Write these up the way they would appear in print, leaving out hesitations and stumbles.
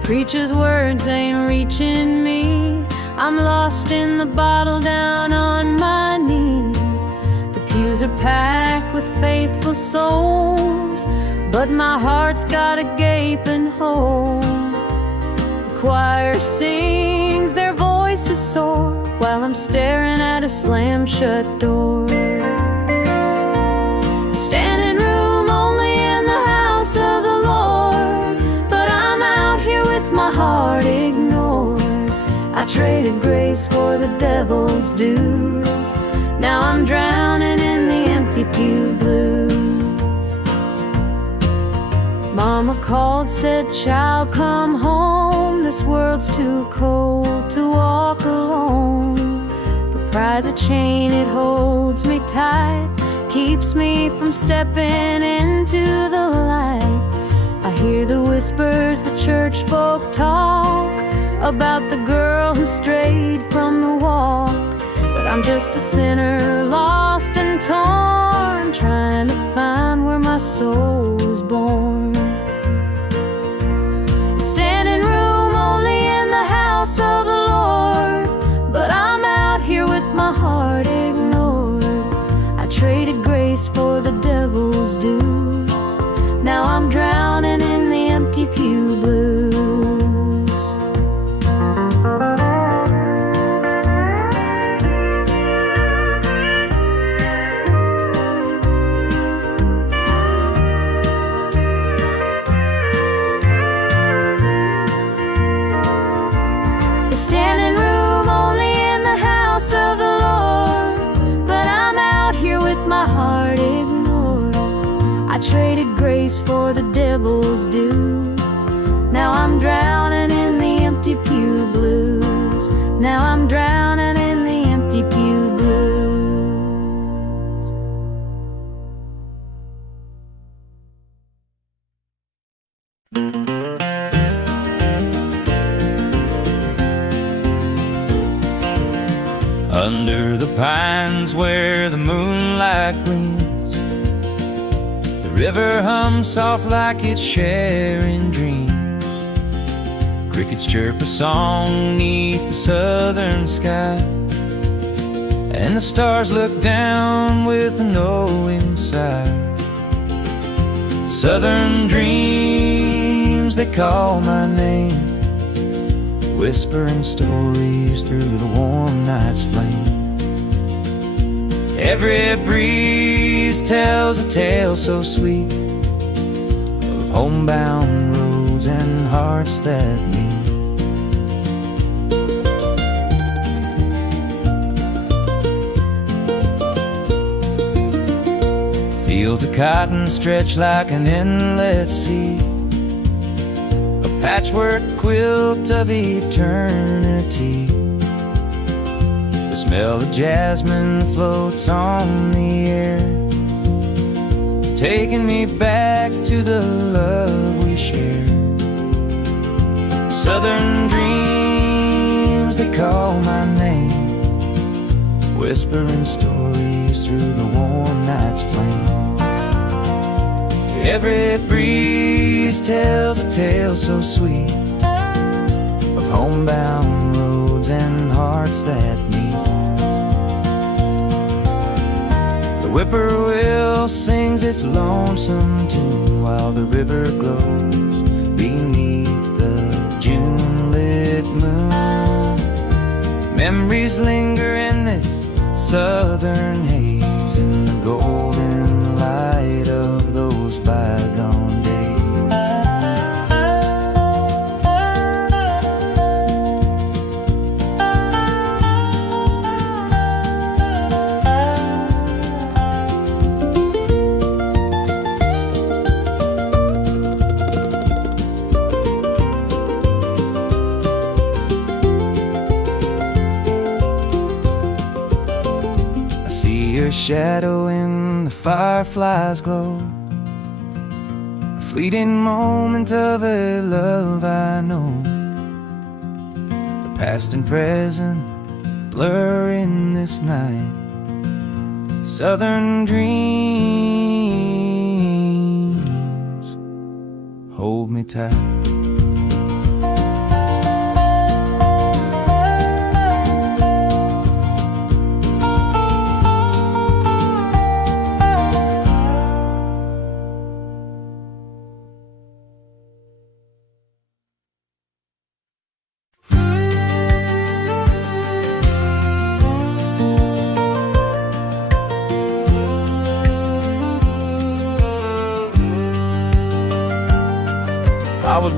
Preacher's words ain't reaching me. I'm lost in the bottle down on my knees. The pews are packed with faithful souls, but my heart's got a gaping hole. The choir sings, their voices soar, while I'm staring at a slam-shut door. Standing room only in the house of the Lord, but I'm out here with my heart ignored. I traded grace for the devil's dues. Now I'm drowning in the empty pew blues. Mama called, said, "Child, come home. This world's too cold to walk alone." But pride's a chain, it holds me tight, keeps me from stepping into the light. I hear the whispers the church folk talk about the girl who strayed from the walk. But I'm just a sinner, lost and torn, trying to find where my soul was born. It's standing room only in the house of the Lord, but I'm out here with my heart ignored. I traded grace for the devil's dues. Now I'm drowning in the empty pew blues. It's standing room only in the house of the Lord, but I'm out here with my heart ignored. I traded grace for the devil's dues. Now I'm drowning in the empty pew blues. Now I'm drowning in the empty pew blues. Under the pines where the moonlight gleams, the river hums soft like it's sharing dreams. Crickets chirp a song neath the southern sky, and the stars look down with a knowing sigh. Southern dreams, they call my name, whispering stories through the warm night's flame. Every breeze tells a tale so sweet of homebound roads and hearts that meet. Fields of cotton stretch like an endless sea, a patchwork quilt of eternity. The smell of jasmine floats on the air, taking me back to the love we shared. Southern dreams, they call my name, whispering stories through the warm night's flame. Every breeze tells a tale so sweet of homebound roads and hearts that meet. The whippoorwill sings its lonesome tune while the river glows beneath the June-lit moon. Memories linger in this southern haze, in the golden light of those bygone days. I see your shadow in the firefly's glow, a fleeting moment of a love I know. The past and present blur in this night. Southern dreams, hold me tight.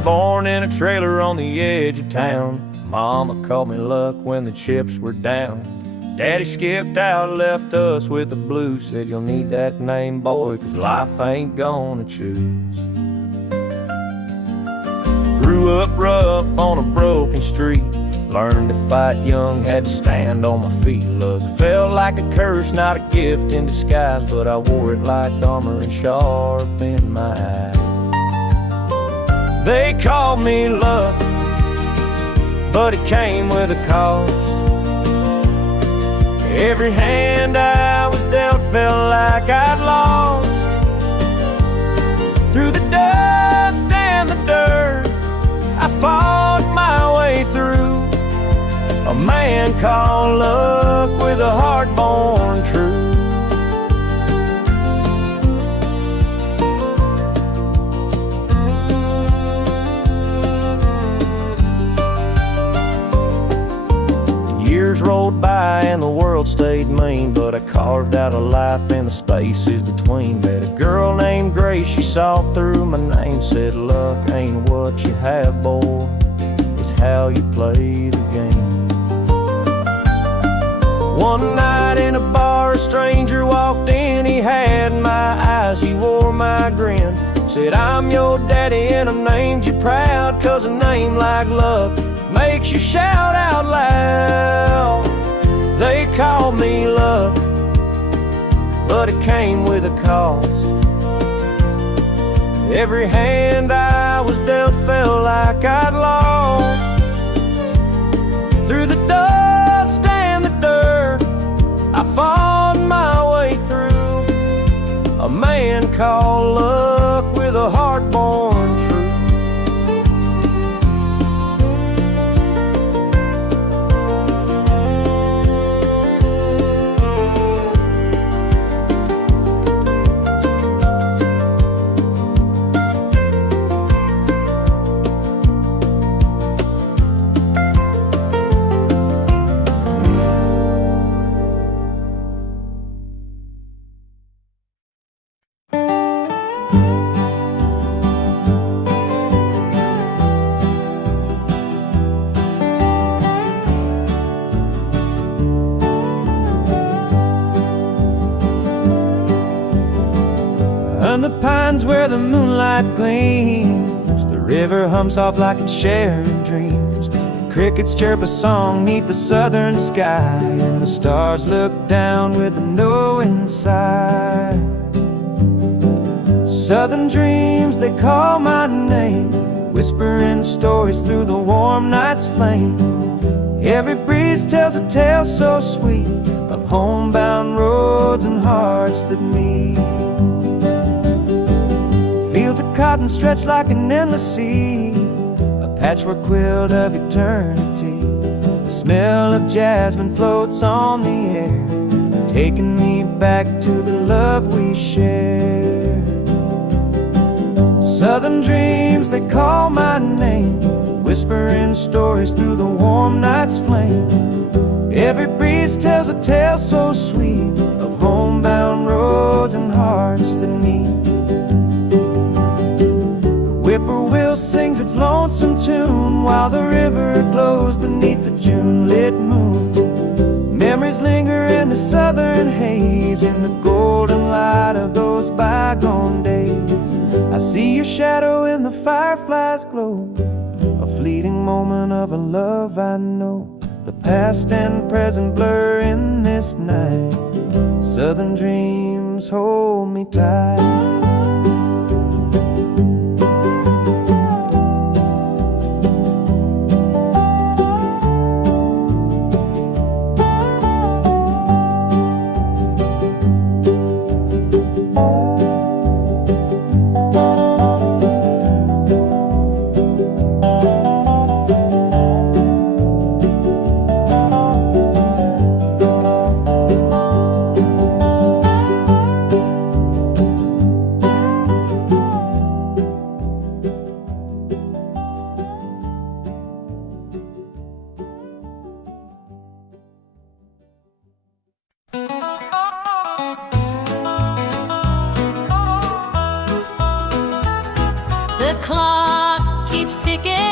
born in a trailer on the edge of town. Mama called me luck when the chips were down. Daddy skipped out, left us with the blues. Said you'll need that name, boy, 'cause life ain't gonna choose. Grew up rough on a broken street. Learned to fight young, had to stand on my feet. Look, felt like a curse, not a gift in disguise, but I wore it like armor and sharp in my eye. They called me luck, but it came with a cost. Every hand I was dealt felt like I'd lost. Through the dust and the dirt, I fought my way through. A man called luck with a heart born true. Years rolled by and the world stayed mean, but I carved out a life in the spaces between. Met a girl named Grace, she saw through my name. Said luck ain't what you have, boy, it's how you play the game. One night in a bar, a stranger walked in. He had my eyes, he wore my grin. Said, I'm your daddy and I named you proud, 'cause a name like luck makes you shout out loud. They called me luck, but it came with a cost. Every hand I was dealt felt like I'd lost. Through the dust and the dirt, I fought my way through. A man called luck with a heart born true. The pines where the moonlight gleams, the river hums off like it's sharing dreams. Crickets chirp a song neath the southern sky, and the stars look down with a knowing sigh. Southern dreams, they call my name, whispering stories through the warm night's flame. Every breeze tells a tale so sweet of homebound roads and hearts that meet. Fields of cotton stretch like an endless sea, a patchwork quilt of eternity. The smell of jasmine floats on the air, taking me back to the love we shared. Southern dreams, they call my name, whispering stories through the warm night's flame. Every breeze tells a tale so sweet of homebound roads and hearts that meet. Whippoorwill sings its lonesome tune while the river glows beneath the June-lit moon. Memories linger in the southern haze, in the golden light of those bygone days. I see your shadow in the firefly's glow, a fleeting moment of a love I know. The past and present blur in this night. Southern dreams hold me tight.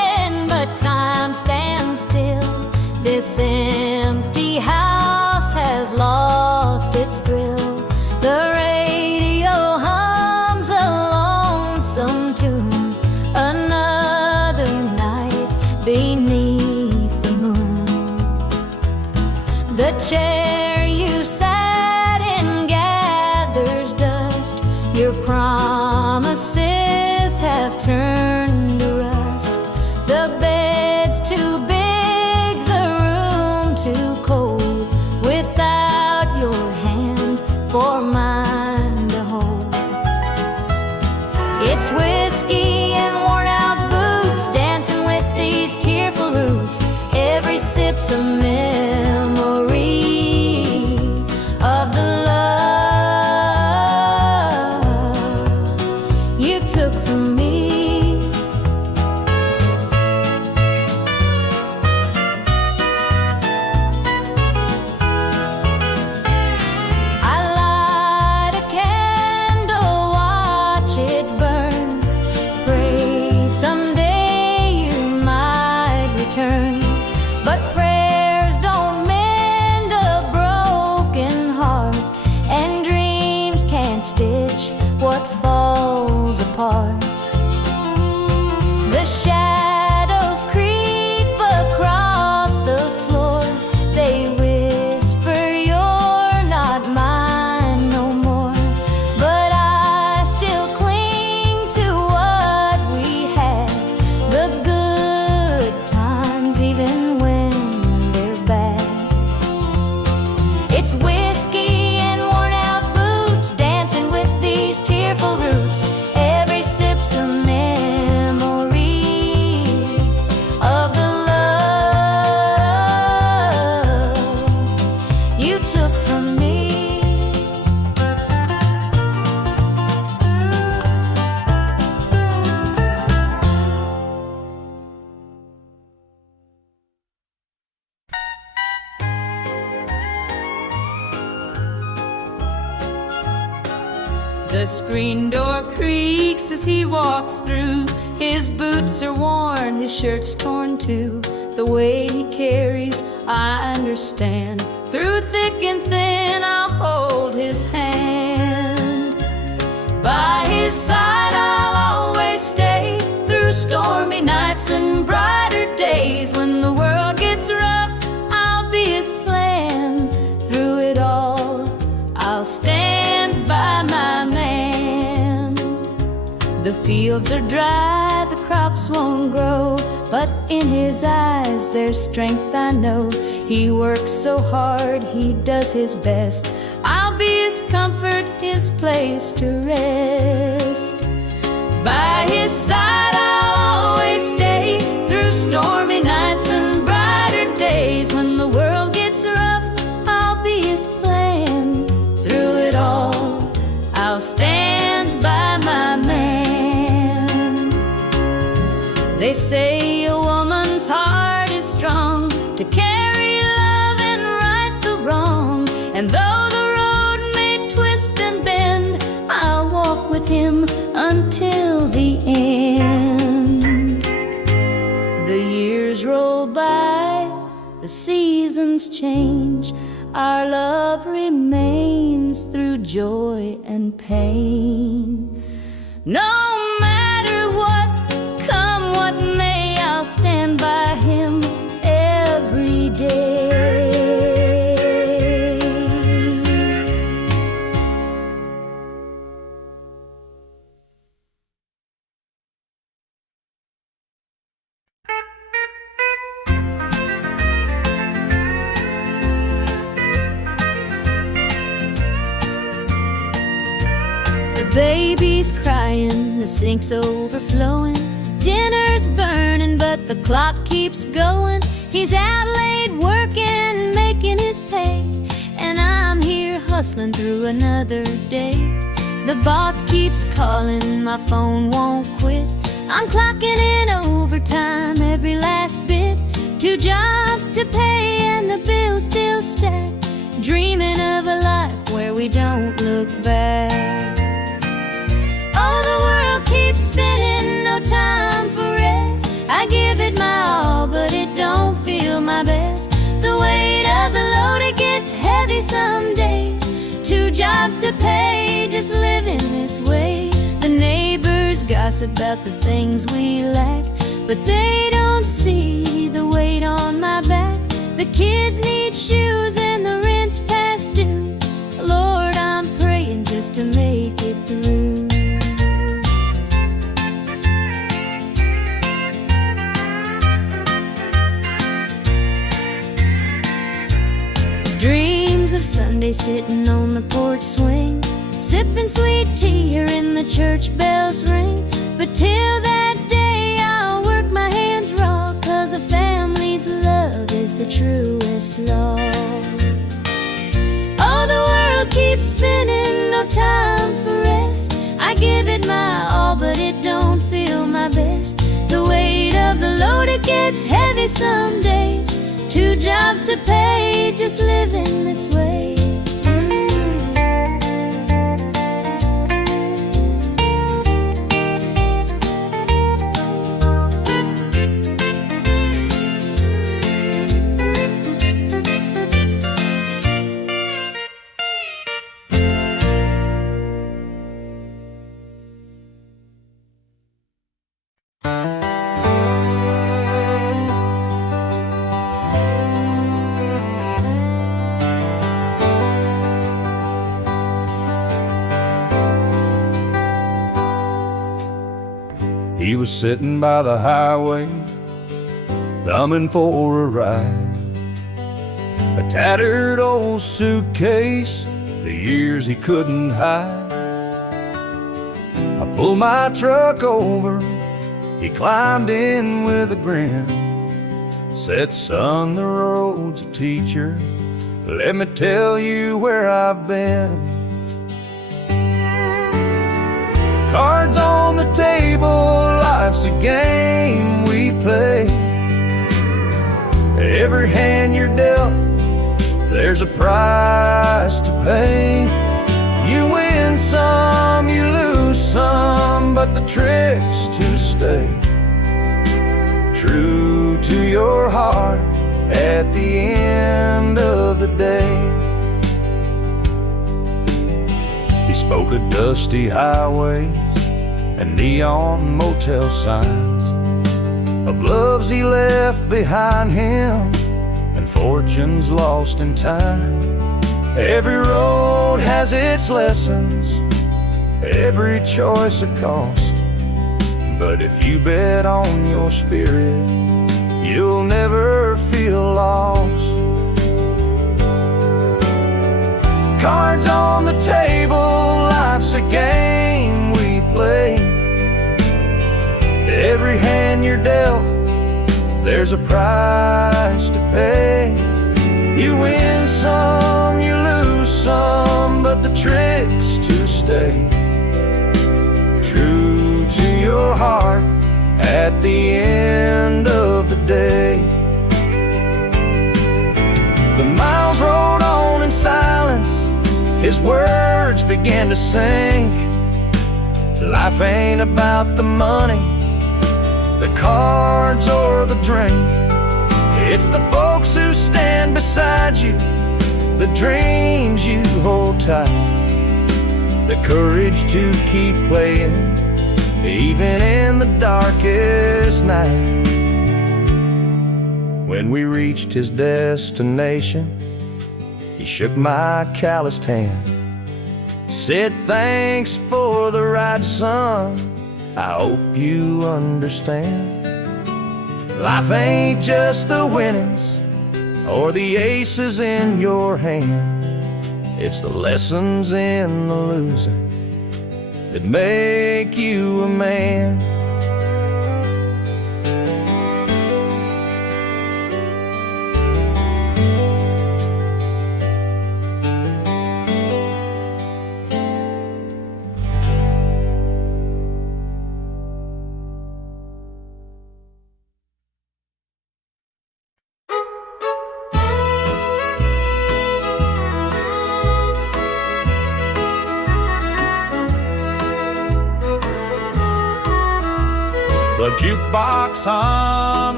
end, but time stands still. This empty house has lost its thrill. The radio hums a lonesome tune, another night beneath the moon. The chair you sat in gathers dust. Your promises have turned to rust. The bed's too big, the room too cold, without your hand for mine to hold. It's whiskey and worn out boots, dancing with these tearful roots. Every sip's a memory of the love you took from me. What falls apart. The shadows creep across the floor. They whisper you're not mine no more. But I still cling to what we had, the good times even when they're bad. It's whiskey and worn out boots, dancing with these tearful roots. Every sip's a memory of the love you took from me. The screen door creaks as he walks through. His boots are worn, his shirt's torn too. The way he carries, I understand. Through thick and thin, I'll hold his hand. By his side, I'll always stay. Through stormy nights and brighter days. When the world gets rough, I'll be his plan. Through it all, I'll stand by my man. The fields are dry, the crops won't grow, but in his eyes there's strength, I know. He works so hard, he does his best. I'll be his comfort, his place to rest. By his side I'll always stay. Through stormy nights and brighter days. When the world gets rough, I'll be his plan. Through it all, I'll stand by my man. They say a woman's heart is strong to carry love and right the wrong. And though the road may twist and bend, I'll walk with him until the end. The years roll by, the seasons change. Our love remains through joy and pain. No matter what, come what may, I'll stand by him every day. The baby's crying, the sink's overflowing. Dinner's burning, but the clock keeps going. He's out late working, making his pay, and I'm here hustling through another day. The boss keeps calling, my phone won't quit. I'm clocking in overtime every last bit. 2 jobs to pay and the bills still stack. Dreaming of a life where we don't look back. Oh, the world keeps spinning, no time for rest. I give give it my all, but it don't feel my best. The weight of the load, it gets heavy some days. 2 jobs to pay, just living this way. The neighbors gossip about the things we lack, but they don't see the weight on my back. The kids need shoes and the rent's past due. Lord, I'm praying just to make it through. Dreams of Sunday sitting on the porch swing, sipping sweet tea, hearing the church bells ring. But till that day I'll work my hands raw, 'cause a family's love is the truest law. Oh, the world keeps spinning, no time for rest. I give it my all, but it don't feel my best. The weight of the load, it gets heavy some days. 2 jobs to pay, just living this way. He was sitting by the highway, thumbing for a ride. A tattered old suitcase, the years he couldn't hide. I pulled my truck over, he climbed in with a grin. Said, son, the road's a teacher, let me tell you where I've been. Cards on the table, life's a game we play. Every hand you're dealt, there's a price to pay. You win some, you lose some, but the trick's to stay true to your heart at the end of the day. He spoke of dusty highways and neon motel signs, of loves he left behind him and fortunes lost in time. Every road has its lessons, every choice a cost, but if you bet on your spirit, you'll never feel lost. Cards on the table, life's a game we play. Every hand you're dealt, there's a price to pay. You win some, you lose some, but the trick's to stay true to your heart at the end of the day. The miles rolled on in silence, his words began to sink. Life ain't about the money, the cards or the drink. It's the folks who stand beside you, the dreams you hold tight, the courage to keep playing even in the darkest night. When we reached his destination, he shook my calloused hand, said, thanks for the ride, son, I hope you understand. Life ain't just the winnings or the aces in your hand. It's the lessons in the losing that make you a man. The jukebox hum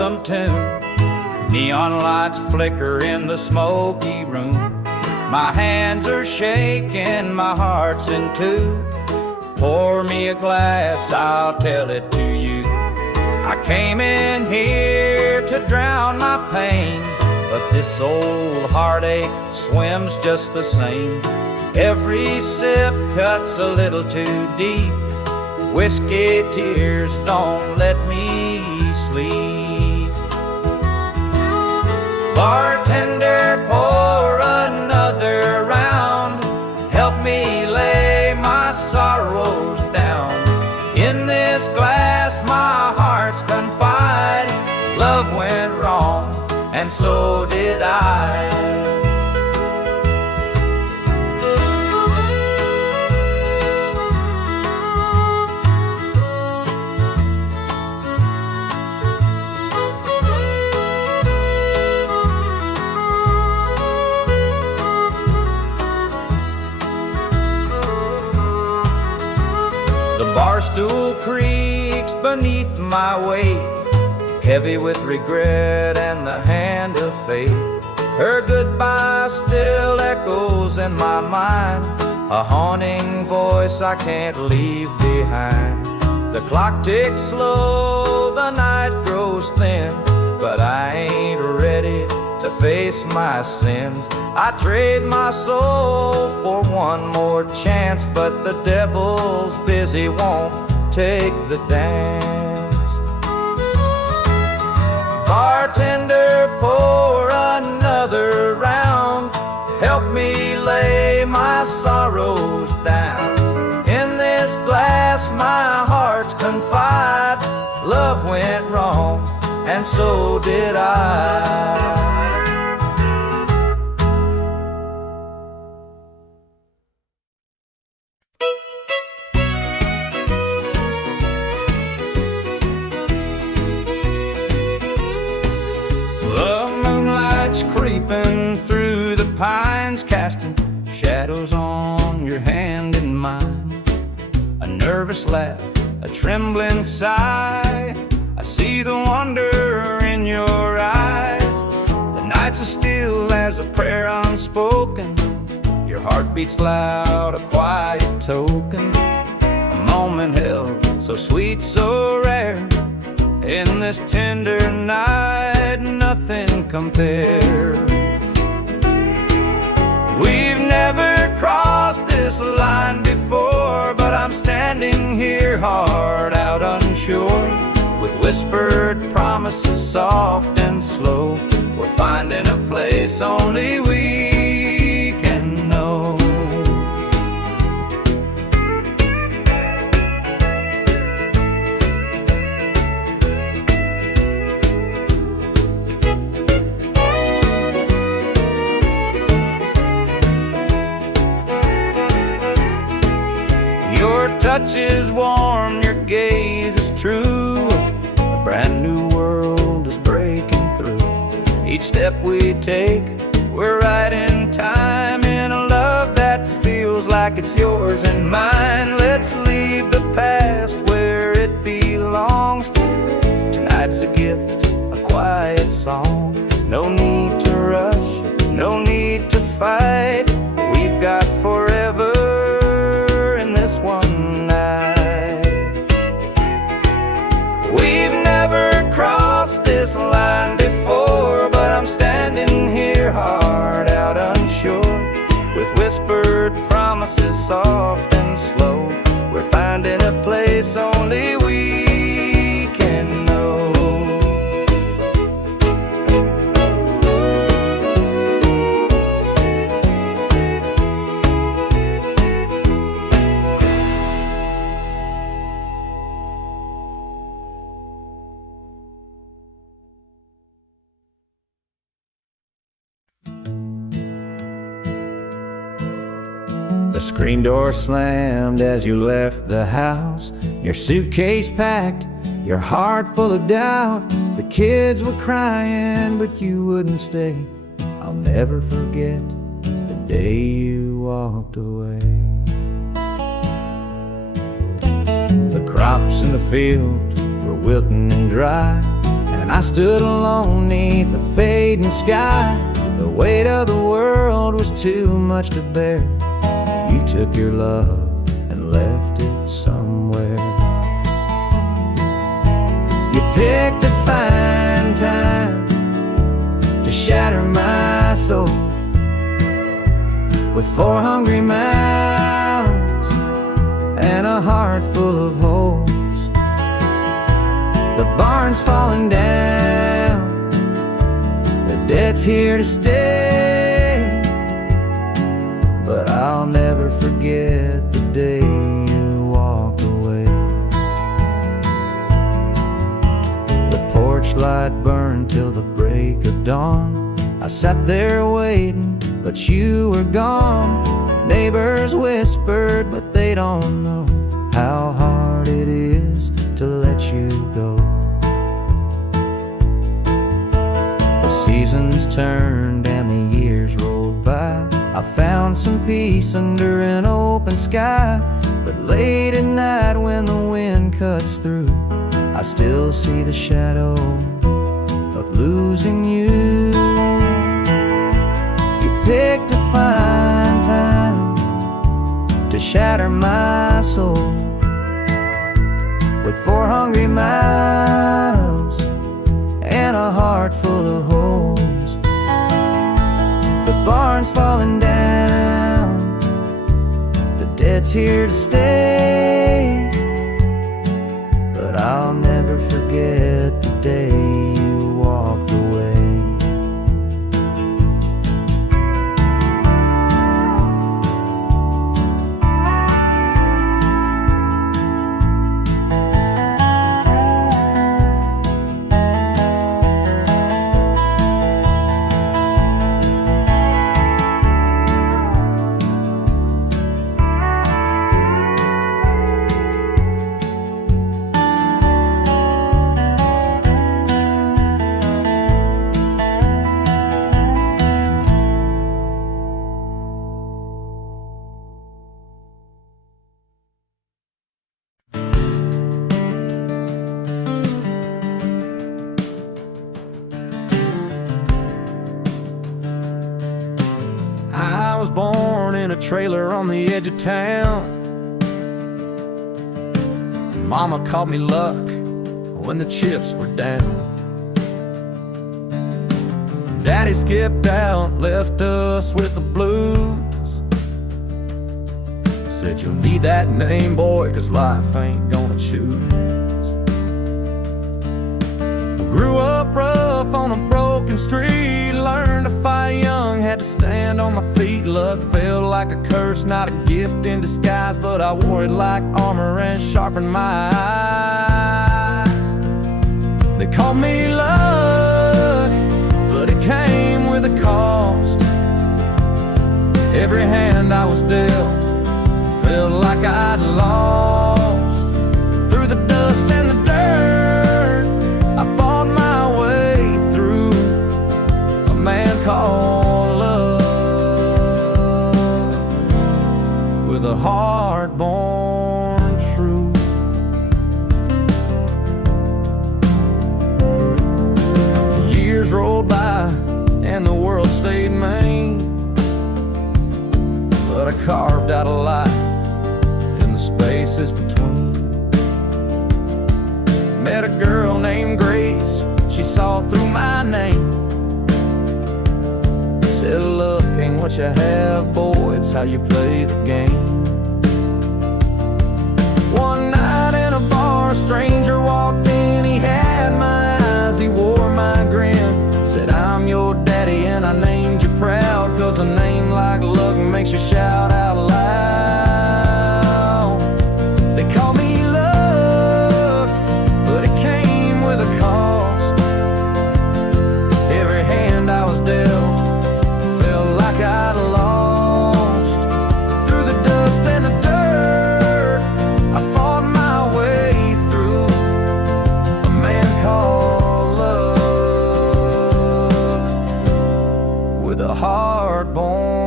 lonesome tune. Neon lights flicker in the smoky room. My hands are shaking, my heart's in two. Pour me a glass, I'll tell it to you. I came in here to drown my pain, but this old heartache swims just the same. Every sip cuts a little too deep. Whiskey tears don't let me sleep. Bartender, pour another round. Help me lay my sorrows down. In this glass my heart's confide. Love went wrong, and so did I. The bar stool creaks beneath my weight, heavy with regret and the hand of fate. Her goodbye still echoes in my mind, a haunting voice I can't leave behind. The clock ticks slow, the night grows thin, but I ain't ready to face my sins. I trade my soul for one more chance, but the devil's busy, won't take the dance. Bartender, pour another round. Help me lay my sorrows down. In this glass my heart's confide. Love went wrong, and so did I. Creeping through the pines, casting shadows on your hand and mine. A nervous laugh, a trembling sigh. I see the wonder in your eyes. The nights are still as a prayer unspoken. Your heart beats loud, a quiet token. A moment held, so sweet, so rare. In this tender night, nothing compares. We've never crossed this line before, but I'm standing here hard out unsure. With whispered promises soft and slow, we're finding a place only we can know. Your touch is warm, your gaze is true. A brand new world is breaking through. Each step we take, we're right in time, in a love that feels like it's yours and mine. Let's leave the past where it belongs. Tonight's a gift, a quiet song. No need to rush, no need to fight. We've got forever one night. We've never crossed this line before, but I'm standing here hard out unsure. With whispered promises soft and slow, we're finding a place only we can know. The screen door slammed as you left the house. Your suitcase packed, your heart full of doubt. The kids were crying, but you wouldn't stay. I'll never forget the day you walked away. The crops in the field were wilting and dry, and an I stood alone neath the fading sky. The weight of the world was too much to bear. You took your love and left it somewhere. You picked a fine time to shatter my soul with 4 hungry mouths and a heart full of holes. The barn's falling down, the debt's here to stay, but I'll never forget the day you walked away. The porch light burned till the break of dawn. I sat there waiting, but you were gone. Neighbors whispered, but they don't know how hard it is to let you go. The seasons turned and the years rolled by. I found some peace under an open sky, but late at night when the wind cuts through, I still see the shadow of losing you. You picked a fine time to shatter my soul with 4 hungry mouths and a heart full of holes. The barn's falling down, the debt's here to stay, but I'll never forget the day you walked away. I was born in a trailer on the edge of town. Mama called me luck when the chips were down. Daddy skipped out, left us with the blues. Said you'll need that name, boy, 'cause life ain't gonna choose. Grew up rough on a broken street, learned to fight young, had to stand on my feet. Luck felt like a curse, not a gift in disguise, but I wore it like armor and sharpened my eyes. They called me luck, but it came with a cost. Every hand I was dealt felt like I'd lost. Through the dust and the dirt, I fought my way through a man called love, with a heart-born truth. The years rolled by and the world stayed mean, but I carved out a life in the spaces between. Met a girl named Grace, she saw through my name. Said luck ain't what you have, boy, it's how you play the game. One night in a bar, a stranger walked in, he had my eyes, he wore my grin. Said I'm your daddy and I named you proud, 'cause a name like luck makes you shout out loud. They call me luck, but it came with a cost. Every hand I was dealt felt like I'd lost. Through the dust and the dirt, I fought my way through a man called love, with a heart born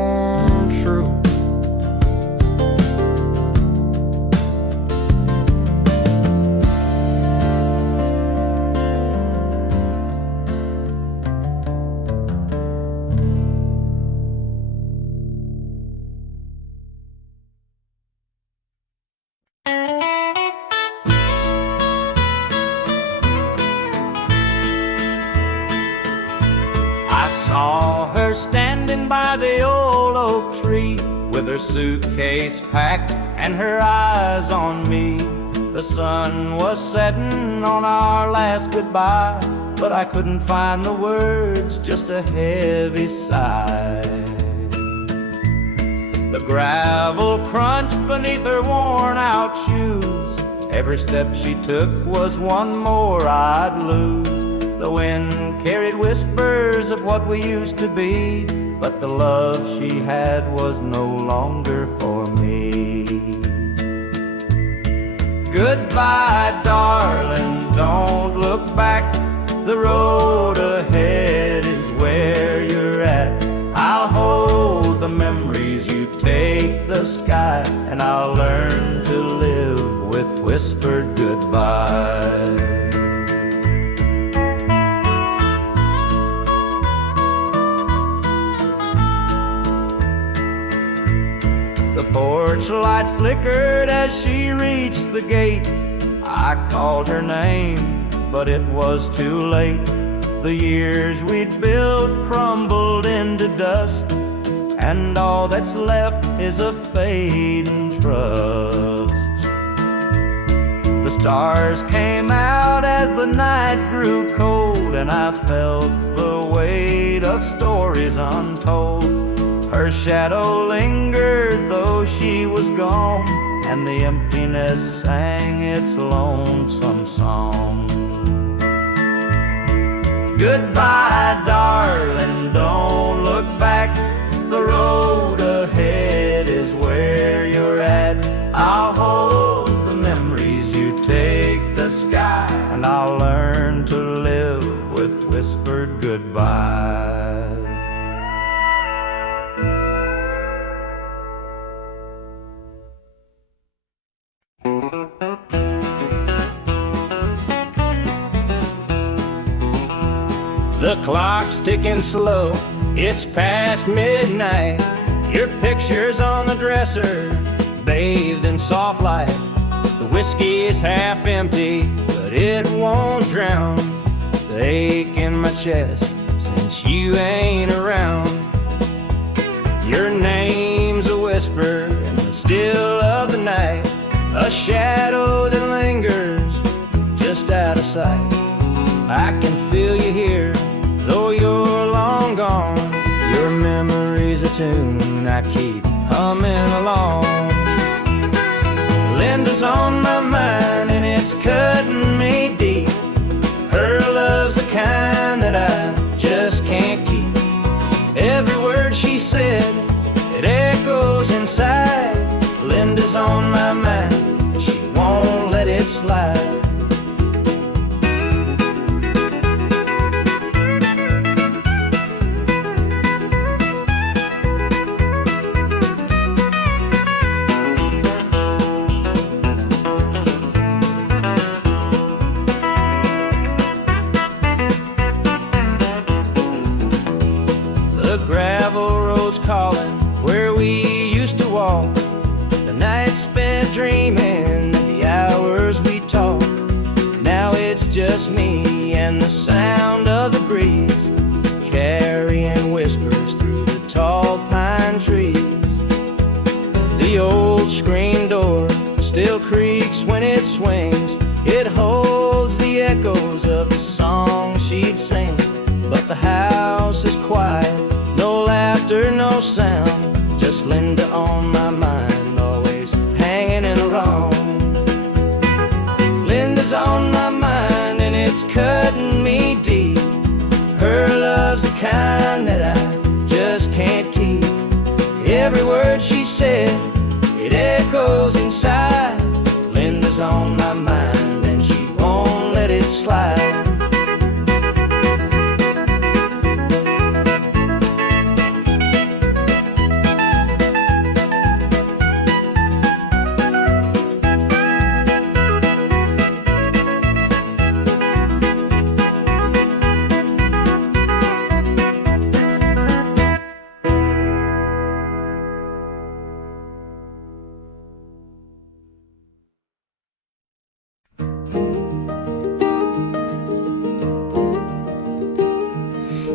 I saw her standing by the old oak tree, with her suitcase packed and her eyes on me. The sun was setting on our last goodbye, but I couldn't find the words, just a heavy sigh. The gravel crunched beneath her worn-out shoes. Every step she took was one more I'd lose. The wind carried whispers of what we used to be, but the love she had was no longer for me. Goodbye, darling, don't look back. The road ahead is where you're at. I'll hold the memories, you take the sky, and I'll learn to live with whispered goodbye. The porch light flickered as she reached the gate. I called her name, but it was too late. The years we'd built crumbled into dust, and all that's left is a fading trust. The stars came out as the night grew cold, and I felt the weight of stories untold. Her shadow lingered though she was gone, and the emptiness sang its lonesome song. Goodbye, darling, don't look back. The road ahead is where you're at. I'll hold the memories, you take the sky, and I'll learn to live with whispered goodbye. The clock's ticking slow, it's past midnight. Your picture's on the dresser, bathed in soft light. The whiskey is half empty, but it won't drown the ache in my chest since you ain't around. Your name's a whisper in the still of the night, a shadow that lingers just out of sight. I can feel you here, though you're long gone. Your memory's a tune I keep humming along. Linda's on my mind and it's cutting me deep. Her love's the kind that I just can't keep. Every word she said, it echoes inside. Linda's on my mind and she won't let it slide. Dreaming of the hours we talked. Now it's just me and the sound of the breeze, carrying whispers through the tall pine trees. The old screen door still creaks when it swings. It holds the echoes of the song she'd sing. But the house is quiet, no laughter, no sound, just Linda on my mind, hanging around. Linda's on my mind and it's cutting me deep. Her love's the kind that I just can't keep. Every word she said, it echoes inside. Linda's on my mind and she won't let it slide.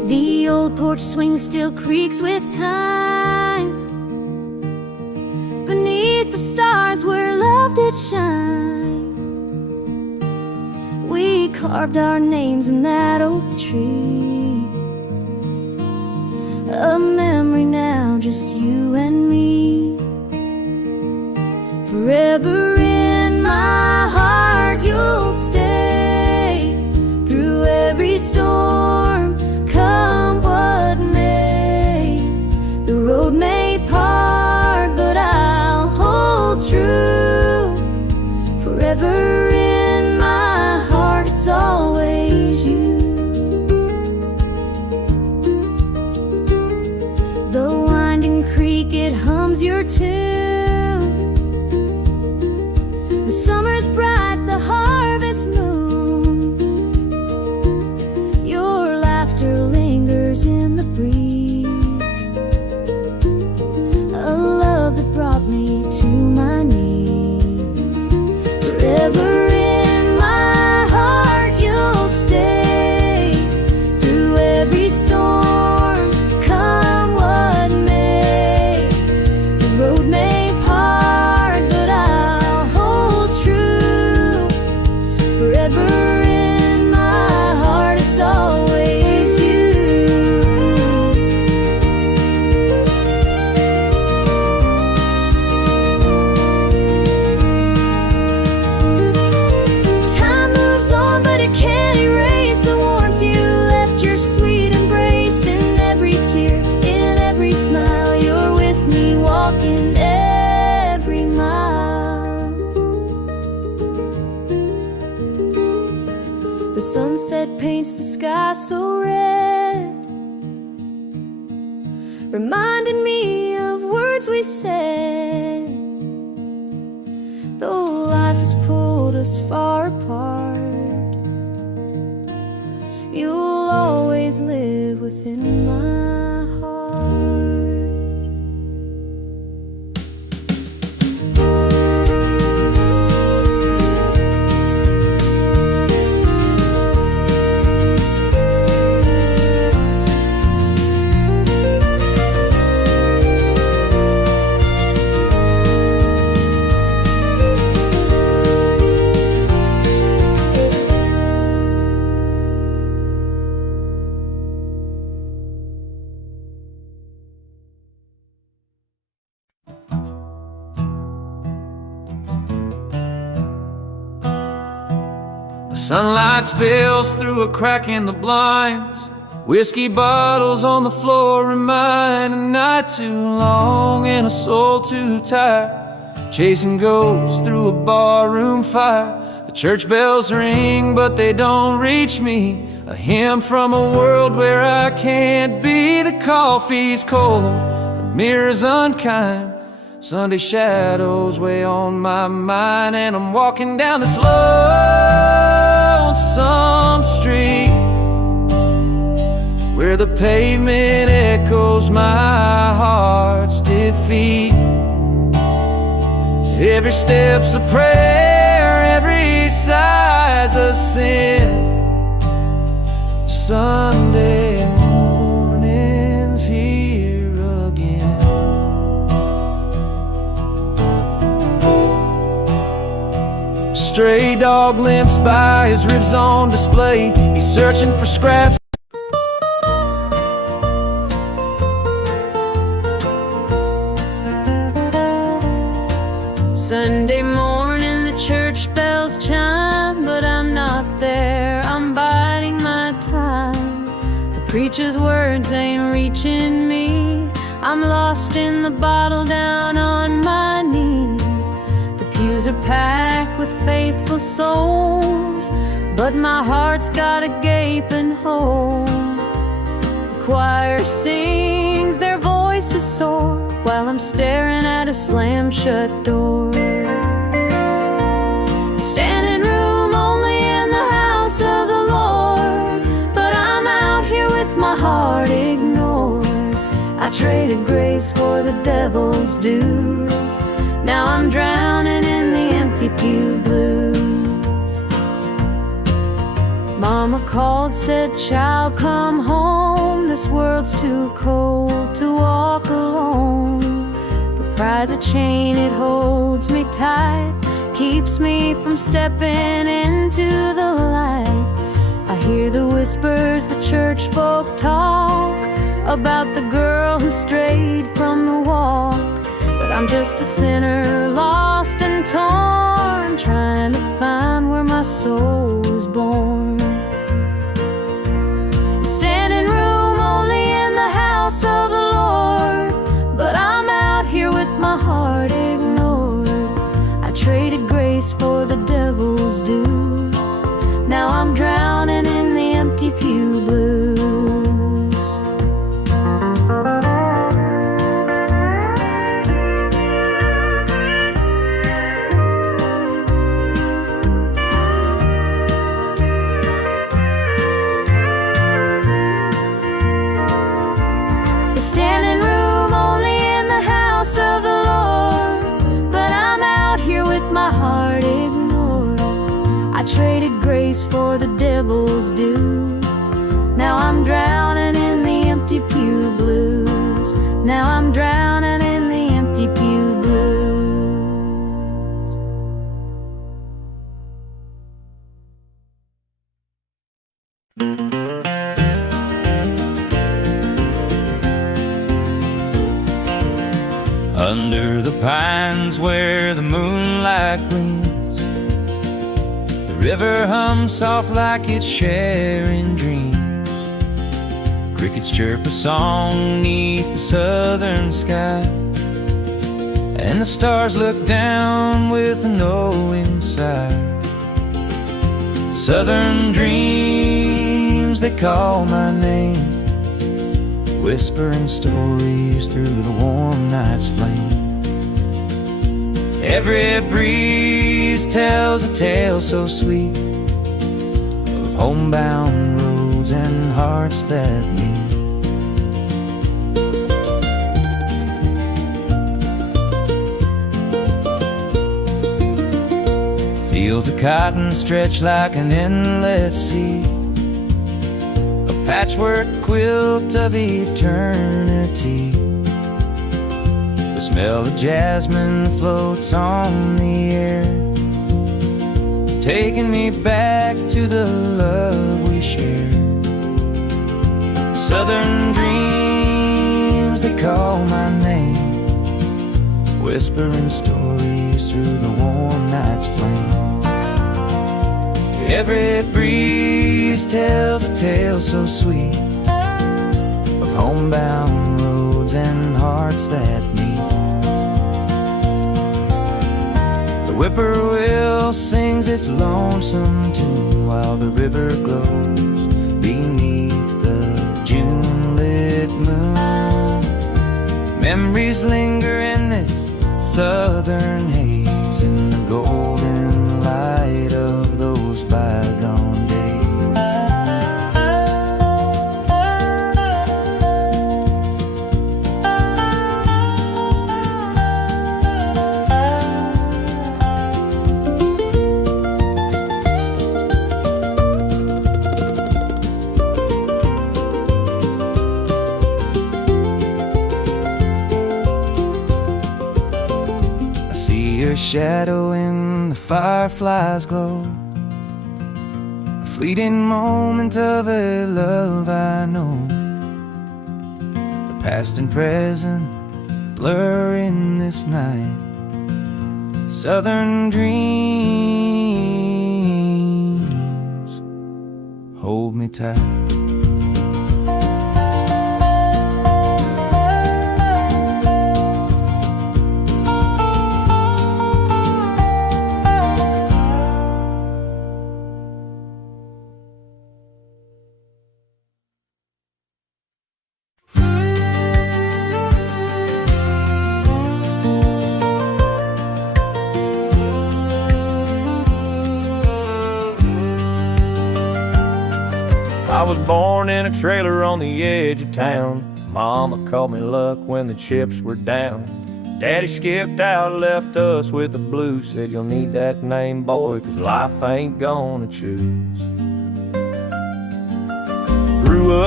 The old porch swing still creaks with time. Beneath the stars where love did shine, we carved our names in that oak tree. A memory now, just you and me. Forever in my heart you'll stay, through every storm, come what may. The road may part, but I'll hold true. Forever in my heart, it's always you. The winding creek, it hums your tune. The summer's bright, the harvest moon. Your laughter lingers in the breeze. A love that brought me to my knees. Forever in my heart you'll stay, through every storm, come what may. The road may part, but I'll hold true. Forever in my heart, it's always you. Time moves on, but it can't erase the warmth you left. Your sweet embrace in every tear, in every smile. You're with me, walking every mile. The sunset paints the sky so red, reminding me of words we said. Though life has pulled us far apart, you'll always live within my heart. Sunlight spills through a crack in the blinds. Whiskey bottles on the floor remind a night too long and a soul too tired. Chasing ghosts through a barroom fire. The church bells ring, but they don't reach me. A hymn from a world where I can't be. The coffee's cold, the mirror's unkind. Sunday shadows weigh on my mind, and I'm walking down this lonesome street where the pavement echoes my heart's defeat. Every step's a prayer, every sigh's a sin. Sunday morning's here again. Stray dog limps by, his ribs on display. He's searching for scraps. Sunday morning the church bells chime, but I'm not there, I'm biding my time. The preacher's words ain't reaching me, I'm lost in the bottle down on my knees. The pews are packed with faithful souls, but my heart's got a gaping hole. The choir sings, their voices soar, while I'm staring at a slam-shut door. Standing room only in the house of the Lord, but I'm out here with my heart ignored. I traded grace for the devil's dues, now I'm drowning in the empty pew blues. Mama called, said, "Child, come home, this world's too cold to walk alone. But pride's a chain, it holds me tight, keeps me from stepping into the light. I hear the whispers the church folk talk about the girl who strayed from the walk. But I'm just a sinner, lost and torn, trying to find where my soul was born. It's standing room only in the house of the Lord, but I'm out here with my heart ignored. I traded grace for the devil's dues. Now I'm drowning in the empty pew blues. It's standing room only in the house of the Lord, but I'm out here with my heart ignored. I traded grace for the devil's dues. Now I'm drowning in the empty pew blues. Now I'm drowning in the empty pew blues. Under the pines where the moonlight gleams, the river hums soft like it's sharing dreams. Crickets chirp a song neath the southern sky, and the stars look down with a knowing sigh. Southern dreams, they call my name, whispering stories through the warm night's flame. Every breeze tells a tale so sweet of homebound roads and hearts that meet. Fields of cotton stretch like an endless sea, a patchwork quilt of eternity. The smell of jasmine floats on the air, taking me back to the love we shared. Southern dreams, they call my name, whispering stories through the warm night's flame. Every breeze tells a tale so sweet of homebound roads and hearts that meet. The whippoorwill sings its lonesome tune while the river glows beneath the June-lit moon. Memories linger in this southern haze, in the golden light of those bygone days. I see your shadow in the firefly's glow, a fleeting moment of a love I know. The past and present blur in this night. Southern dreams, hold me tight. I was born in a trailer on the edge of town. Mama called me luck when the chips were down. Daddy skipped out, left us with the blues. Said you'll need that name, boy, 'cause life ain't gonna choose. Grew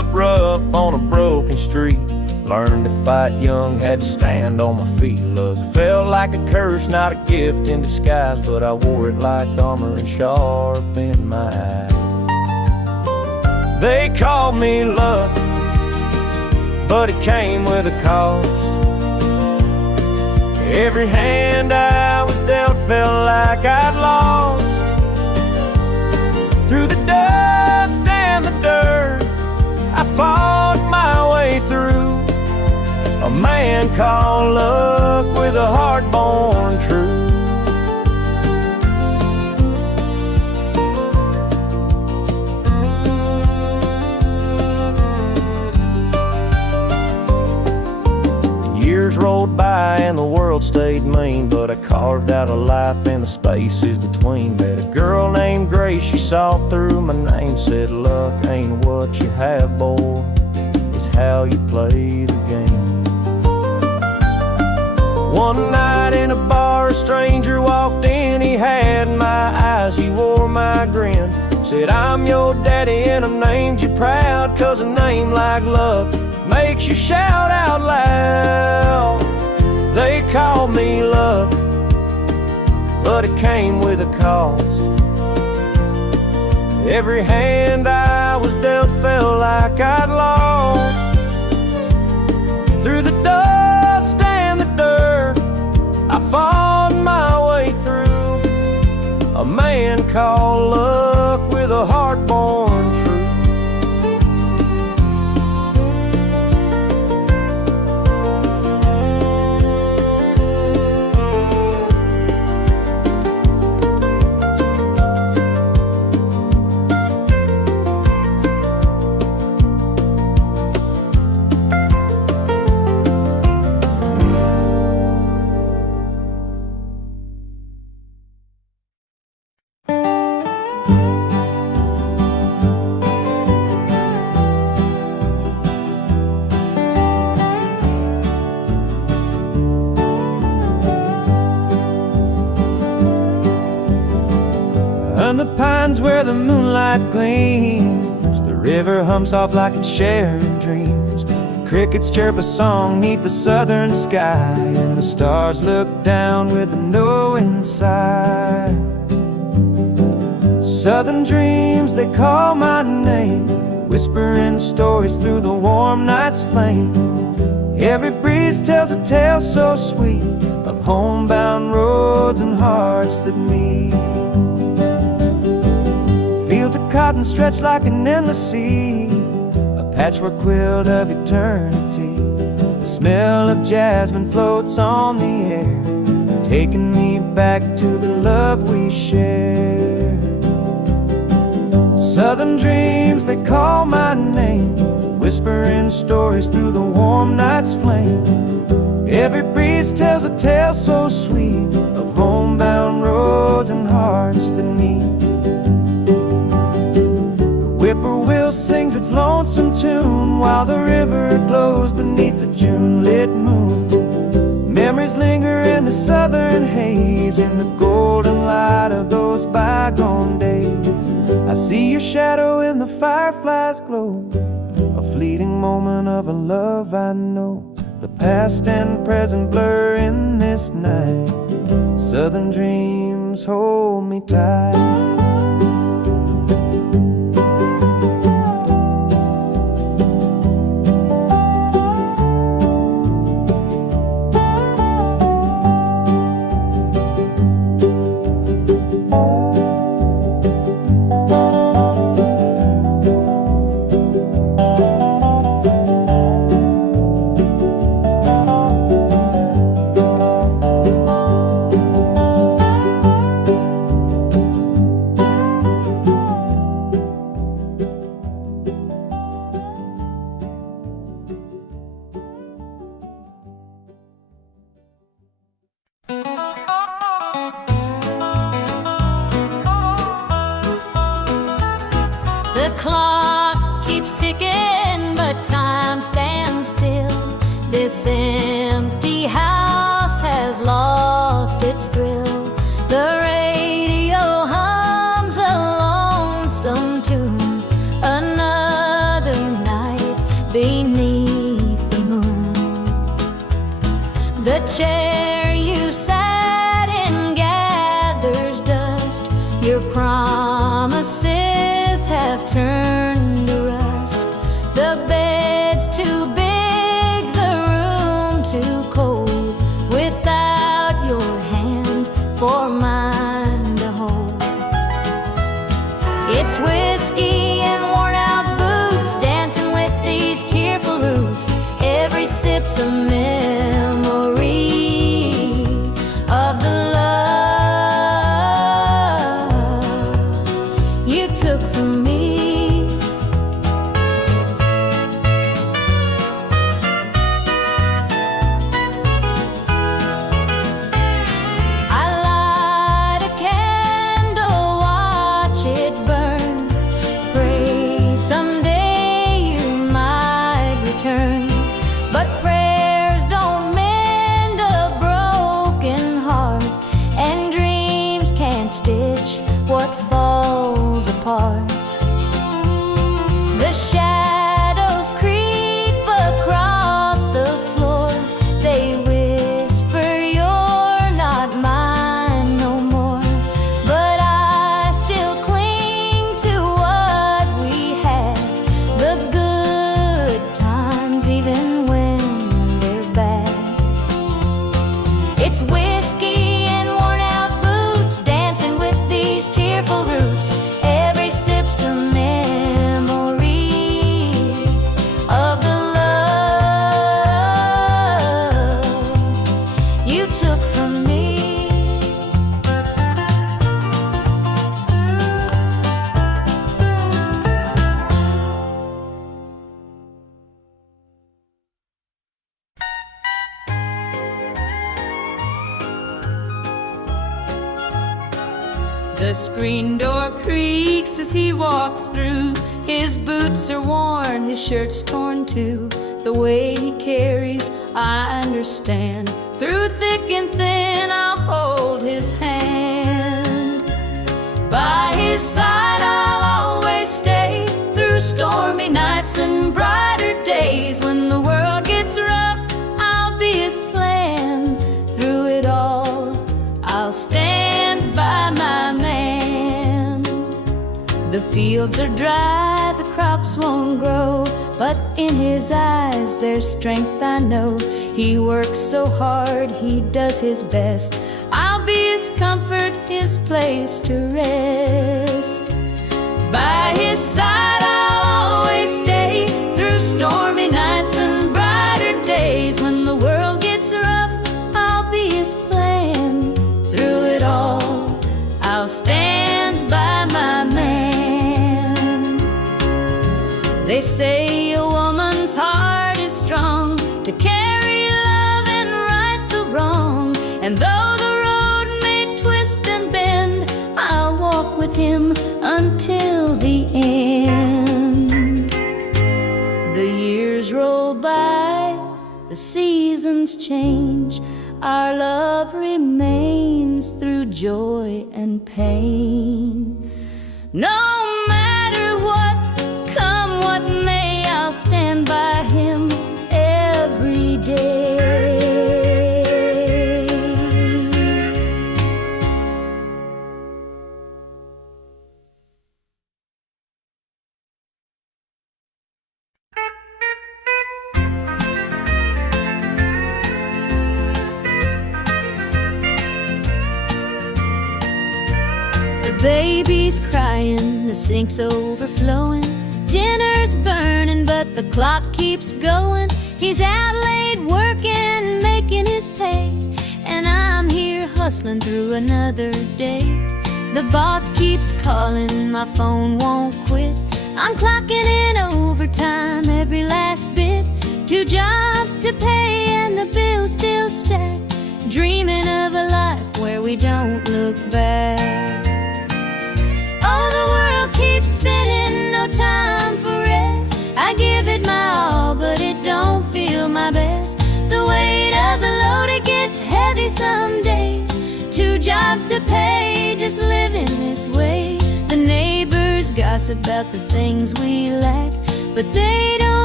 up rough on a broken street. Learned to fight young, had to stand on my feet. Look, felt like a curse, not a gift in disguise, but I wore it like armor and sharpened my eyes. They called me luck, but it came with a cost. Every hand I was dealt felt like I'd lost. Through the dust and the dirt, I fought my way through. A man called luck with a heart born true. Years rolled by and the world stayed mean, but I carved out a life in the spaces between. Met a girl named Grace, she saw through my name, said luck ain't what you have, boy, it's how you play the game. One night in a bar, a stranger walked in. He had my eyes, he wore my grin. Said, I'm your daddy and I named you proud, 'cause a name like luck makes you shout out loud. They called me luck, but it came with a cost. Every hand I was dealt felt like I'd lost. Through the dust and the dirt, I fought my way through. A man called luck with a heart born true. On the pines where the moonlight gleams, the river hums soft like it's sharing dreams. Crickets chirp a song neath the southern sky, and the stars look down with a knowing sigh. Southern dreams, they call my name, whispering stories through the warm night's flame. Every breeze tells a tale so sweet of homebound roads and hearts that meet. Fields of cotton stretch like an endless sea, a patchwork quilt of eternity. The smell of jasmine floats on the air, taking me back to the love we shared. Southern dreams, they call my name, whispering stories through the warm night's flame. Every breeze tells a tale so sweet of homebound roads and hearts that meet. Whippoorwill sings its lonesome tune while the river glows beneath the June-lit moon. Memories linger in the southern haze, in the golden light of those bygone days. I see your shadow in the firefly's glow, a fleeting moment of a love I know. The past and present blur in this night. Southern dreams hold me tight. The clock keeps ticking, but time stands still. This empty house has lost its thrill. The radio hums a lonesome tune. Another night beneath the moon. The chair you sat in gathers dust. Your promises have turned to rust. The bed's too big, the room too cold, without your hand for mine to hold. It's whiskey and worn out boots, dancing with these tearful roots. Every sip's a memory of the love you took from me. I light a candle, watch it burn, pray someday you might return. But prayers don't mend a broken heart, and dreams can't stitch what falls apart. The shadows creep across the floor. They whisper you're not mine no more. But I still cling to what we had, the good times even when they're bad. It's whiskey and worn out boots, dancing with these tearful roots. Every sip's a memory of the love you took from me. The screen door creaks as he walks through. His boots are worn, his shirt's torn too. The way he carries, I understand. Through thick and thin, I'll hold his hand. By his side, I'll always stay. Through stormy nights and brighter days. When the world gets rough, I'll be his plan. Through it all, I'll stand by my man. The fields are dry, the crops won't grow, but in his eyes there's strength, I know. He works so hard, he does his best. I'll be his comfort, his place to rest. By his side I'll always stay. Through stormy nights and brighter days. When the world gets rough, I'll be his plan. Through it all, I'll stand by my man. They say a woman's heart is strong to carry love and right the wrong. And though the road may twist and bend, I'll walk with him until the end. The years roll by, the seasons change. Our love remains through joy and pain. No matter what, come what may, I'll stand by him every day. The baby's crying, the sink's overflowing. Dinner's burning, but the clock keeps going. He's out late working, making his pay, and I'm here hustling through another day. The boss keeps calling, my phone won't quit. I'm clocking in overtime every last bit. 2 jobs to pay and the bills still stack. Dreaming of a life where we don't look back. Oh, the world keeps spinning, no time for rest. I give it my all, but it don't feel my best. The weight of the load, it gets heavy some days. 2 jobs to pay, just living this way. The neighbors gossip about the things we lack, but they don't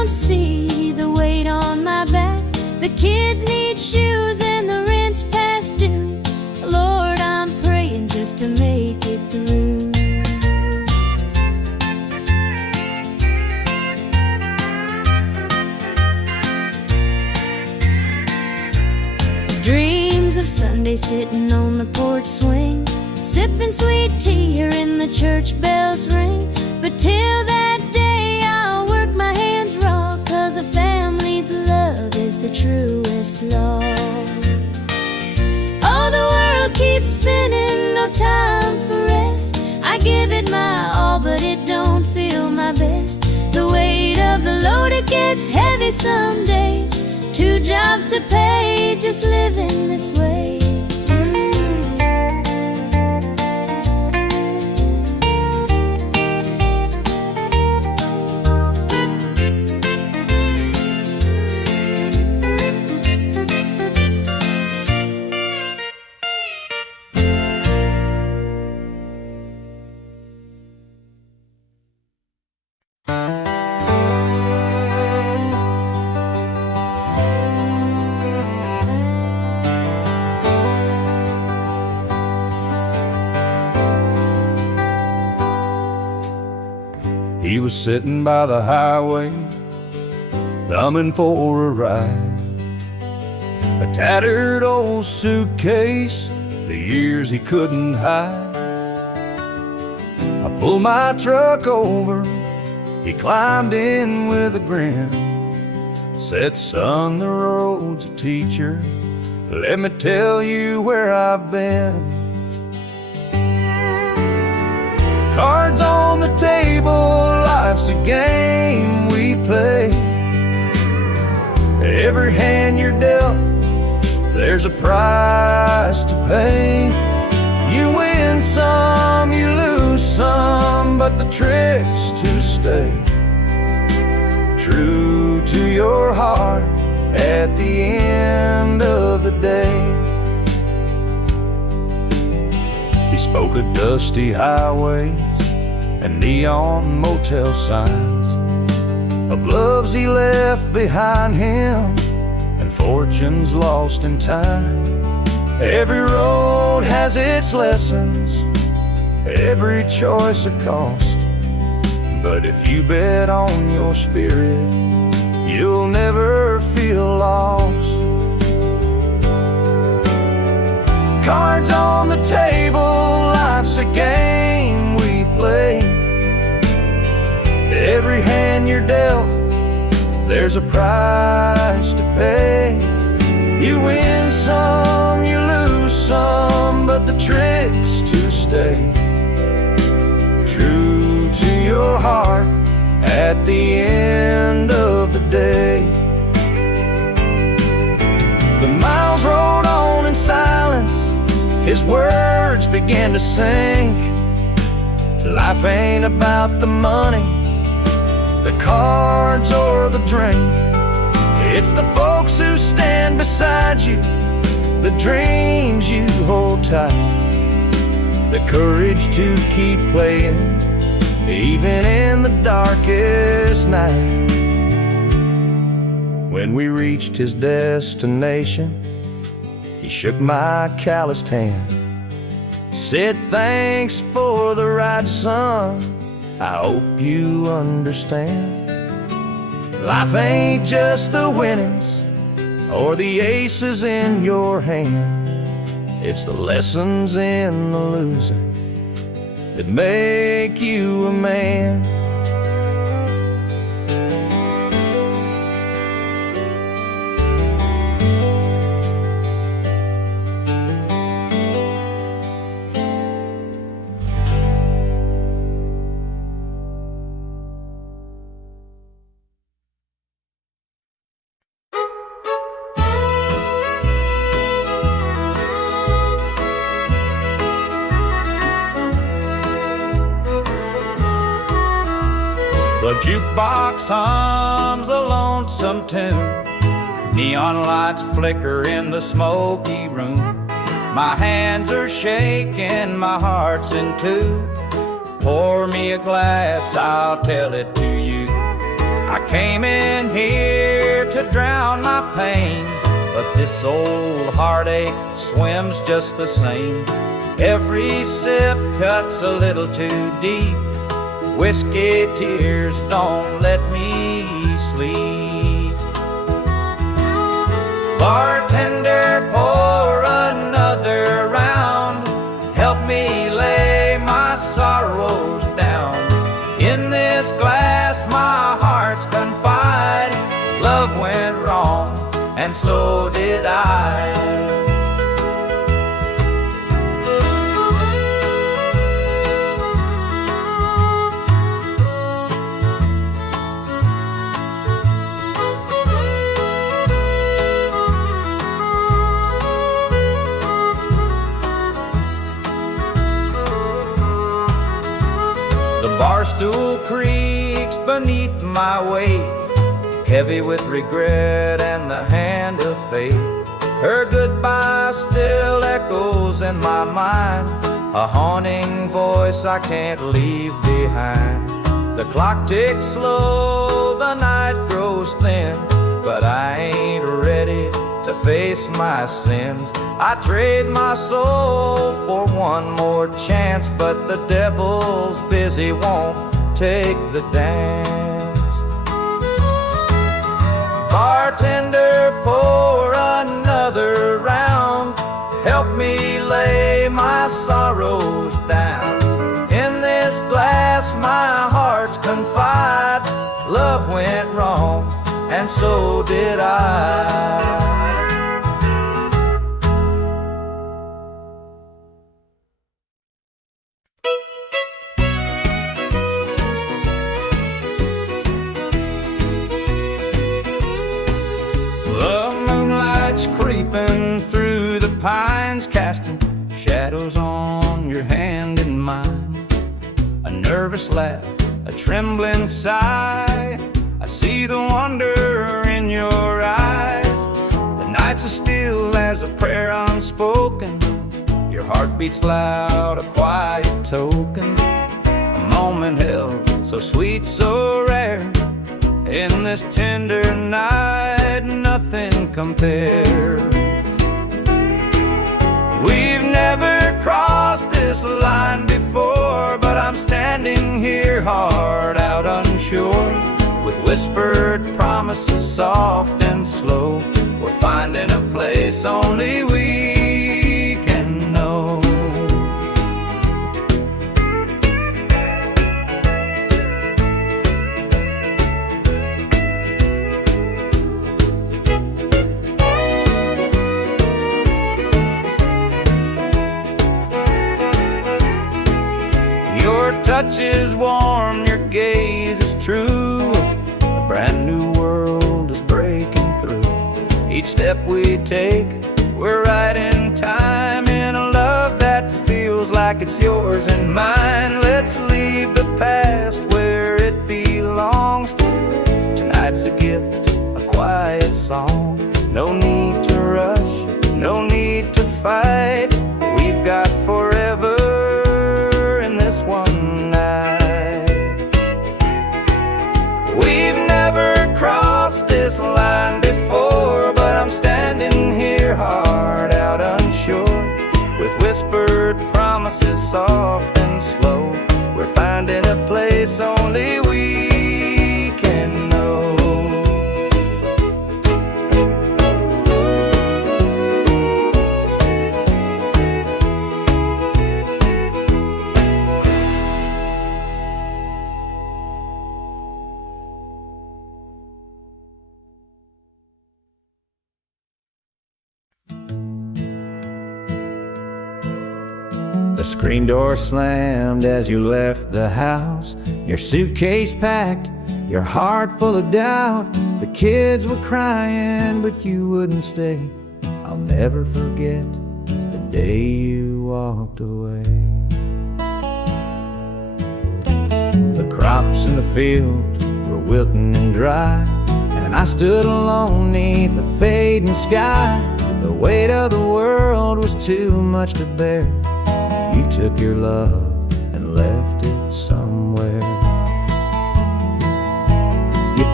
don't see the weight on my back. The kids need shoes and the rent's past due. Lord, I'm praying just to make it through. Dreams of Sunday sitting on the porch swing, sipping sweet tea, hearing the church bells ring. But till that day I'll work my hands raw, 'cause a family's love is the truest law. Oh, the world keeps spinning, no time for rest. I give it my all, but it don't feel my best. The weight of the load, it gets heavy some days. 2 jobs to pay, just living this way. He was sitting by the highway, thumbing for a ride. A tattered old suitcase, the years he couldn't hide. I pulled my truck over, he climbed in with a grin. Said, son, the road's a teacher, let me tell you where I've been. Cards on the table, life's a game we play. Every hand you're dealt, there's a price to pay. You win some, you lose some, but the trick's to stay true to your heart at the end of the day. He spoke of dusty highways and neon motel signs, of loves he left behind him and fortunes lost in time. Every road has its lessons, every choice a cost, but if you bet on your spirit, you'll never feel lost. Cards on the table, life's a game we play. Every hand you're dealt, there's a price to pay. You win some, you lose some, but the trick's to stay true to your heart at the end of the day. The miles rolled on in silence, his words began to sink. Life ain't about the money, the cards or the drink. It's the folks who stand beside you, the dreams you hold tight, the courage to keep playing even in the darkest night. When we reached his destination, he shook my calloused hand, said, thanks for the ride, son, I hope you understand. Life ain't just the winnings or the aces in your hand. It's the lessons in the losing that make you a man. The jukebox hums a lonesome tune, neon lights flicker in the smoky room. My hands are shaking, my heart's in two. Pour me a glass, I'll tell it to you. I came in here to drown my pain, but this old heartache swims just the same. Every sip cuts a little too deep. Whiskey tears don't let me sleep. Bartender, pour another round. Help me lay my sorrows down. In this glass my heart's confide. Love went wrong, and so did I. The bar stool creaks beneath my weight, heavy with regret and the hand of fate. Her goodbye still echoes in my mind, a haunting voice I can't leave behind. The clock ticks slow, the night grows thin, but I ain't ready to face my sins. I trade my soul for one more chance, but the devil's busy, won't take the dance. Bartender, pour another round. Help me lay my sorrows down. In this glass my heart's confide. Love went wrong, and so did I. Creeping through the pines, casting shadows on your hand and mine. A nervous laugh, a trembling sigh. I see the wonder in your eyes. The nights are still as a prayer unspoken. Your heart beats loud, a quiet token. A moment held, so sweet, so rare. In this tender night, nothing compares. We've never crossed this line before, but I'm standing here, heart out unsure, with whispered promises soft and slow. We're finding a place only we can know. Your touch is warm, your gaze is true. A brand new world is breaking through. Each step we take, we're right in time, in a love that feels like it's yours and mine. Let's leave the past where it belongs. Tonight's a gift, a quiet song. No need to rush, no need to fight. We've got forever in this one night. We've never crossed this line before, but I'm standing here, heart out unsure, with whispered promises soft and slow. We're finding a place only we can know. The screen door slammed as you left the house, your suitcase packed, your heart full of doubt. The kids were crying, but you wouldn't stay. I'll never forget the day you walked away. The crops in the field were wilting and dry, and I stood alone neath the fading sky. The weight of the world was too much to bear. You took your love and left it somewhere. You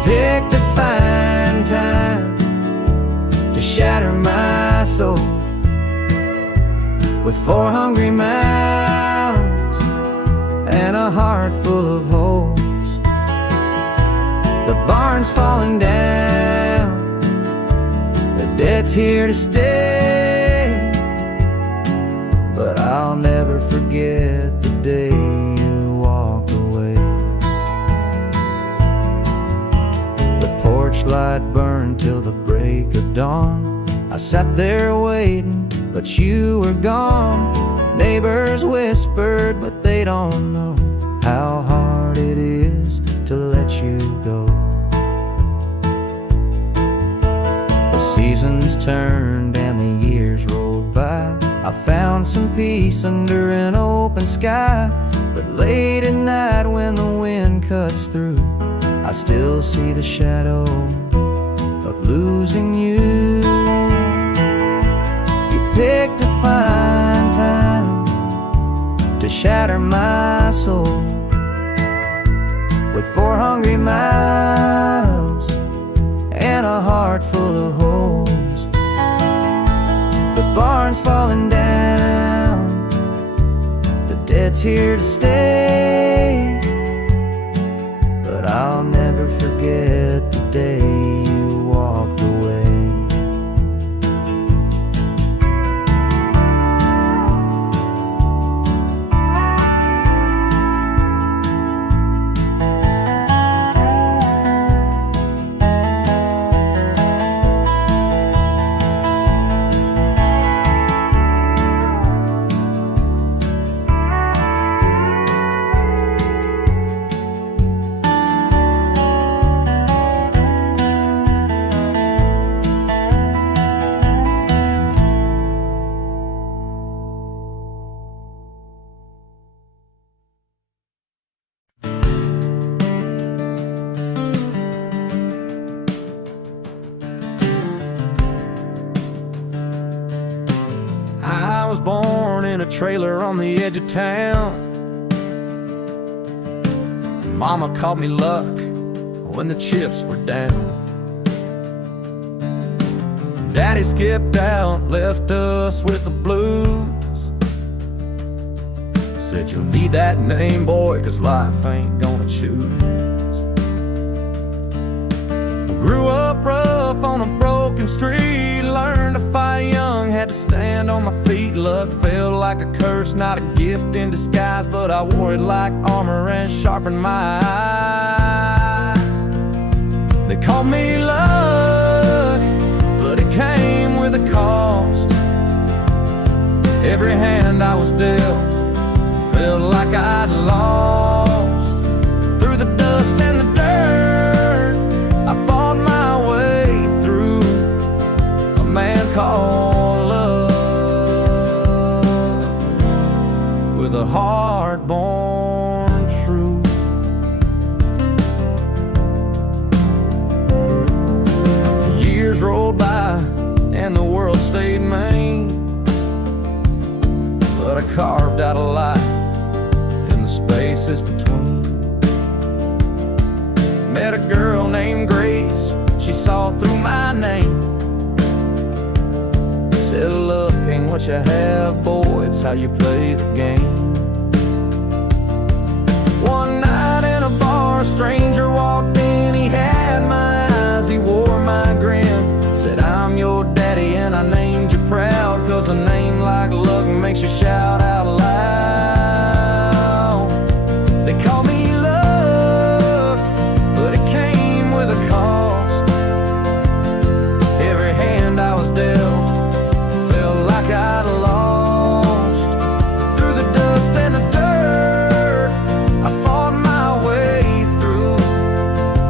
picked a fine time to shatter my soul with 4 hungry mouths and a heart full of holes. The barn's falling down, the debt's here to stay, but I'll never forget the day you walked away. The porch light burned till the break of dawn. I sat there waiting, but you were gone. Neighbors whispered, but they don't know how hard it is to let you go. The seasons turned and the years rolled by. I found some peace under an open sky, but late at night when the wind cuts through, I still see the shadow of losing you. You picked a fine time to shatter my soul with 4 hungry mouths and a heart full of holes. The barn's falling down, the debt's here to stay, but I'll never forget the day you walked away. I was born in a trailer on the edge of town. Mama called me luck when the chips were down. Daddy skipped out, left us with the blues. Said you'll need that name, boy, 'cause life ain't gonna choose. Grew up rough on a broken street, learned to fight young, had to stand on my feet. Luck felt like a curse, not a gift in disguise, but I wore it like armor and sharpened my eyes. They called me luck, but it came with a cost. Every hand I was dealt felt like I'd lost. Through the dust and the dirt, I fought my way through a man called love, with a heart born true. Years rolled by and the world stayed mean, but I carved out a life in the spaces between. Met a girl named Grace, she saw through my name. Said, look, ain't what you have, boy, it's how you play the game. One night in a bar, a stranger walked in, he had my eyes, he wore my grin. Said, I'm your daddy and I named you proud, 'cause a name like luck makes you shout out loud. They call me luck, but it came with a cost. Every hand I was dealt felt like I'd lost. Through the dust and the dirt, I fought my way through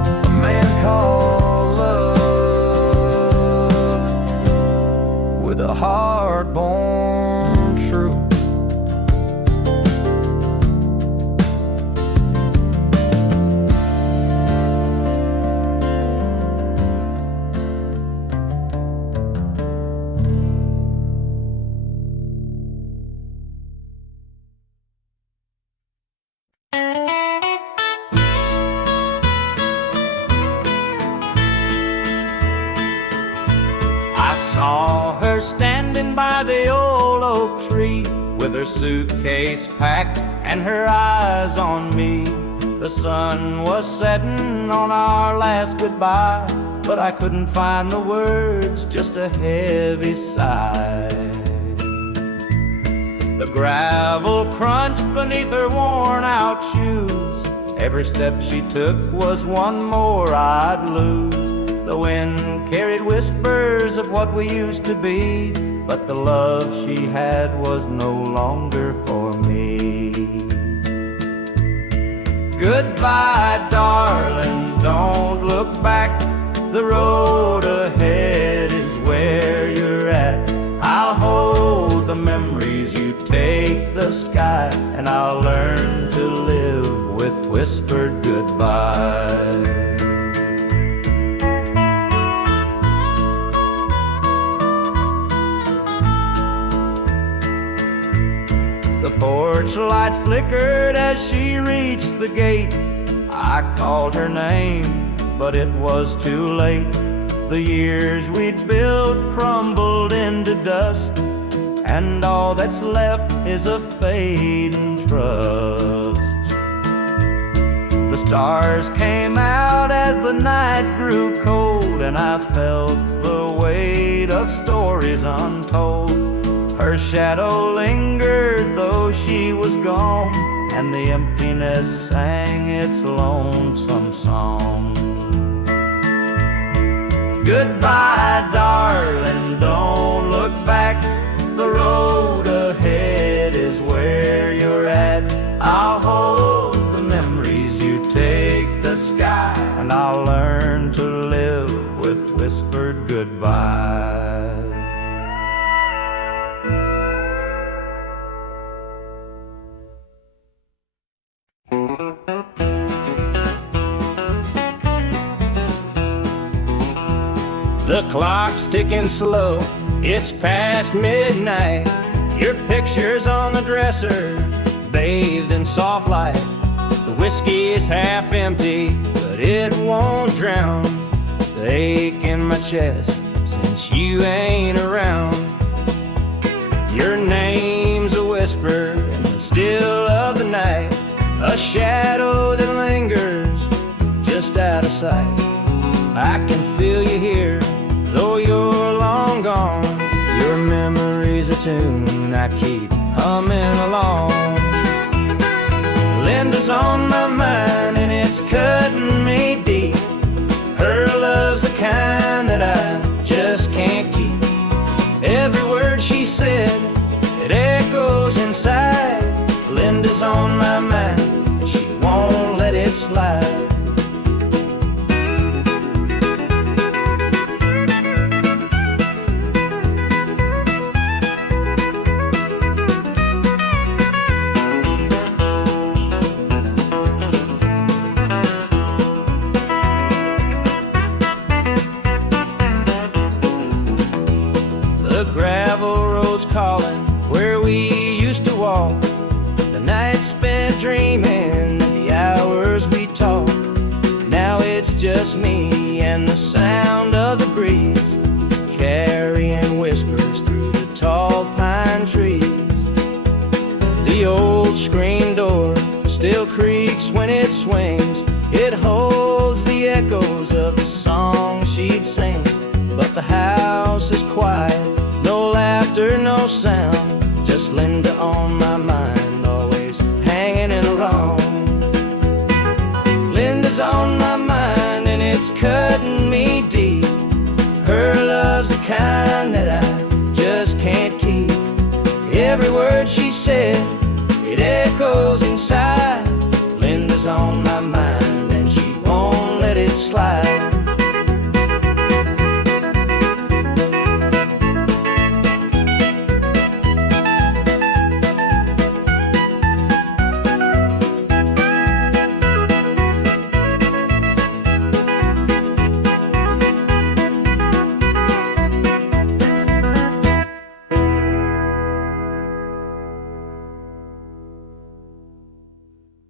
I saw her standing by the old oak tree with her suitcase packed and her eyes on me. The sun was setting on our last goodbye, but I couldn't find the words, just a heavy sigh. The gravel crunched beneath her worn-out shoes. Every step she took was one more I'd lose. The wind carried whispers of what we used to be, but the love she had was no longer for me. Goodbye, darling, don't look back. The road ahead is where you're at. I'll hold the memories, you take the sky, and I'll learn to live with whispered goodbye. The porch light flickered as she reached the gate. I called her name, but it was too late. The years we'd built crumbled into dust, and all that's left is a fading trust. The stars came out as the night grew cold, and I felt the weight of stories untold. Her shadow lingered though she was gone, and the emptiness sang its lonesome song. Goodbye, darling, don't look back. The road ahead is where you're at. I'll hold the memories, you take the sky, and I'll learn to live with whispered goodbye. The clock's ticking slow, it's past midnight. Your picture's on the dresser, bathed in soft light. The whiskey is half empty, but it won't drown the ache in my chest since you ain't around. Your name's a whisper in the still of the night, a shadow that lingers just out of sight. I can feel you here, though you're long gone. Your memory's a tune I keep humming along. Linda's on my mind and it's cutting me deep. Her love's the kind that I just can't keep. Every word she said, it echoes inside. Linda's on my mind and she won't let it slide. Calling where we used to walk, the nights spent dreaming and the hours we talked. Now it's just me and the sound of the breeze, carrying whispers through the tall pine trees. The old screen door still creaks when it swings. It holds the echoes of the song she'd sing, but the house is quiet. No laughter, no sound, just Linda on my mind, always hanging around. Linda's on my mind and it's cutting me deep. Her love's the kind that I just can't keep. Every word she said, it echoes inside. Linda's on my mind and she won't let it slide.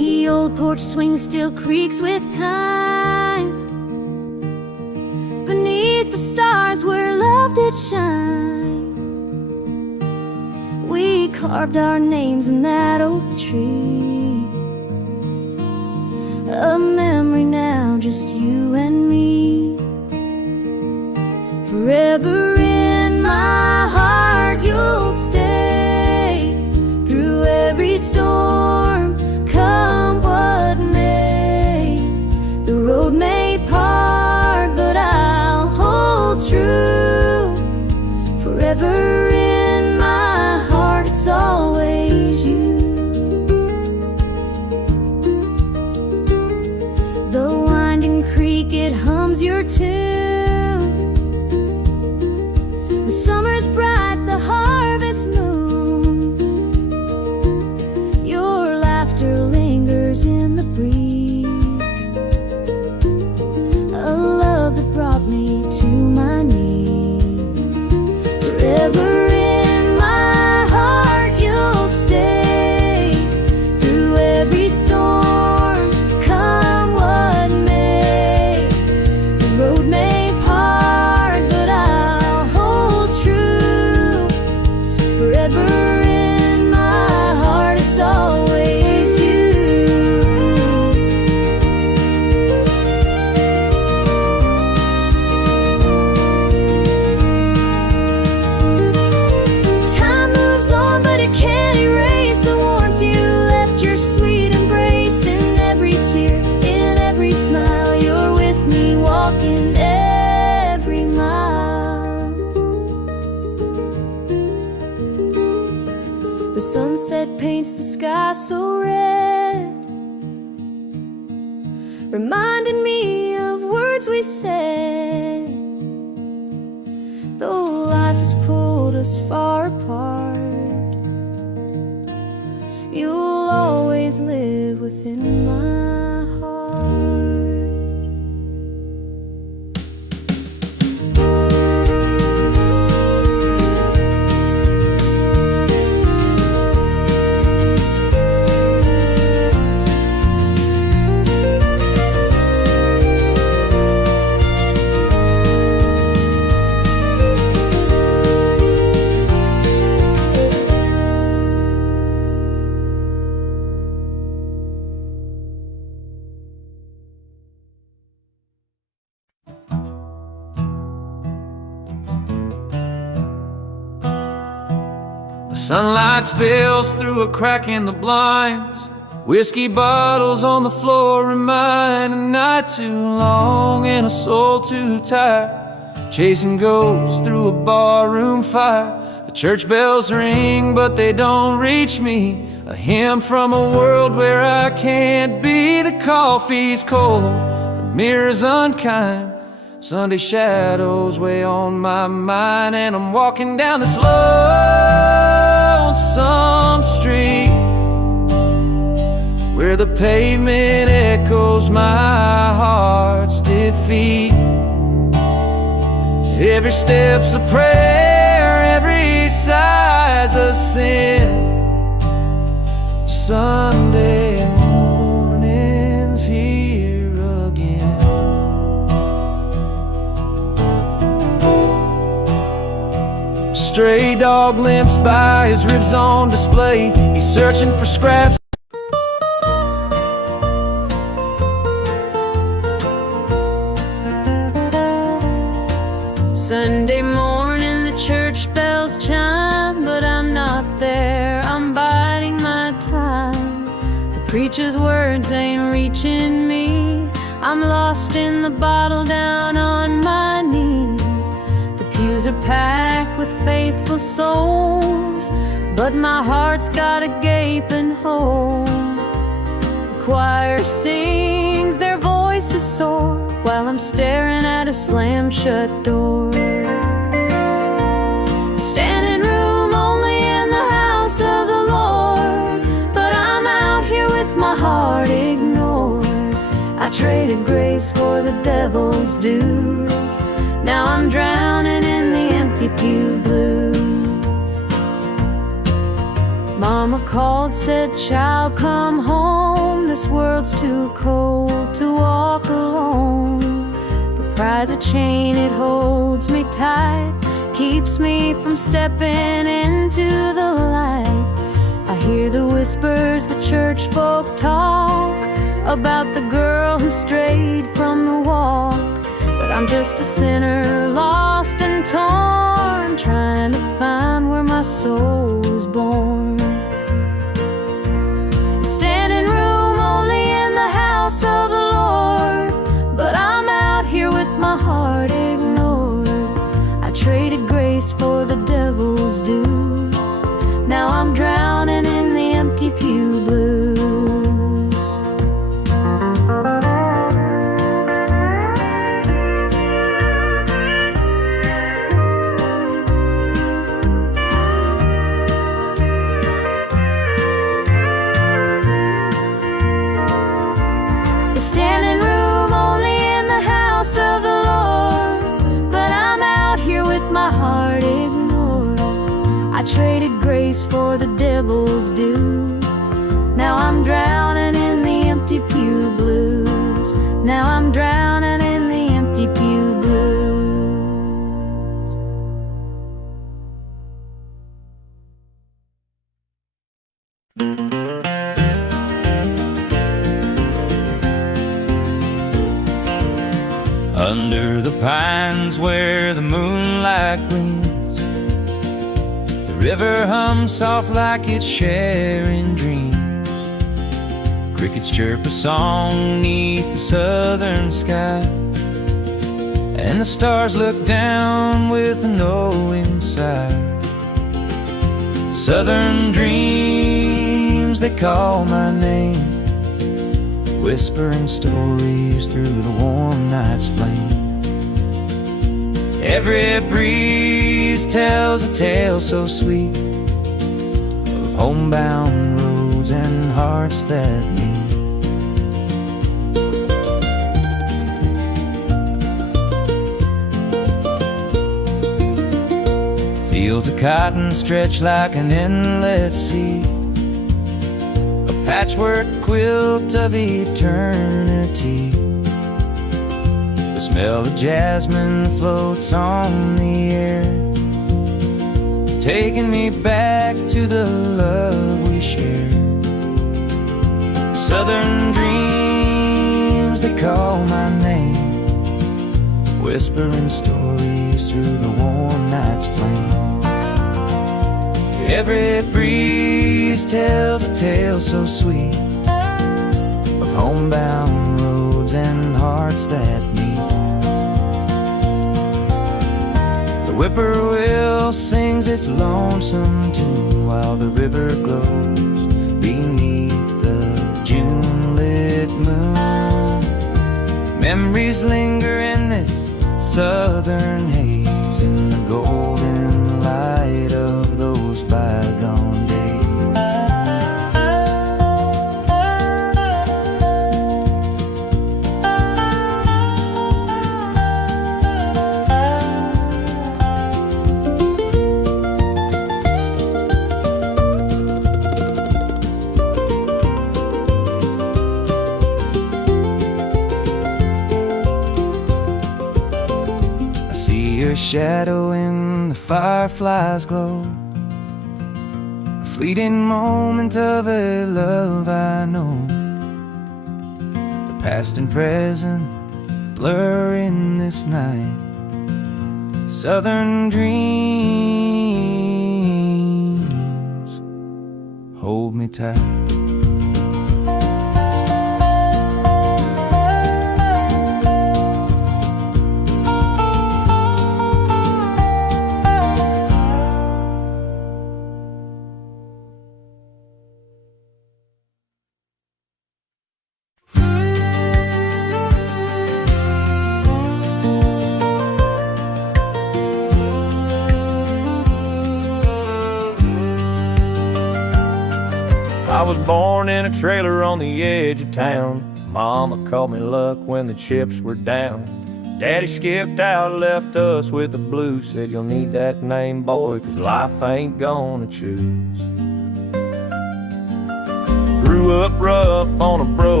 The old porch swing still creaks with time. Beneath the stars where love did shine, we carved our names in that oak tree. A memory now, just you and me. Forever in my heart you'll stay, through every storm, come what may. The road may part, but I'll hold true. Forever in my heart, it's always you. The winding creek, it hums your tune. The summer's bright, the harvest moon. Your laughter lingers in the breeze. A love that brought me to my knees. Forever in my heart you'll stay, through every storm, come what may. The road may part, but I'll hold true. Forever in my heart, it's always you. Time moves on, but it can't erase the warmth you left, your sweet embrace. In every tear, in every smile, you're with me, walking every mile. The sunset paints the sky so red, reminding me of words we said. Though life has pulled us far apart, you'll always live within my heart. The sunlight spills through a crack in the blinds. Whiskey bottles on the floor remind a night too long and a soul too tired. Chasing ghosts through a barroom fire. The church bells ring, but they don't reach me. A hymn from a world where I can't be. The coffee's cold, the mirror's unkind. Sunday shadows weigh on my mind, and I'm walking down this lonesome street where the pavement echoes my heart's defeat. Every step's a prayer, every sigh's a sin. Sunday morning's here again. A stray dog limps by, his ribs on display. He's searching for scraps. Sunday morning, the church bells chime, but I'm not there, I'm biding my time. The preacher's words ain't reaching me, I'm lost in the bottle down on my knees. The pews are packed with faithful souls, but my heart's got a gaping hole. The choir sings, their voices soar, while I'm staring at a slam-shut door. Standing room only in the house of the Lord, but I'm out here with my heart ignored. I traded grace for the devil's dues, now I'm drowning in the empty pew blues. Mama called, said, "Child, come home, this world's too cold to walk alone. But pride's a chain, it holds me tight, keeps me from stepping into the light. I hear the whispers the church folk talk about the girl who strayed from the walk. But I'm just a sinner, lost and torn, trying to find where my soul was born. It's standing room only in the house of the Lord, but I'm out here with my heart ignored. I traded grace for the devil's dues. Now I'm drowning in the empty pew blues. Standing room only in the house of the Lord, but I'm out here with my heart ignored. I traded grace for the devil's dues. Now I'm drowning in the empty pew blues. Now I'm drowning in the empty pew blues. Under the pines where the moonlight gleams, the river hums soft like it's sharing dreams. Crickets chirp a song neath the southern sky, and the stars look down with a knowing sigh. Southern dreams, they call my name, whispering stories through the warm night's flame. Every breeze tells a tale so sweet of homebound roads and hearts that meet. Fields of cotton stretch like an endless sea, a patchwork quilt of eternity. The smell of jasmine floats on the air, taking me back to the love we shared. Southern dreams, they call my name, whispering stories through the warm night's flame. Every breeze tells a tale so sweet of homebound roads and hearts that meet. The whippoorwill sings its lonesome tune while the river glows beneath the June-lit moon. Memories linger in this southern haze, in the golden light of those bygone days. I see your shadow in the firefly's glow, a fleeting moment of a love I know. The past and present blur in this night. Southern dreams, hold me tight. I was born in a trailer on the edge of town. Mama called me luck when the chips were down. Daddy skipped out, left us with the blues. Said you'll need that name, boy, 'cause life ain't gonna choose. Grew up rough on a broken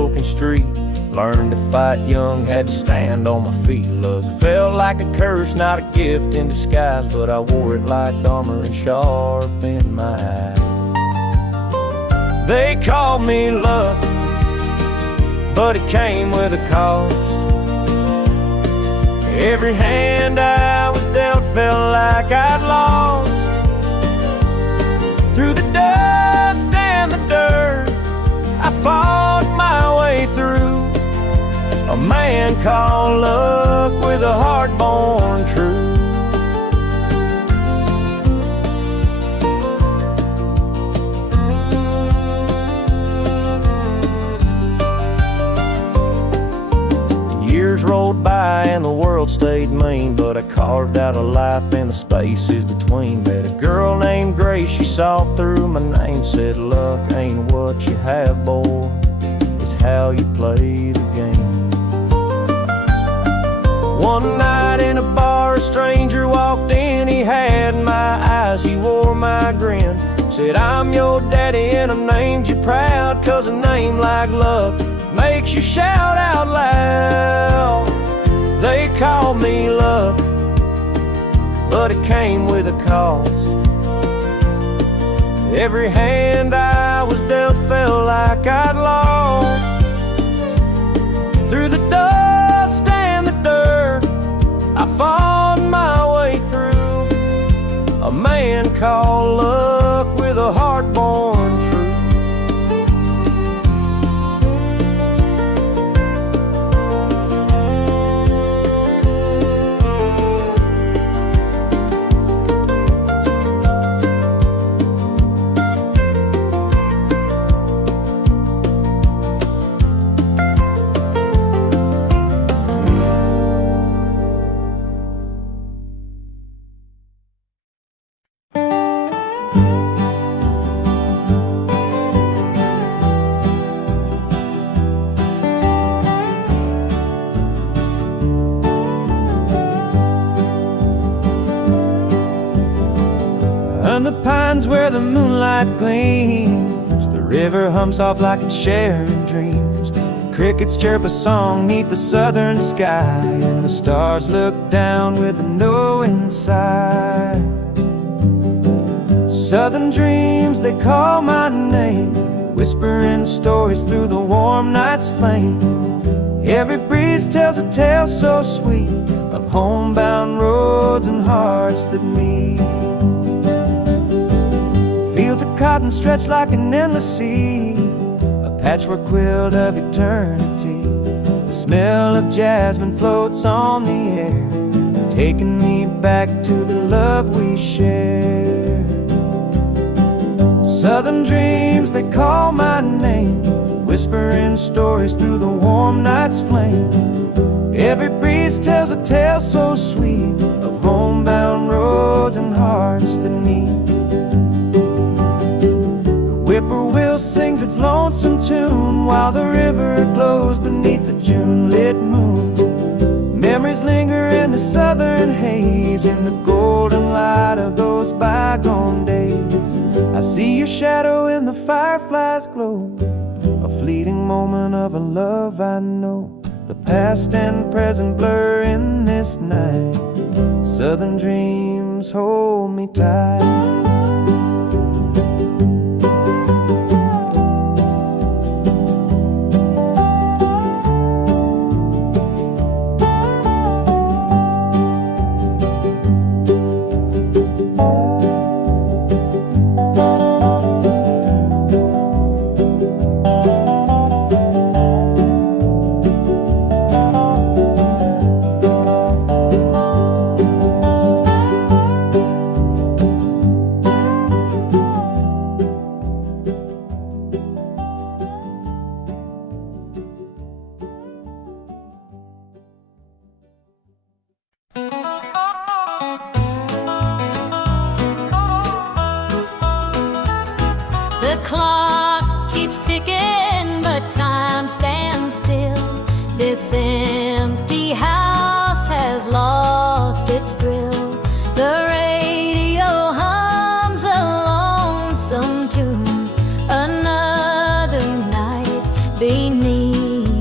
street. Learned to fight young, had to stand on my feet. Look, felt like a curse, not a gift in disguise, but I wore it like armor and sharp in my eye. They called me luck, but it came with a cost. Every hand I was dealt felt like I'd lost. Through the dust and the dirt, I fought my way through. A man called luck with a heart born true. Years rolled by and the world stayed mean, but I carved out a life in the spaces between. Met a girl named Grace, she saw through my name, said luck ain't what you have, boy, it's how you play the game. One night in a bar, a stranger walked in, he had my eyes, he wore my grin. Said, I'm your daddy and I named you proud, 'cause a name like luck makes you shout out loud. They called me luck, but it came with a cost. Every hand I was dealt felt like I'd lost. Through the dust and the dirt, I fought my way through. A man called luck with a heart born true. And the pines where the moonlight gleams, the river hums off like it's sharing dreams. The crickets chirp a song neath the southern sky, and the stars look down with a knowing sigh. Southern dreams, they call my name, whispering stories through the warm night's flame. Every breeze tells a tale so sweet of homebound roads and hearts that meet. Fields of cotton stretch like an endless sea, a patchwork quilt of eternity. The smell of jasmine floats on the air, taking me back to the love we shared. Southern dreams, they call my name, whispering stories through the warm night's flame. Every breeze tells a tale so sweet of homebound roads and hearts that meet. Whippoorwill sings its lonesome tune while the river glows beneath the June-lit moon. Memories linger in the southern haze, in the golden light of those bygone days. I see your shadow in the firefly's glow, a fleeting moment of a love I know. The past and present blur in this night. Southern dreams hold me tight. The clock keeps ticking, but time stands still. This empty house has lost its thrill. The radio hums a lonesome tune, another night beneath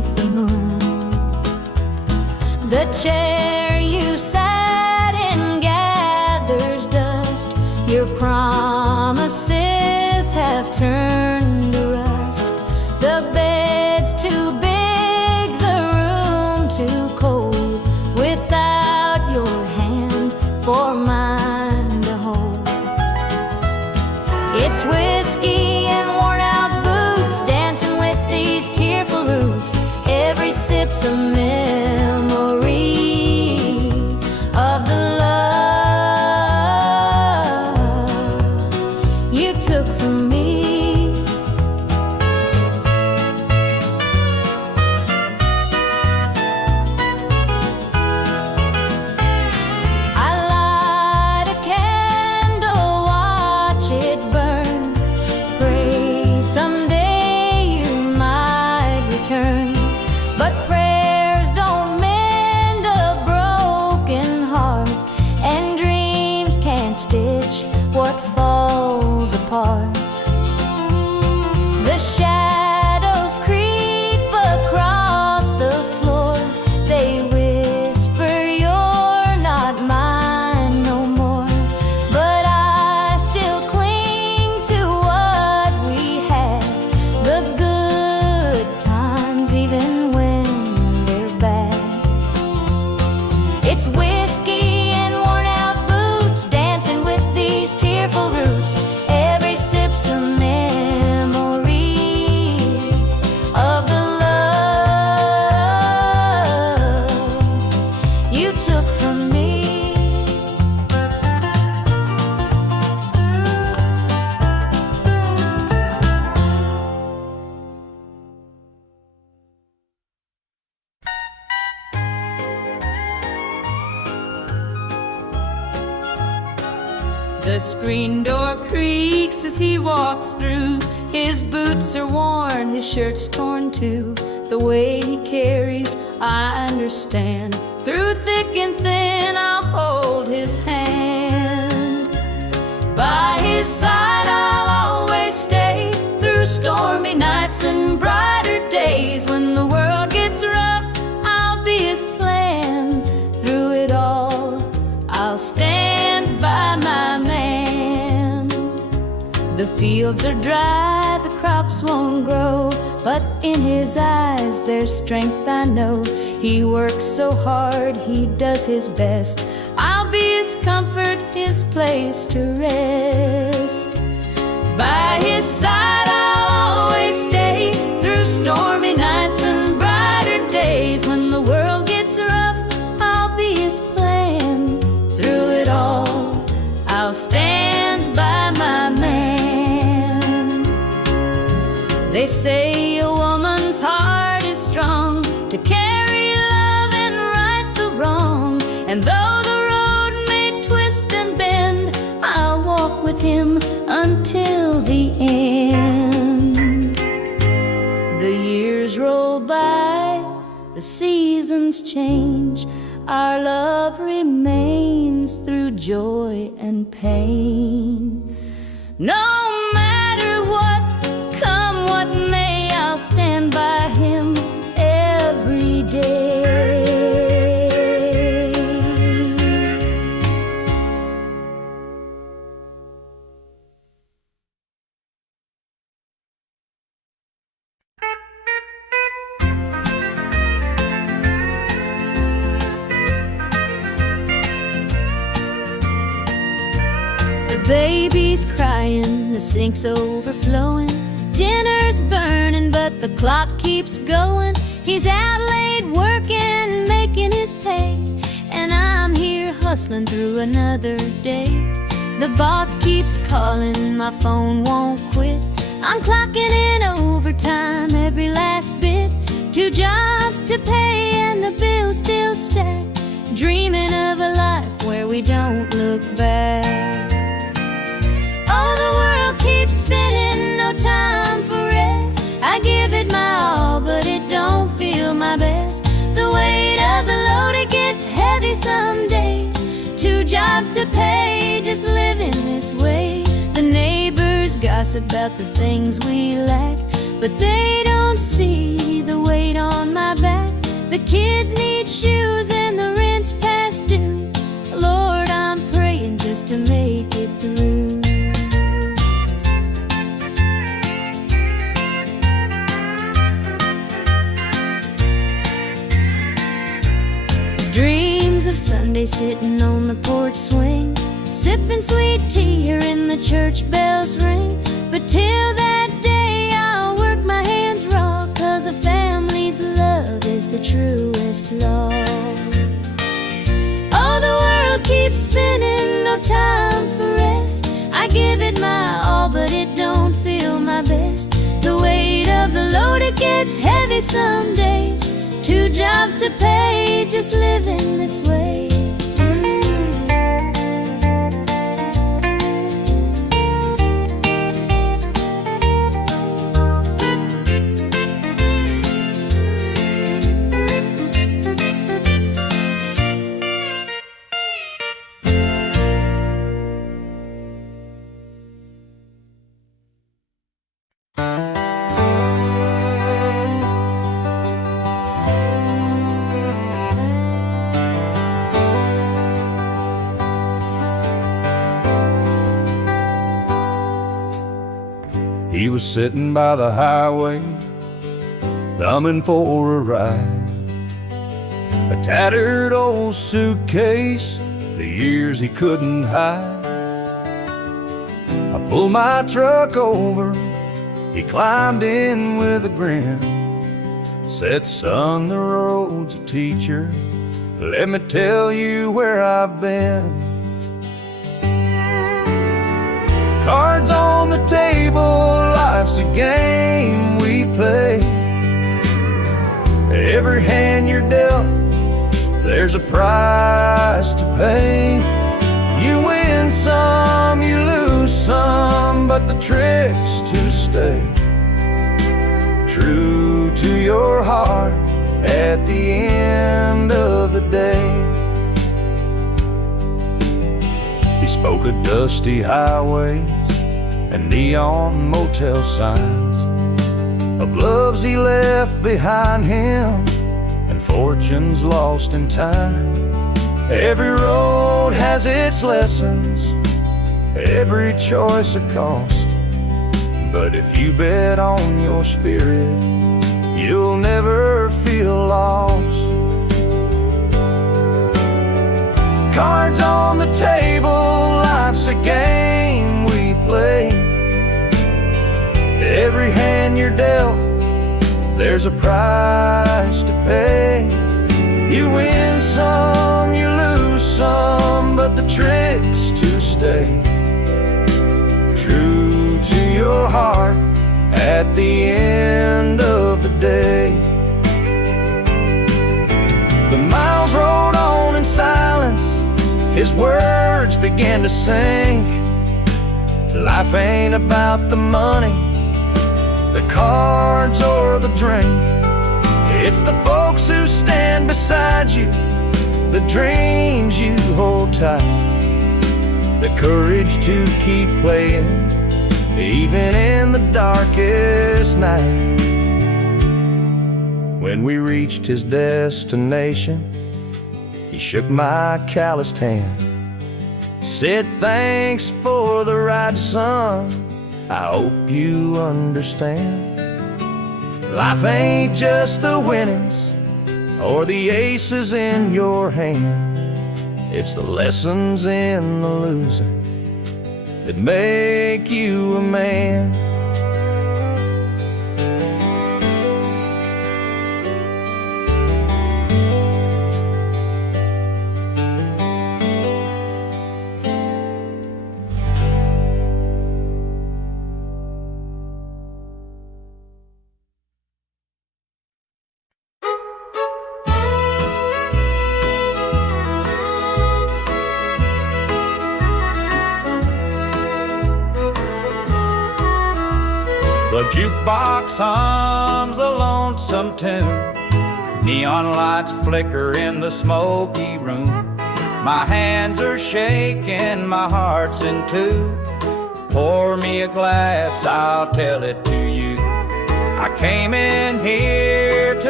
chair you sat in gathers dust. Your promises have turned to rust. The bed's too big, the room too cold, without your hand for mine to hold. It's whiskey and worn out boots, dancing with these tearful roots. Every sip's a memory of the love you took from me. I light a candle, watch it burn, pray someday you might return. But prayers don't mend a broken heart, and dreams can't stitch what falls apart. The shadows creep across the floor. They whisper you're not mine no more. But I still cling to what we had, the good times even when they're bad. It's whiskey and worn out boots, dancing with these tearful roots. Every sip's a memory of the love you took from me. The screen door creaks as he walks through. His boots are worn, his shirt's torn too. The way he carries, I understand. Through thick and thin, I'll hold his hand. By his side, I'll always stay. Through stormy nights and brighter days. When the world gets rough, I'll be his plan. Through it all, I'll stand by my man. The fields are dry, the crops won't grow, but in his eyes there's strength, I know. He works so hard, he does his best. I'll be his comfort, his place to rest. By his side I'll always stay. Through stormy nights and brighter days. When the world gets rough, I'll be his plan. Through it all, I'll stand by my man. They say a woman's heart is strong to carry love and right the wrong. And though the road may twist and bend, I'll walk with him until the end. The years roll by, the seasons change. Our love remains through joy and pain. No matter what, come what may, I'll stand by him every day. The baby's crying, the sink's overflowing. Dinner's burning, but the clock keeps going. He's out late working, making his pay, and I'm here hustling through another day. The boss keeps calling, my phone won't quit. I'm clocking in overtime every last bit. 2 jobs to pay and the bills still stack. Dreaming of a life where we don't look back. Oh, the world keeps spinning, no time for rest. I give it my all, but it don't feel my best. The weight of the load, it gets heavy some days. 2 jobs to pay, just living this way. The neighbors gossip about the things we lack, but they don't see the weight on my back. The kids need shoes and the rent's past due. Lord, I'm praying just to make it through. Dreams of Sunday sitting on the porch swing, sipping sweet tea, hearing the church bells ring. But till that day I'll work my hands raw, 'cause a family's love is the truest law. Oh, the world keeps spinning, no time for rest. I give it my all, but it don't feel my best. The weight of the load, it gets heavy some days. 2 jobs to pay, just living this way. He was sitting by the highway, thumbing for a ride. A tattered old suitcase, the years he couldn't hide. I pulled my truck over, he climbed in with a grin. Said, son, the road's a teacher, let me tell you where I've been. Cards on the table, life's a game we play. Every hand you're dealt, there's a price to pay. You win some, you lose some, but the trick's to stay true to your heart at the end of the day. He spoke of dusty highways and neon motel signs, of loves he left behind him and fortunes lost in time. Every road has its lessons, every choice a cost, but if you bet on your spirit, you'll never feel lost. Cards on the table, life's a game we play. Every hand you're dealt, there's a price to pay. You win some, you lose some, but the trick's to stay true to your heart at the end of the day. The miles rolled on in silence, his words began to sink. Life ain't about the money, the cards or the drink. It's the folks who stand beside you, the dreams you hold tight, the courage to keep playing even in the darkest night. When we reached his destination, he shook my calloused hand, said, thanks for the ride, son, I hope you understand. Life ain't just the winnings or the aces in your hand. It's the lessons in the losing that make you a man. The jukebox hums a lonesome tune, neon lights flicker in the smoky room. My hands are shaking, my heart's in two. Pour me a glass, I'll tell it to you. I came in here to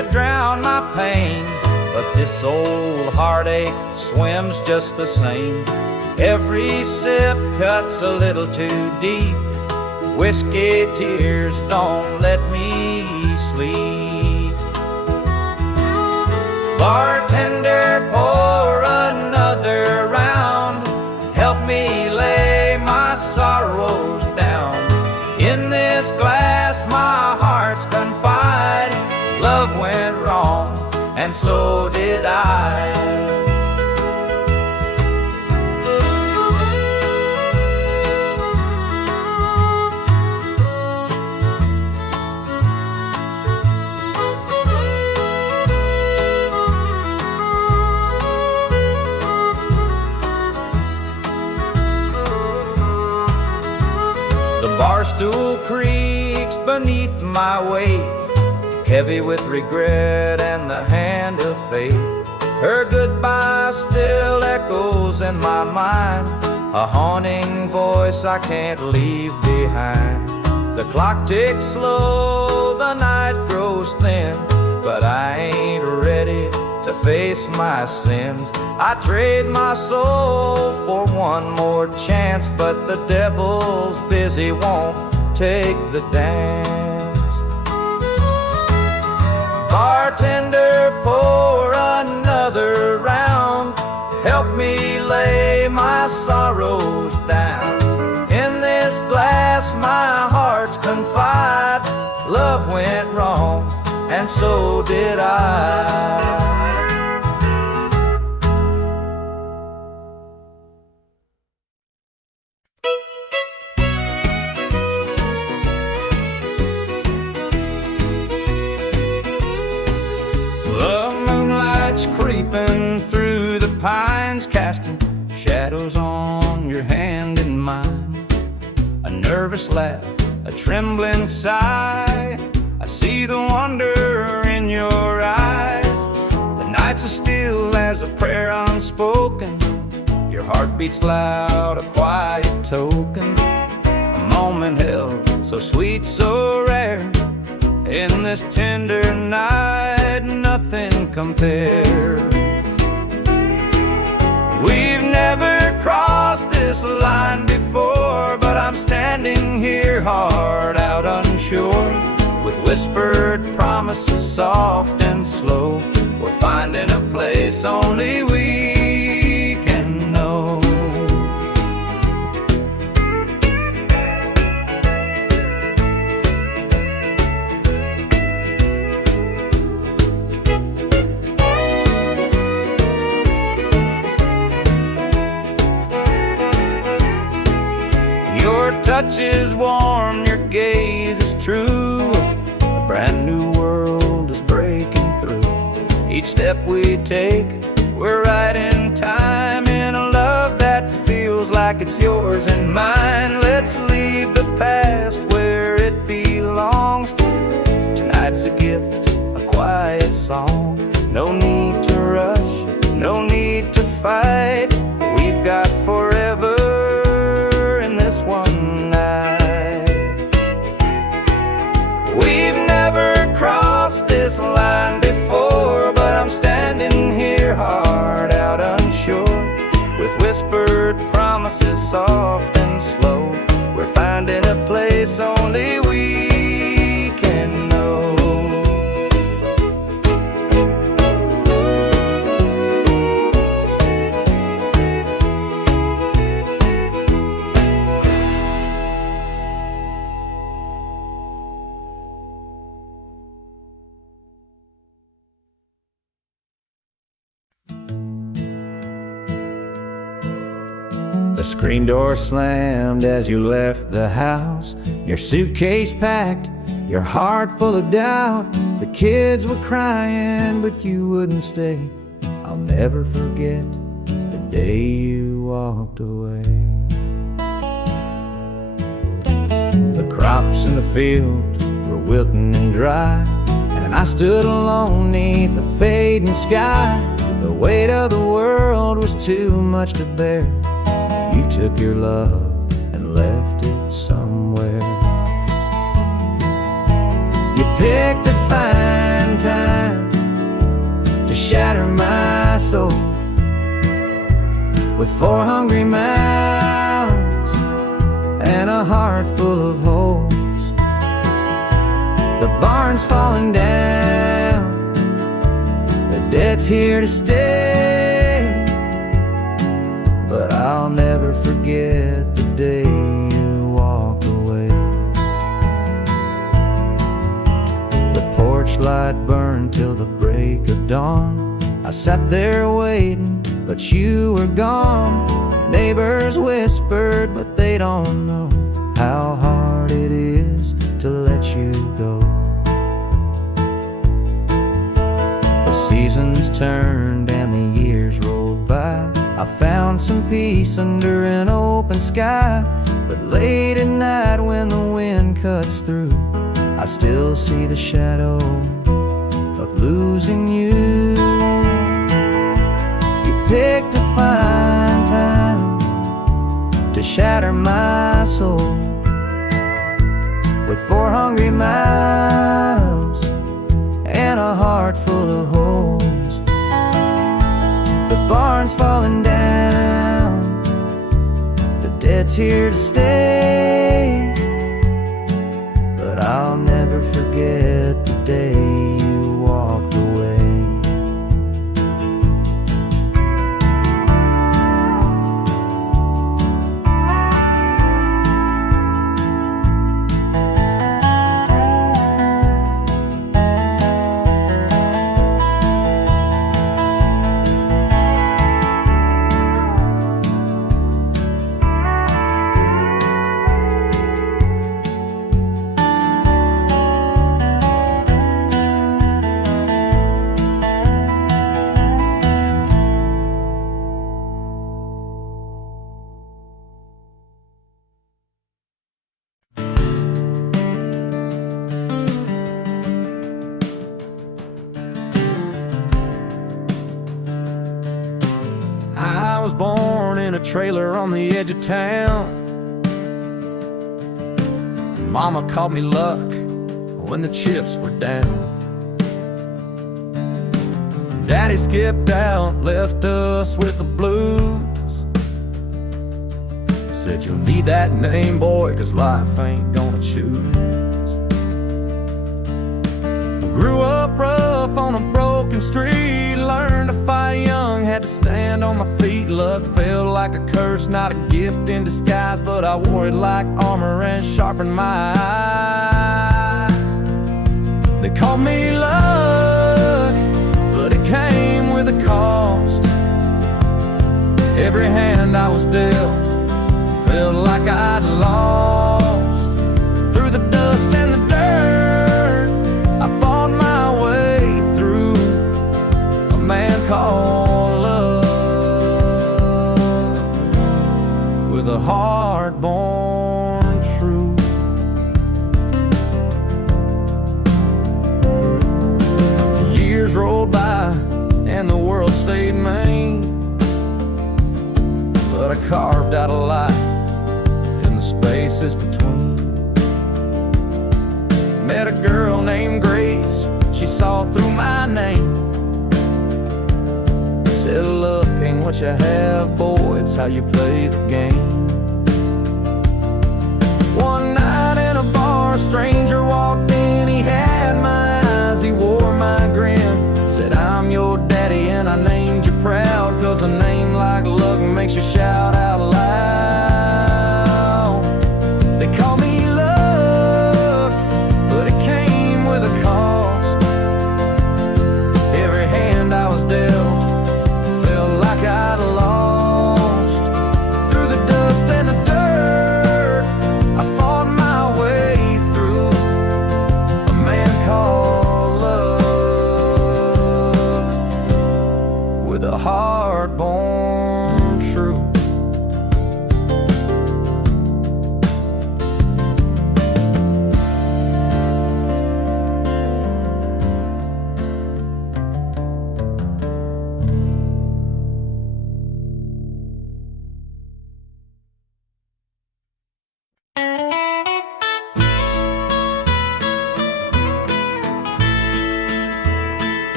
to drown my pain, but this old heartache swims just the same. Every sip cuts a little too deep. Whiskey tears don't let me sleep. Bartender, pour another round. Help me lay my sorrows down. In this glass my heart's confide. Love went wrong, and so did I. Barstool creaks beneath my weight, heavy with regret and the hand of fate. Her goodbye still echoes in my mind, a haunting voice I can't leave behind. The clock ticks slow, the night grows thin, but I ain't ready to face my sins. I trade my soul for one more chance, but the devil's busy, won't take the dance. Bartender, pour another round. Help me lay my sorrows down. In this glass my heart's confide. Love went wrong, and so did I. Creeping through the pines, casting shadows on your hand and mine. A nervous laugh, a trembling sigh. I see the wonder in your eyes. The nights are still as a prayer unspoken. Your heart beats loud, a quiet token. A moment held, so sweet, so rare. In this tender night, nothing compares. We've never crossed this line before, but I'm standing here hard out unsure. With whispered promises soft and slow, we're finding a place only we can know. Your touch is warm, your gaze is true. A brand new world is breaking through. Each step we take, we're right in time, in a love that feels like it's yours and mine. Let's leave the past where it belongs. Tonight's a gift, a quiet song. No need to rush, no need to fight. We've got forever one night. We've never crossed this line before, but I'm standing here hard out unsure. With whispered promises soft and slow, we're finding a place only we can know. The screen door slammed as you left the house. Your suitcase packed, your heart full of doubt. The kids were crying, but you wouldn't stay. I'll never forget the day you walked away. The crops in the field were wilting and dry, and I stood alone neath the fading sky. The weight of the world was too much to bear. You took your love and left it somewhere. You picked a fine time to shatter my soul with 4 hungry mouths and a heart full of holes. The barn's falling down, the debt's here to stay, but I'll never forget the day you walked away. The porch light burned till the break of dawn. I sat there waiting, but you were gone. Neighbors whispered, but they don't know how hard it is to let you go. The seasons turned and the years rolled by. I found some peace under an open sky, but late at night when the wind cuts through, I still see the shadow of losing you. You picked a fine time to shatter my soul with 4 hungry mouths and a heart full of holes. The barn's falling down, the debt's here to stay, but I'll never forget the day you walked away. I was born in a trailer on the edge of town. Mama called me luck when the chips were down. Daddy skipped out, left us with the blues. Said you'll need that name, boy, 'cause life ain't gonna choose. Grew up rough on a broken street, learned to fight young, had to stand on my feet. Luck felt like a curse, not a gift in disguise, but I wore it like armor and sharpened my eyes. They called me luck, but it came with a cost. Every hand I was dealt felt like I'd lost. Through the dust and the dirt, I fought my way through a man called love, with a heart born true. Years rolled by and the world stayed mean, but I carved out a life in the spaces between. Met a girl named Grace, she saw through my name. Said luck ain't what you have, boy, it's how you play the game. One night in a bar, a stranger walked in, he had my eyes, he wore my grin. Said I'm your daddy and I named you proud, 'cause a name like luck makes you shout out loud. They call me luck, but it came with a cost. Every hand I was dealt felt like I'd lost. Through the dust and the dirt, I fought my way through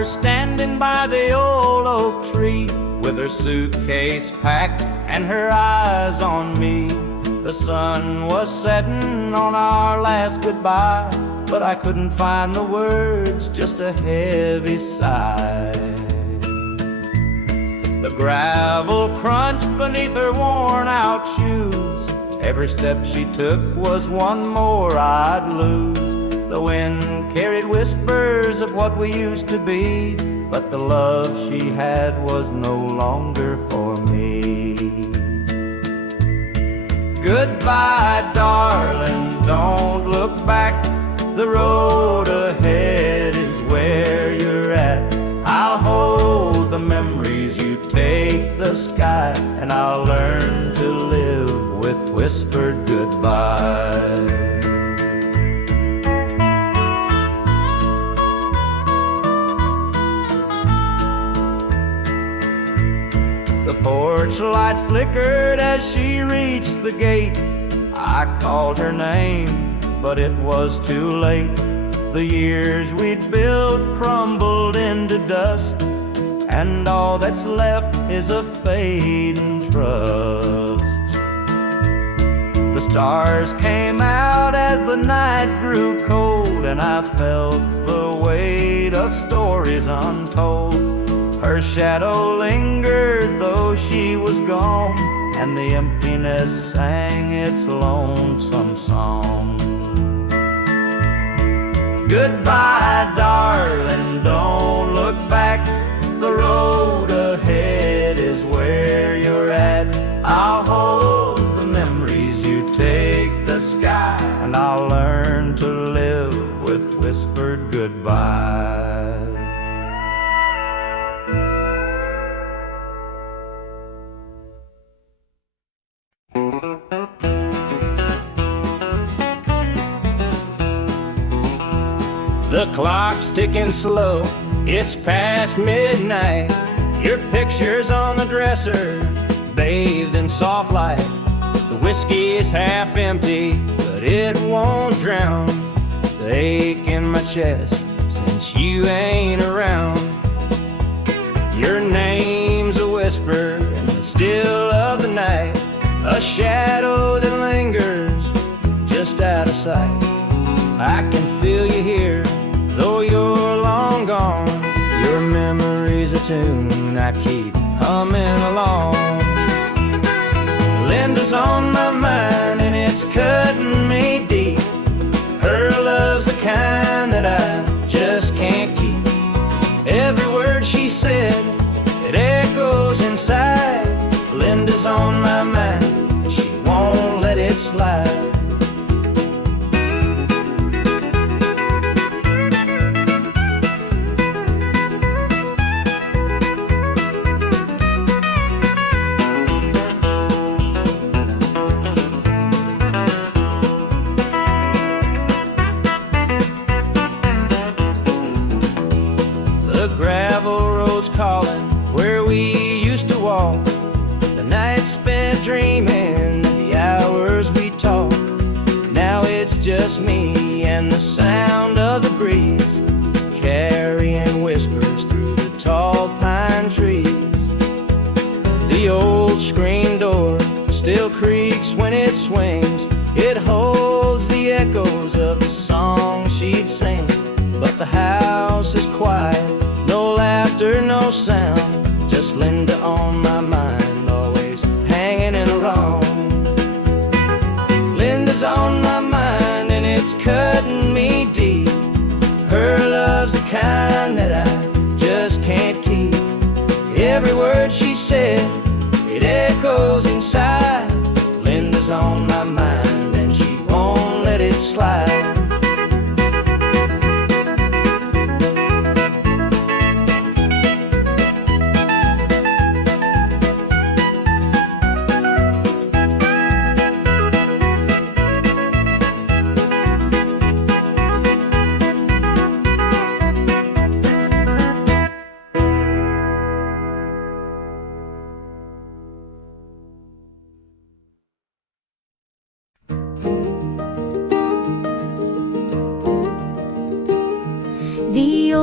her standing by the old oak tree, with her suitcase packed and her eyes on me. The sun was setting on our last goodbye, but I couldn't find the words, just a heavy sigh. The gravel crunched beneath her worn-out shoes. Every step she took was one more I'd lose. The wind carried whispers of what we used to be, but the love she had was no longer for me. Goodbye, darling, don't look back. The road ahead is where you're at. I'll hold the memories, you take the sky, and I'll learn to live with whispered goodbye. The porch light flickered as she reached the gate. I called her name, but it was too late. The years we'd built crumbled into dust, and all that's left is a fading trust. The stars came out as the night grew cold, and I felt the weight of stories untold. Her shadow lingered though she was gone, and the emptiness sang its lonesome song. Goodbye, darling, don't look back. The road ahead is where you're at. I'll hold the memories, you take the sky, and I'll learn to live with whispered goodbye. The clock's ticking slow, it's past midnight. Your picture's on the dresser, bathed in soft light. The whiskey is half empty, but it won't drown the ache in my chest since you ain't around. Your name's a whisper in the still of the night, a shadow that lingers just out of sight. I can feel you here, though you're long gone. Your memory's a tune I keep humming along. Linda's on my mind and it's cutting me deep. Her love's the kind that I just can't keep. Every word she said, it echoes inside. Linda's on my mind and she won't let it slide. Dreaming the hours we talk. Now it's just me and the sound of the breeze, carrying whispers through the tall pine trees. The old screen door still creaks when it swings. It holds the echoes of the song she'd sing. But the house is quiet, no laughter, no sound, just Linda on my mind, hanging in a wrong. Linda's on my mind and it's cutting me deep. Her love's the kind that I just can't keep. Every word she said, it echoes inside. Linda's on my mind and she won't let it slide.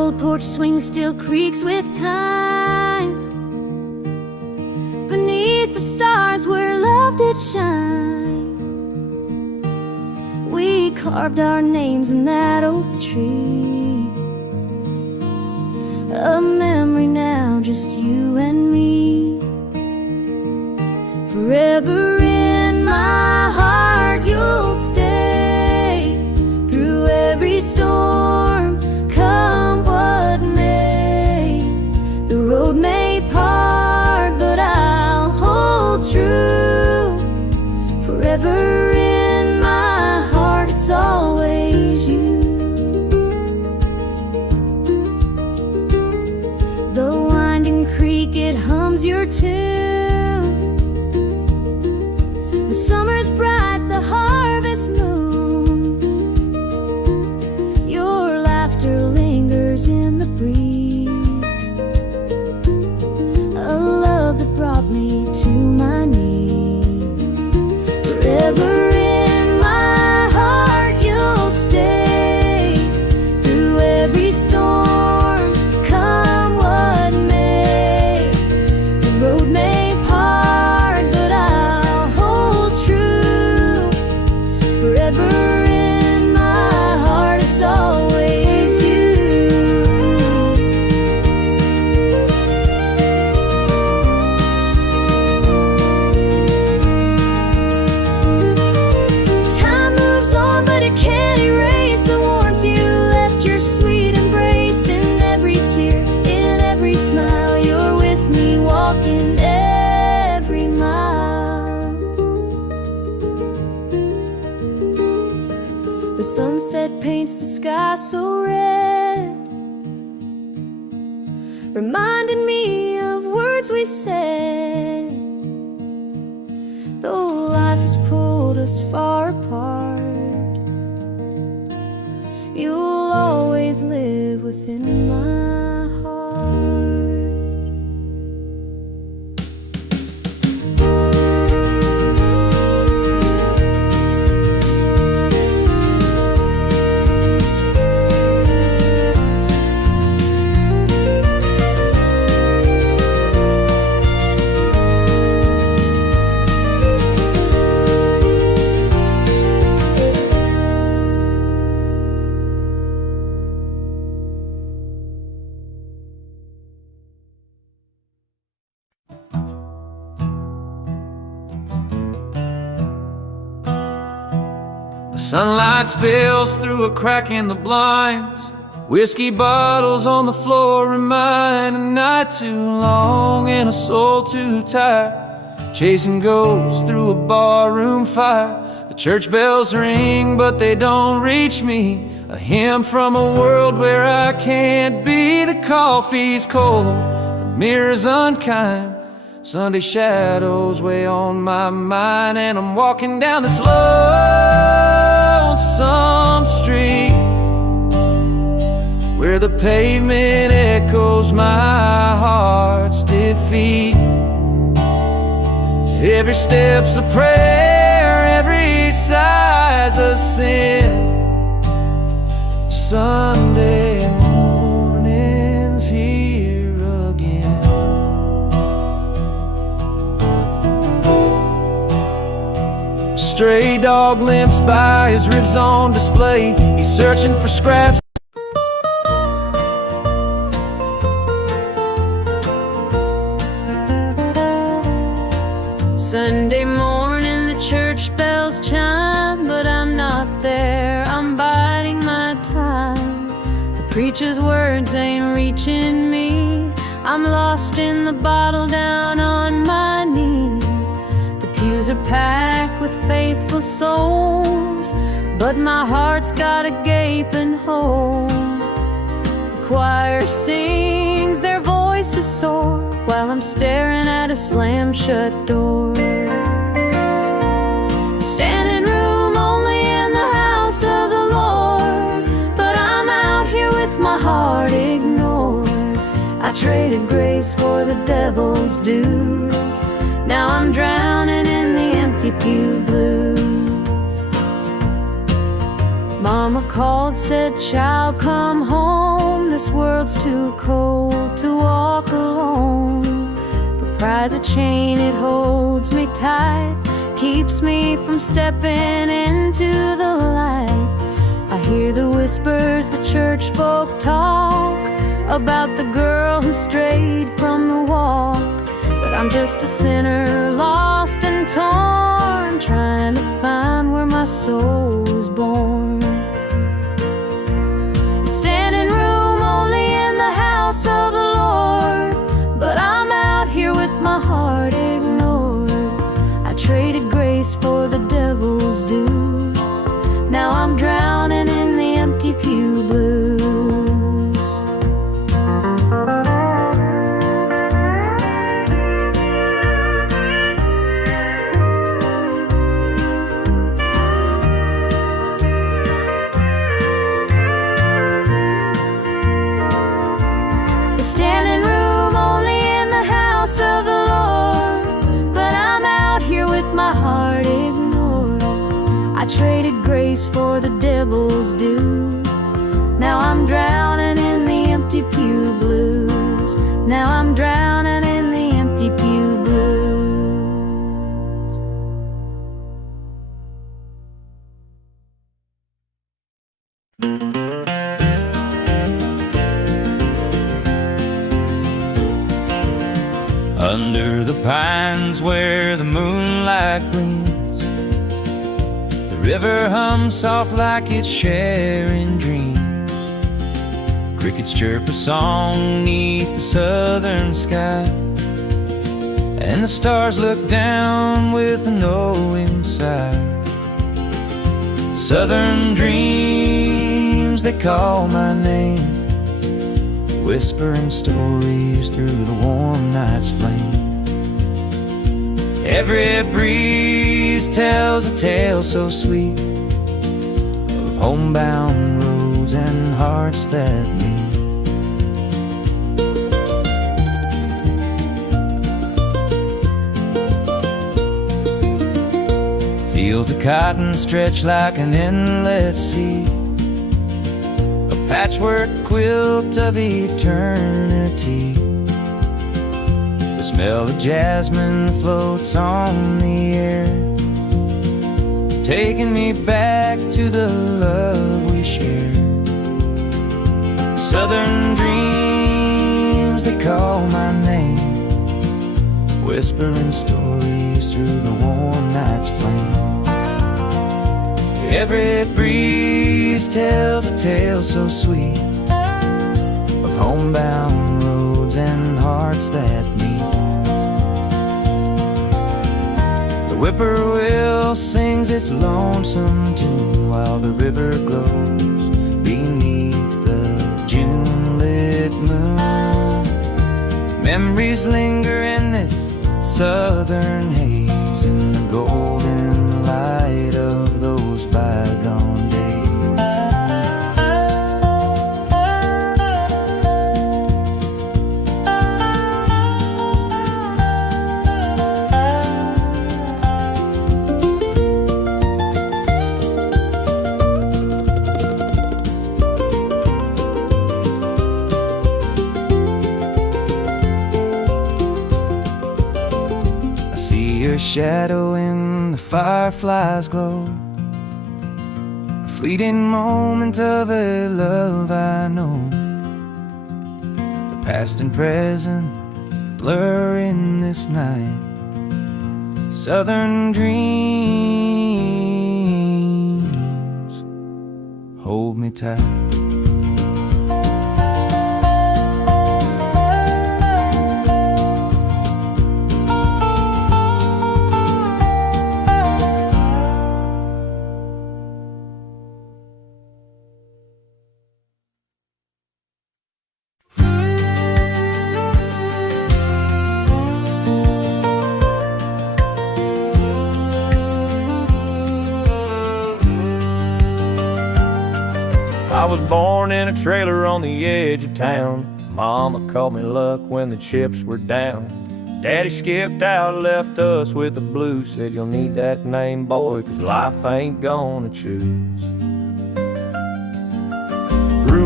old porch swing still creaks with time. Beneath the stars where love did shine, we carved our names in that oak tree. A memory now, just you and me. Forever in my heart you'll stay, through every storm, come what may. The road may part, but I'll hold true. Forever in my heart, it's always you. The winding creek, it hums your tune. The summer's bright, the harvest moon. Your laughter lingers in the breeze. A love that brought me to my knees. Forever in my heart you'll stay, through every storm, come what may. The road may part, but I'll hold true. Forever in my heart, it's always you. Time moves on, but it can't erase the warmth you left, your sweet embrace. In every tear, in every smile, you're with me, walking every mile. The sunset paints the sky so red, reminding me of words we said. Though life has pulled us far apart, you'll always live within my heart. Sunlight spills through a crack in the blinds. Whiskey bottles on the floor remind a night too long and a soul too tired, chasing ghosts through a barroom fire. The church bells ring, but they don't reach me. A hymn from a world where I can't be. The coffee's cold, the mirror's unkind. Sunday shadows weigh on my mind, and I'm walking down this lonesome street where the pavement echoes my heart's defeat. Every step's a prayer, every sigh's a sin. Sunday morning's here again. Stray dog limps by, his ribs on display. He's searching for scraps. Sunday morning, the church bells chime, but I'm not there, I'm biding my time. The preacher's words ain't reaching me, I'm lost in the bottle down on my knees. The pews are packed with faithful souls, but my heart's got a gaping hole. The choir sings, their voices soar, while I'm staring at a slam-shut door. Standing room only in the house of the Lord, but I'm out here with my heart ignored. I traded grace for the devil's dues, now I'm drowning in the empty pew blues. Mama called, said, "Child, come home, this world's too cold to walk alone. But pride's a chain, it holds me tight, keeps me from stepping into the light. I hear the whispers the church folk talk about the girl who strayed from the walk. But I'm just a sinner, lost and torn, trying to find where my soul was born. It's standing room only in the house of the Lord, but I'm out here with my heart ignored. I traded grace for the devil's dues. Now I'm drowning in the empty pew blues. Standing room only in the house of the Lord, but I'm out here with my heart ignored. I traded grace for the devil's dues. Now I'm drowning in the empty pew blues. Now I'm drowning in the empty pew blues. Under the pines where the moonlight gleams, the river hums soft like it's sharing dreams. Crickets chirp a song neath the southern sky, and the stars look down with a knowing sigh. Southern dreams, they call my name, whispering stories through the warm night's flame. Every breeze tells a tale so sweet of homebound roads and hearts that meet. Fields of cotton stretch like an endless sea, a patchwork quilt of eternity. The smell of jasmine floats on the air, taking me back to the love we shared. Southern dreams, they call my name, whispering stories through the warm night's flame. Every breeze tells a tale so sweet of homebound roads and hearts that meet. The whippoorwill sings its lonesome tune while the river glows beneath the June-lit moon. Memories linger in this southern haze, in the golden light of those bygone days. I see your shadow in the firefly's glow, a fleeting moment of a love I know. The past and present blur in this night. Southern dreams, hold me tight. I was born in a trailer on the edge of town. Mama called me luck when the chips were down. Daddy skipped out, left us with the blues. Said you'll need that name, boy, 'cause life ain't gonna choose. Grew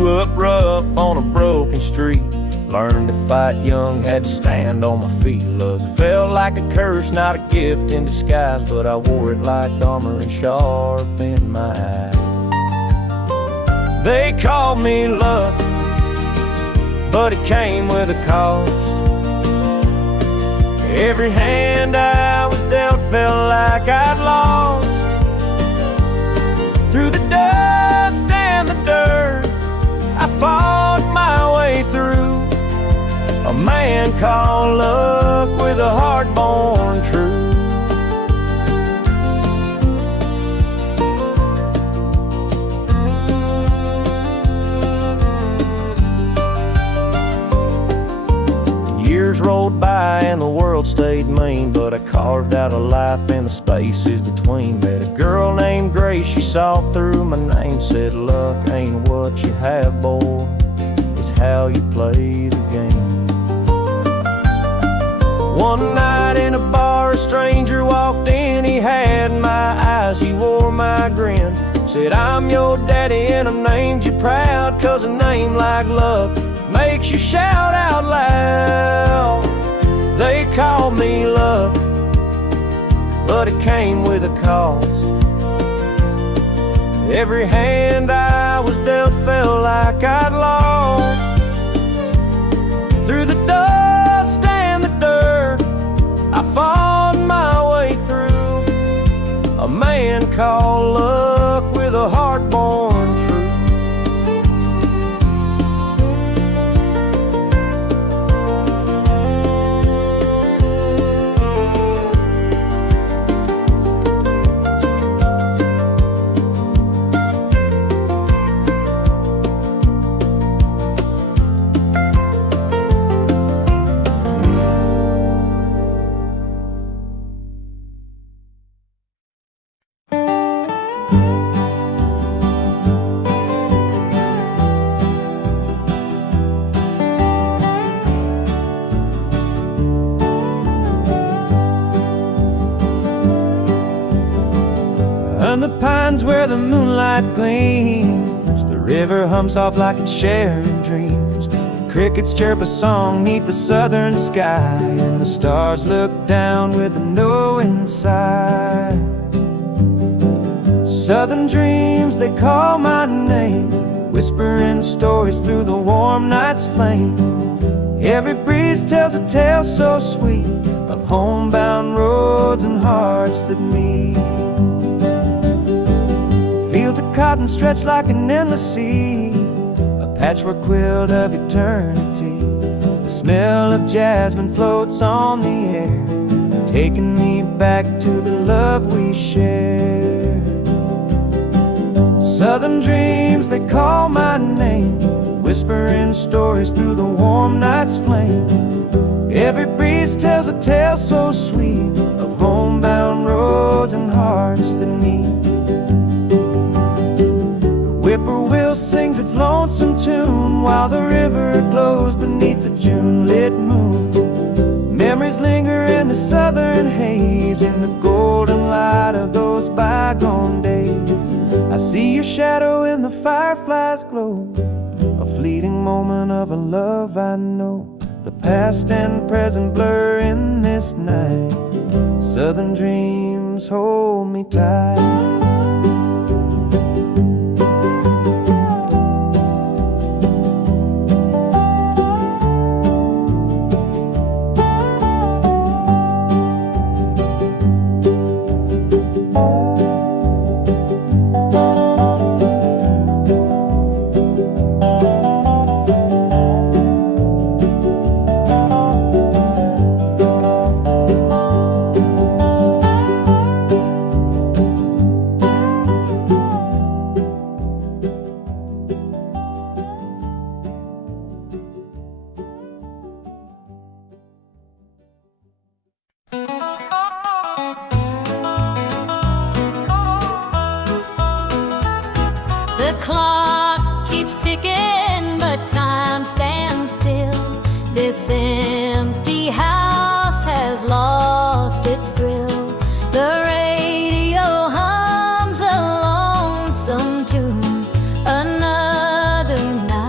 Grew up rough on a broken street. Learned to fight young, had to stand on my feet. Look, felt like a curse, not a gift in disguise, but I wore it like armor and sharp in my eye. They called me luck, but it came with a cost. Every hand I was dealt felt like I'd lost. Through the dust and the dirt, I fought my way through. A man called luck with a heart born true. Years rolled by and the world stayed mean, but I carved out a life in the spaces between. Met a girl named Grace, she saw through my name, said luck ain't what you have, boy, it's how you play the game. One night in a bar, a stranger walked in. He had my eyes, he wore my grin. Said, I'm your daddy and I named you proud, 'cause a name like luck makes you shout out loud. They called me luck, but it came with a cost. Every hand I was dealt felt like I'd lost. Through the dust and the dirt, I fought my way through. A man called luck with a heart born true. And the pines where the moonlight gleams, the river hums off like it's sharing dreams. Crickets chirp a song neath the southern sky, and the stars look down with a knowing sigh. Southern dreams, they call my name, whispering stories through the warm night's flame. Every breeze tells a tale so sweet of homebound roads and hearts that meet. Fields of cotton stretch like an endless sea, a patchwork quilt of eternity. The smell of jasmine floats on the air, taking me back to the love we shared. Southern dreams, they call my name, whispering stories through the warm night's flame. Every breeze tells a tale so sweet of homebound roads and hearts that meet. Whippoorwill sings its lonesome tune while the river glows beneath the June-lit moon. Memories linger in the southern haze, in the golden light of those bygone days. I see your shadow in the firefly's glow, a fleeting moment of a love I know. The past and present blur in this night. Southern dreams hold me tight. The clock keeps ticking, but time stands still. This empty house has lost its thrill. The radio hums a lonesome tune. Another night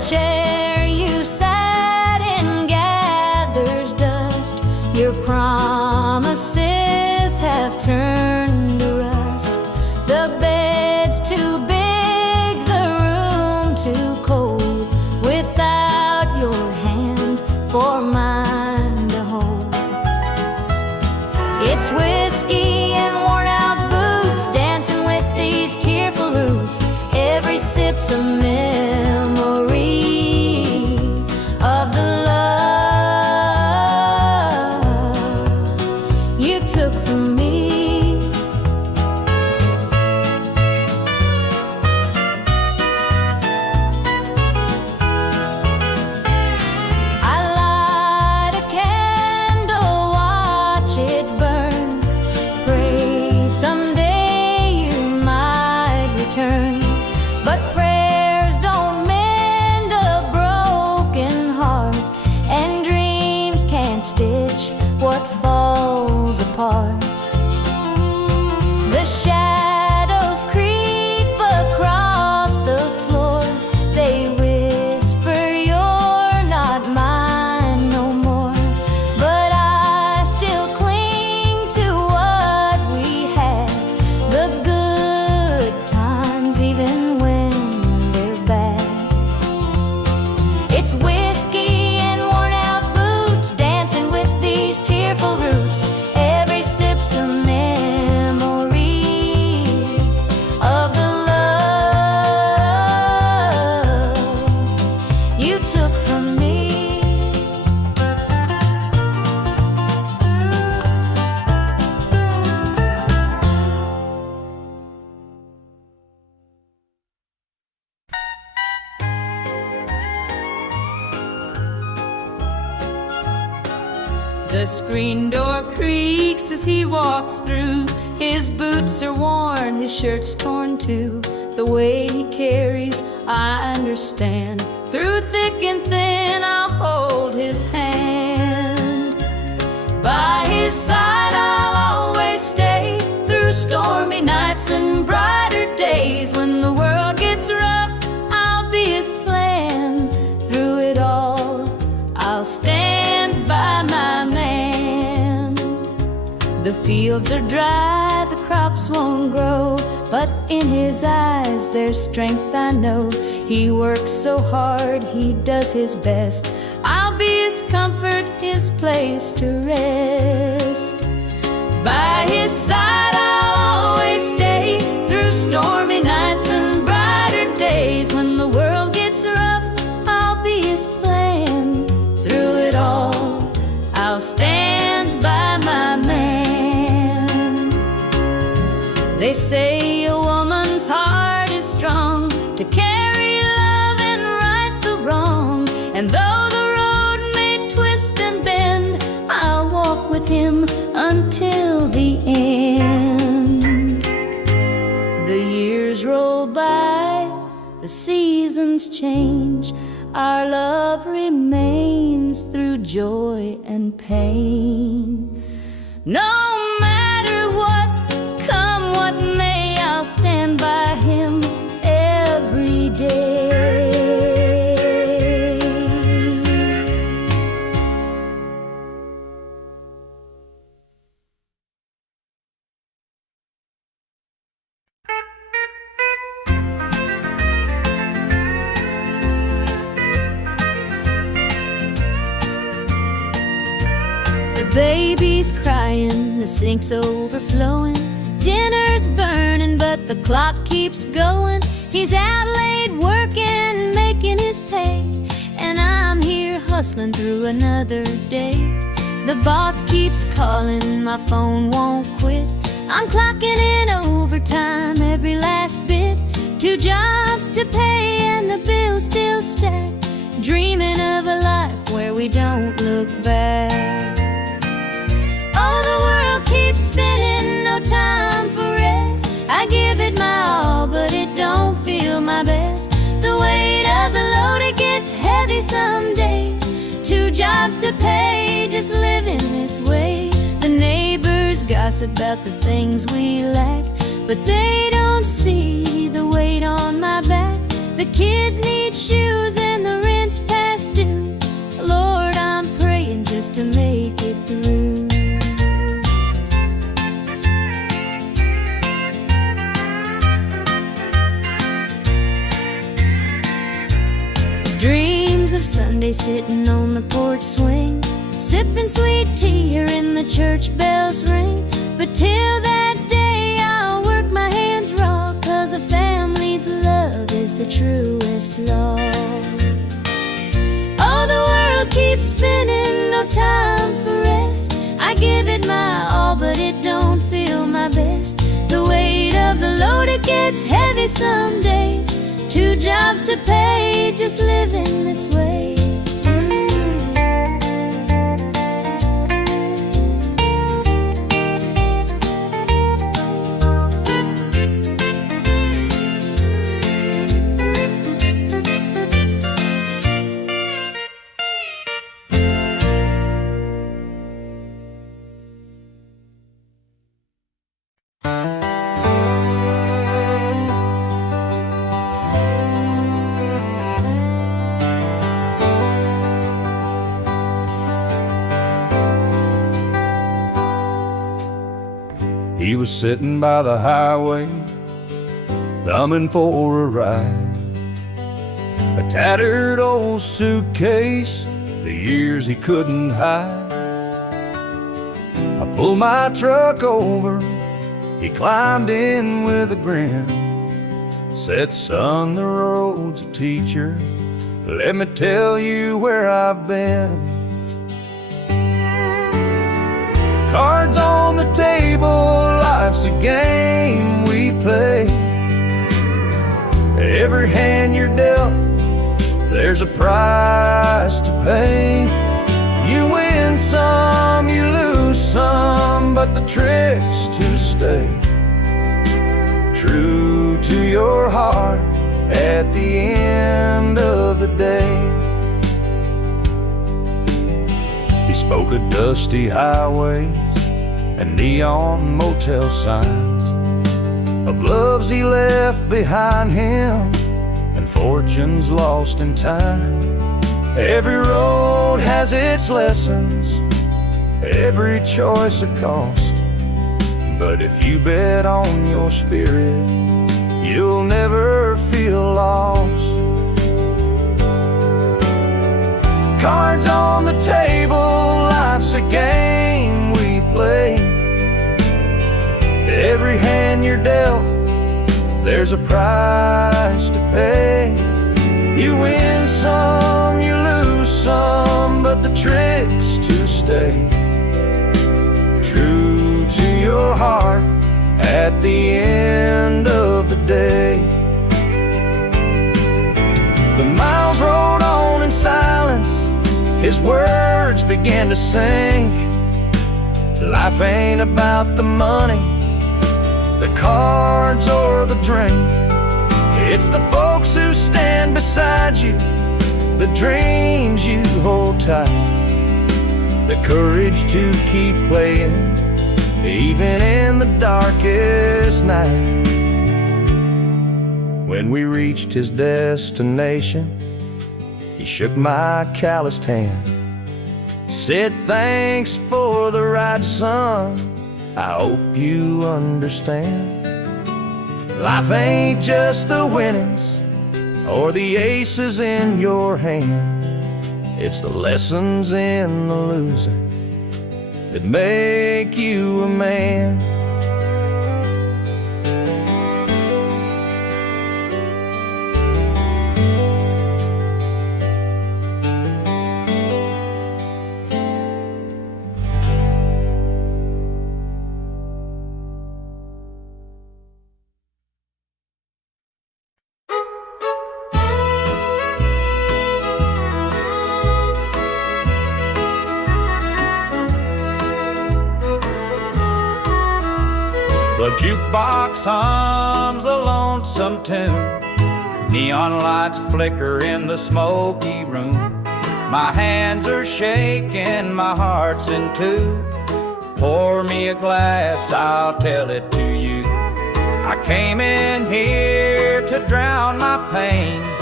chair you sat in gathers dust. Your promises have turned to rust. The bed's too big, the room too cold, without your hand for mine to hold. It's whiskey and worn out boots, dancing with these tearful roots. Every sip's a memory of the love you took from me. I light a candle, watch it burn, pray someday you might return. But prayers don't mend a broken heart, and dreams can't stitch what falls apart. The shadows creep across the floor. They whisper you're not mine no more. But I still cling to what we had, the good times even when they're bad. It's whiskey and worn out boots, dancing with these tearful roots. Every sip's a memory of the love you took from me. The screen door creaks as he walks through. His boots are worn, his shirt's torn too. The way he carries, I understand. Through thick and thin, I'll hold his hand. By his side, I'll always stay. Through stormy nights and brighter days. When the world gets rough, I'll be his plan. Through it all, I'll stand by my man. The fields are dry, the crops won't grow, but in his eyes there's strength, I know. He works so hard, he does his best. I'll be his comfort, his place to rest. By his side I'll always stay. Through stormy nights and brighter days. When the world gets rough, I'll be his plan. Through it all, I'll stand by my man. They say a woman's heart is strong to carry love and right the wrong. And though the road may twist and bend, I'll walk with him until the end. The years roll by, the seasons change. Our love remains through joy and pain. No matter what, come what may, I'll stand by him every day. The baby's crying, the sink's overflowing. Dinner's burning, but the clock keeps going. He's out late working, making his pay, and I'm here hustling through another day. The boss keeps calling, my phone won't quit. I'm clocking in overtime every last bit. 2 jobs to pay and the bills still stack. Dreaming of a life where we don't look back. Oh, the world keeps spinning, no time for rest. I give it my all, but it don't feel my best. The weight of the load, it gets heavy some days. 2 jobs to pay, just living this way. The neighbors gossip about the things we lack, but they don't see the weight on my back. The kids need shoes and the rent's past due. Lord, I'm praying just to make it through. Dreams of Sunday sitting on the porch swing, sipping sweet tea, hearing the church bells ring. But till that day I'll work my hands raw, 'cause a family's love is the truest law. Oh, the world keeps spinning, no time for rest. I give it my all, but it don't feel my best. The weight of the load, it gets heavy some days. 2 jobs to pay, just living this way. He was sitting by the highway, thumbing for a ride. A tattered old suitcase, the years he couldn't hide. I pulled my truck over, he climbed in with a grin. Said, son, the road's a teacher, let me tell you where I've been. Cards on the table, life's a game we play. Every hand you're dealt, there's a price to pay. You win some, you lose some, but the trick's to stay true to your heart at the end of the day. He spoke of dusty highways and neon motel signs, of loves he left behind him and fortunes lost in time. Every road has its lessons, every choice a cost, but if you bet on your spirit, you'll never feel lost. Cards on the table, life's a game we play. Every hand you're dealt, there's a price to pay. You win some, you lose some, but the trick's to stay true to your heart at the end of the day. The miles rolled on in silence, his words began to sink. Life ain't about the money, the cards or the drink. It's the folks who stand beside you, the dreams you hold tight, the courage to keep playing even in the darkest night. When we reached his destination, he shook my calloused hand, said, thanks for the ride, son, I hope you understand. Life ain't just the winnings or the aces in your hand. It's the lessons in the losing that make you a man. The jukebox hums a lonesome tune, neon lights flicker in the smoky room. My hands are shaking, my heart's in two. Pour me a glass, I'll tell it to you. I came in here to drown my pain,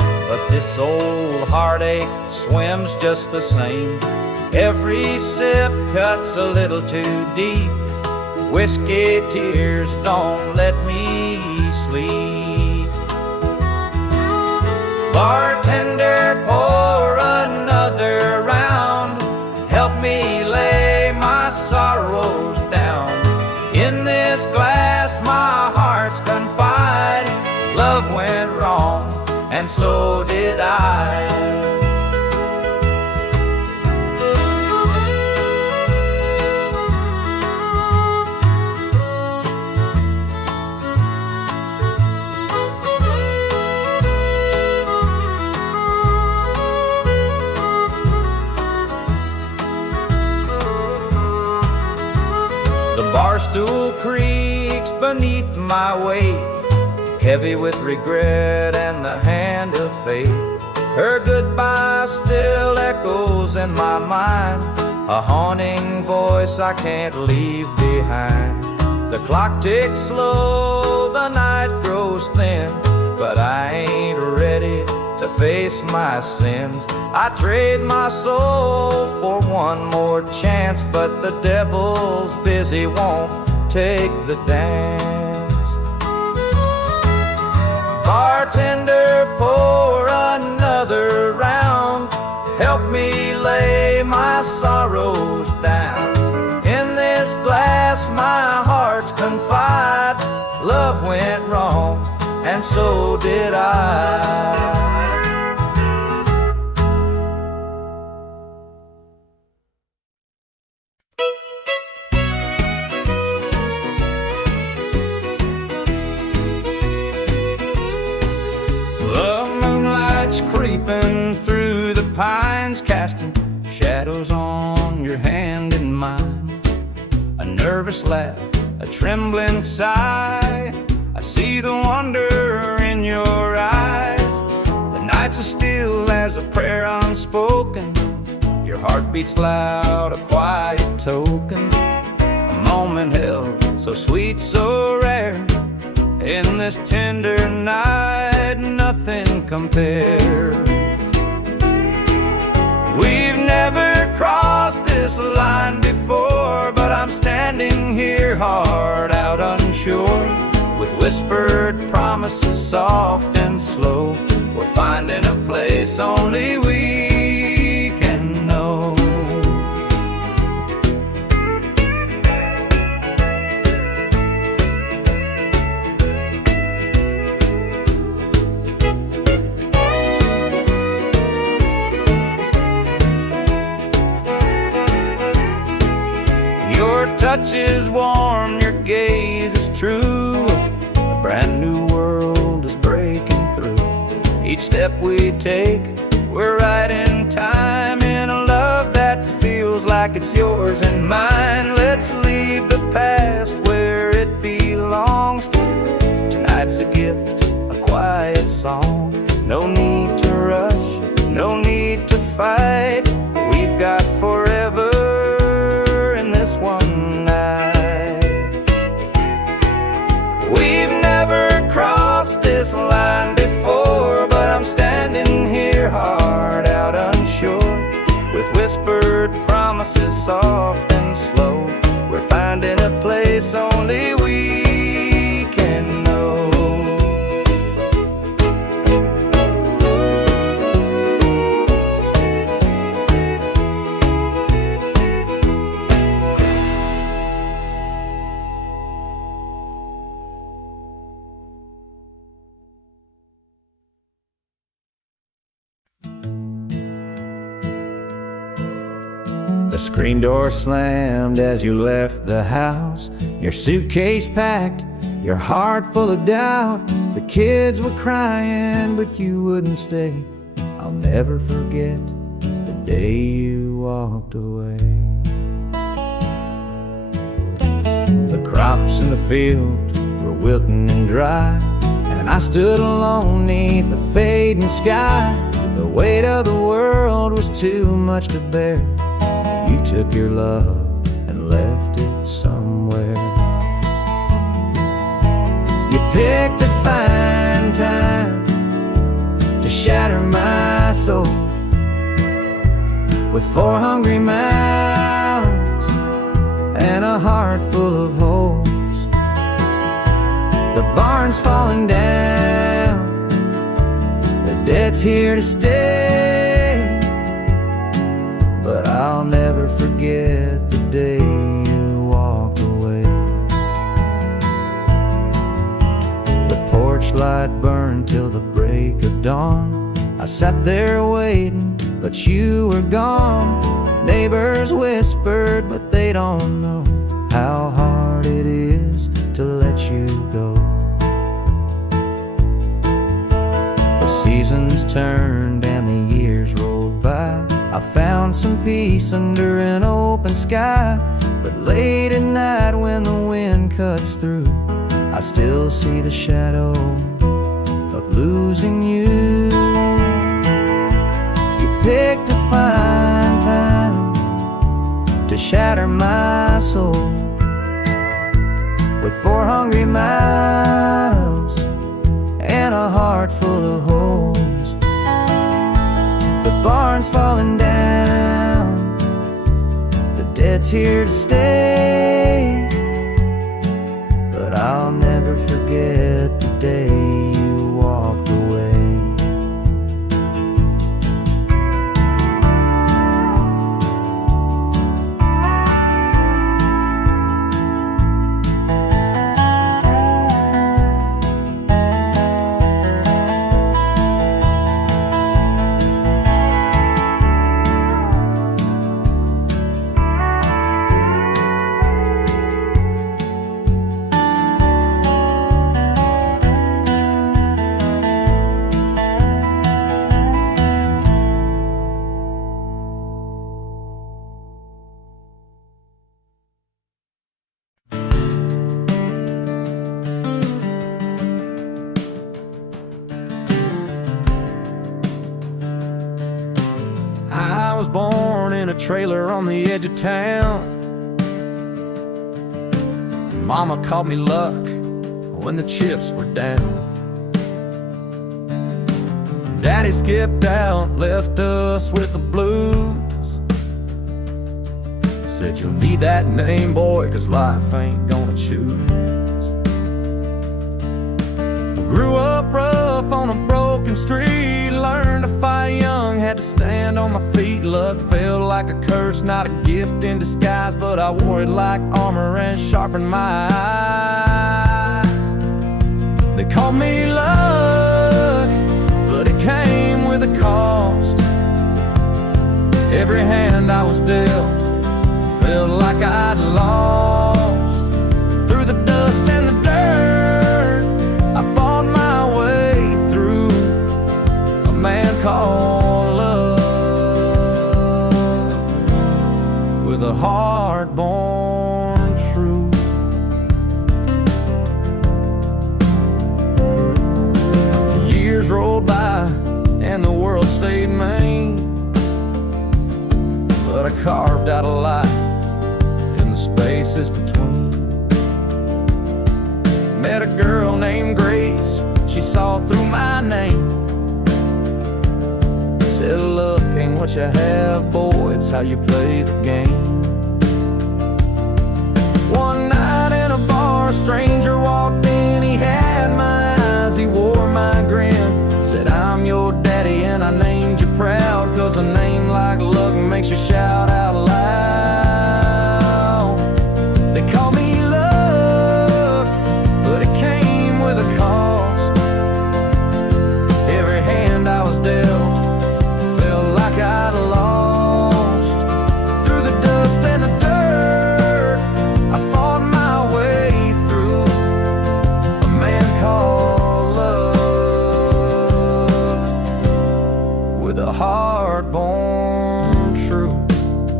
This old heartache swims just the same. Every sip cuts a little too deep. Whiskey tears don't let me sleep. Bartender, pour another round. Help me lay my sorrows down. In this glass my heart's confide. Love went wrong, and so did I. The barstool creaks beneath my weight, heavy with regret and the hand of fate. Her goodbye still echoes in my mind, a haunting voice I can't leave behind. The clock ticks slow, the night grows thin, but I ain't ready to face my sins. I trade my soul for one more chance, but the devil's busy, won't take the dance. Bartender, pour another round. Help me lay my sorrows down. In this glass my heart's confide. Love went wrong, and so did I. Creeping through the pines, casting shadows on your hand and mine. A nervous laugh, a trembling sigh. I see the wonder in your eyes. The nights are still as a prayer unspoken. Your heart beats loud, a quiet token. A moment held, so sweet, so rare. In this tender night, nothing compares. We've never crossed this line before, but I'm standing here, heart out unsure, with whispered promises soft and slow. We're finding a place only we can know. Your touch is warm, your gaze is true. A brand new world is breaking through. Each step we take, we're right in time, in a love that feels like it's yours and mine. Let's leave the past where it belongs to. Tonight's a gift, a quiet song. No need to rush, no need to fight. We've got forever one night. We've never crossed this line before, but I'm standing here, heart out unsure, with whispered promises soft and slow. We're finding a place only we can know. The screen door slammed as you left the house. Your suitcase packed, your heart full of doubt. The kids were crying, but you wouldn't stay. I'll never forget the day you walked away. The crops in the field were wilting and dry, and I stood alone neath the fading sky. The weight of the world was too much to bear. You took your love and left it somewhere. You picked a fine time to shatter my soul with 4 hungry mouths and a heart full of holes. The barn's falling down, the debt's here to stay, but I'll never forget the day you walked away. The porch light burned till the break of dawn. I sat there waiting, but you were gone. Neighbors whispered, but they don't know how hard it is to let you go. The seasons turned and the years rolled by. I found some peace under an open sky, but late at night when the wind cuts through, I still see the shadow of losing you. You picked a fine time to shatter my soul with 4 hungry mouths and a heart full of holes. The barn's falling down, the debt's here to stay, but I'll never forget the day you walked away. I was born in a trailer on the edge of town. Mama called me luck when the chips were down. Daddy skipped out, left us with the blues. Said you'll need that name, boy, 'cause life ain't gonna choose. Grew up rough on a broken street, learned to fight young, had to stand on my feet. Luck felt like a curse, not a gift in disguise, but I wore it like armor and sharpened my eyes. They called me luck, but it came with a cost. Every hand I was dealt felt like I'd lost. Through the dust and the dirt, I fought my way through a man called love, with a heart-born truth. Years rolled by and the world stayed mean, but I carved out a life in the spaces between. Met a girl named Grace, she saw through my name. Said luck ain't what you have, boy, it's how you play the game. One night in a bar, a stranger walked in, he had my eyes, he wore my grin. Said I'm your daddy and I named you proud, 'cause a name like luck makes you shout out loud. They call me luck, but it came with a cost. Every hand I was dealt felt like I'd lost. Through the dust and the dirt, I fought my way through a man called love, with a heart-born truth.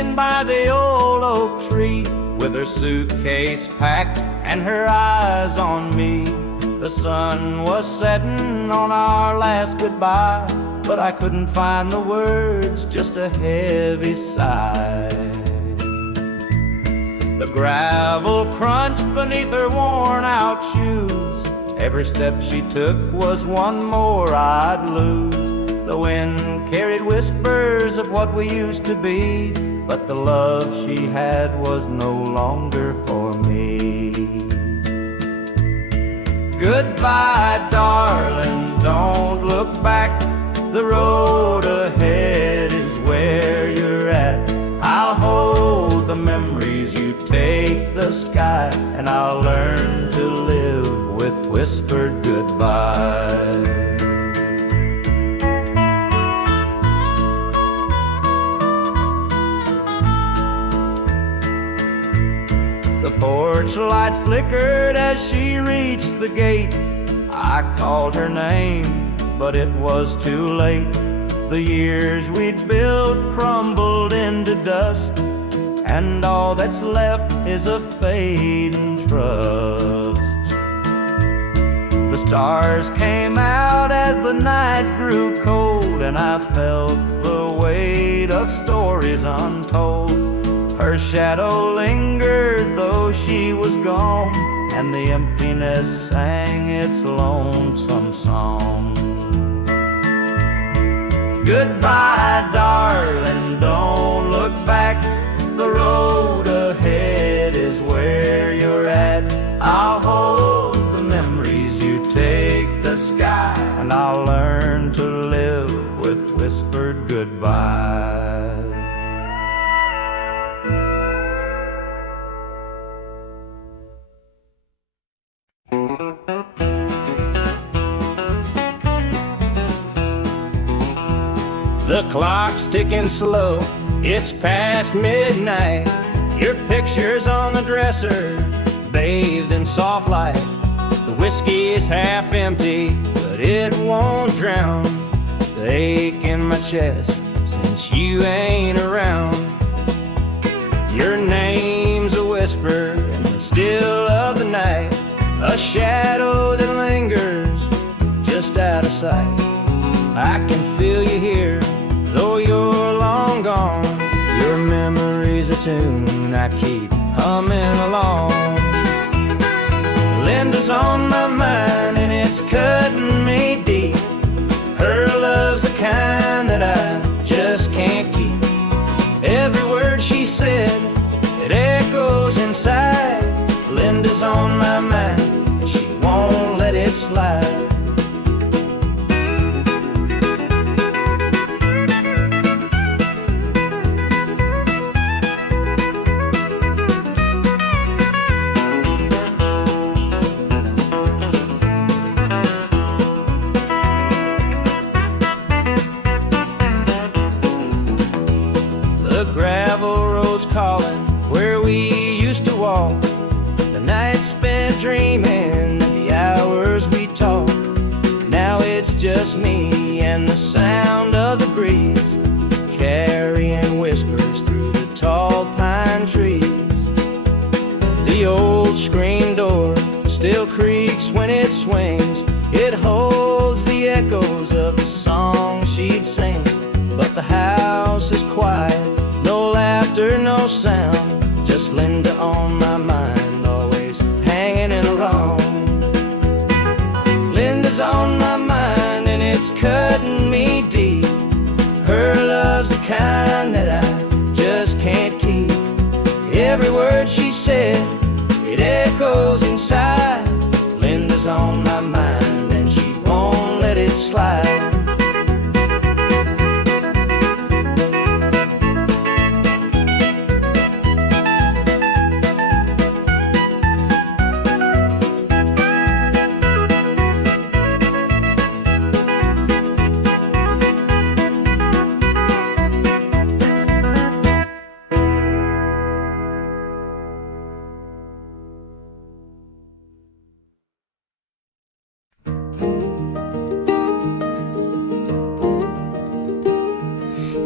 standing by the old oak tree, with her suitcase packed and her eyes on me. The sun was setting on our last goodbye, but I couldn't find the words, just a heavy sigh. The gravel crunched beneath her worn-out shoes. Every step she took was one more I'd lose. The wind carried whispers of what we used to be, but the love she had was no longer for me. Goodbye, darling, don't look back. The road ahead is where you're at. I'll hold the memories, you take the sky, and I'll learn to live with whispered goodbye. The porch light flickered as she reached the gate. I called her name, but it was too late. The years we'd built crumbled into dust, and all that's left is a fading trust. The stars came out as the night grew cold, and I felt the weight of stories untold. Her shadow lingered though she was gone, and the emptiness sang its lonesome song. Goodbye, darling, don't look back. The road ahead is where you're at. I'll hold the memories, you take the sky, and I'll learn to live with whispered goodbye. The clock's ticking slow, it's past midnight. Your picture's on the dresser, bathed in soft light. The whiskey is half empty, but it won't drown the ache in my chest since you ain't around. Your name's a whisper in the still of the night, a shadow that lingers just out of sight. I can feel you here, though you're long gone. Your memory's a tune I keep humming along. Linda's on my mind and it's cutting me deep. Her love's the kind that I just can't keep. Every word she said, it echoes inside. Linda's on my mind and she won't let it slide. Dreaming the hours we talked. Now it's just me and the sound of the breeze, carrying whispers through the tall pine trees. The old screen door still creaks when it swings. It holds the echoes of the song she'd sing. But the house is quiet, no laughter, no sound, just Linda on my mind, hanging around. Linda's on my mind and it's cutting me deep. Her love's the kind that I just can't keep. Every word she said, it echoes inside. Linda's on my mind and she won't let it slide.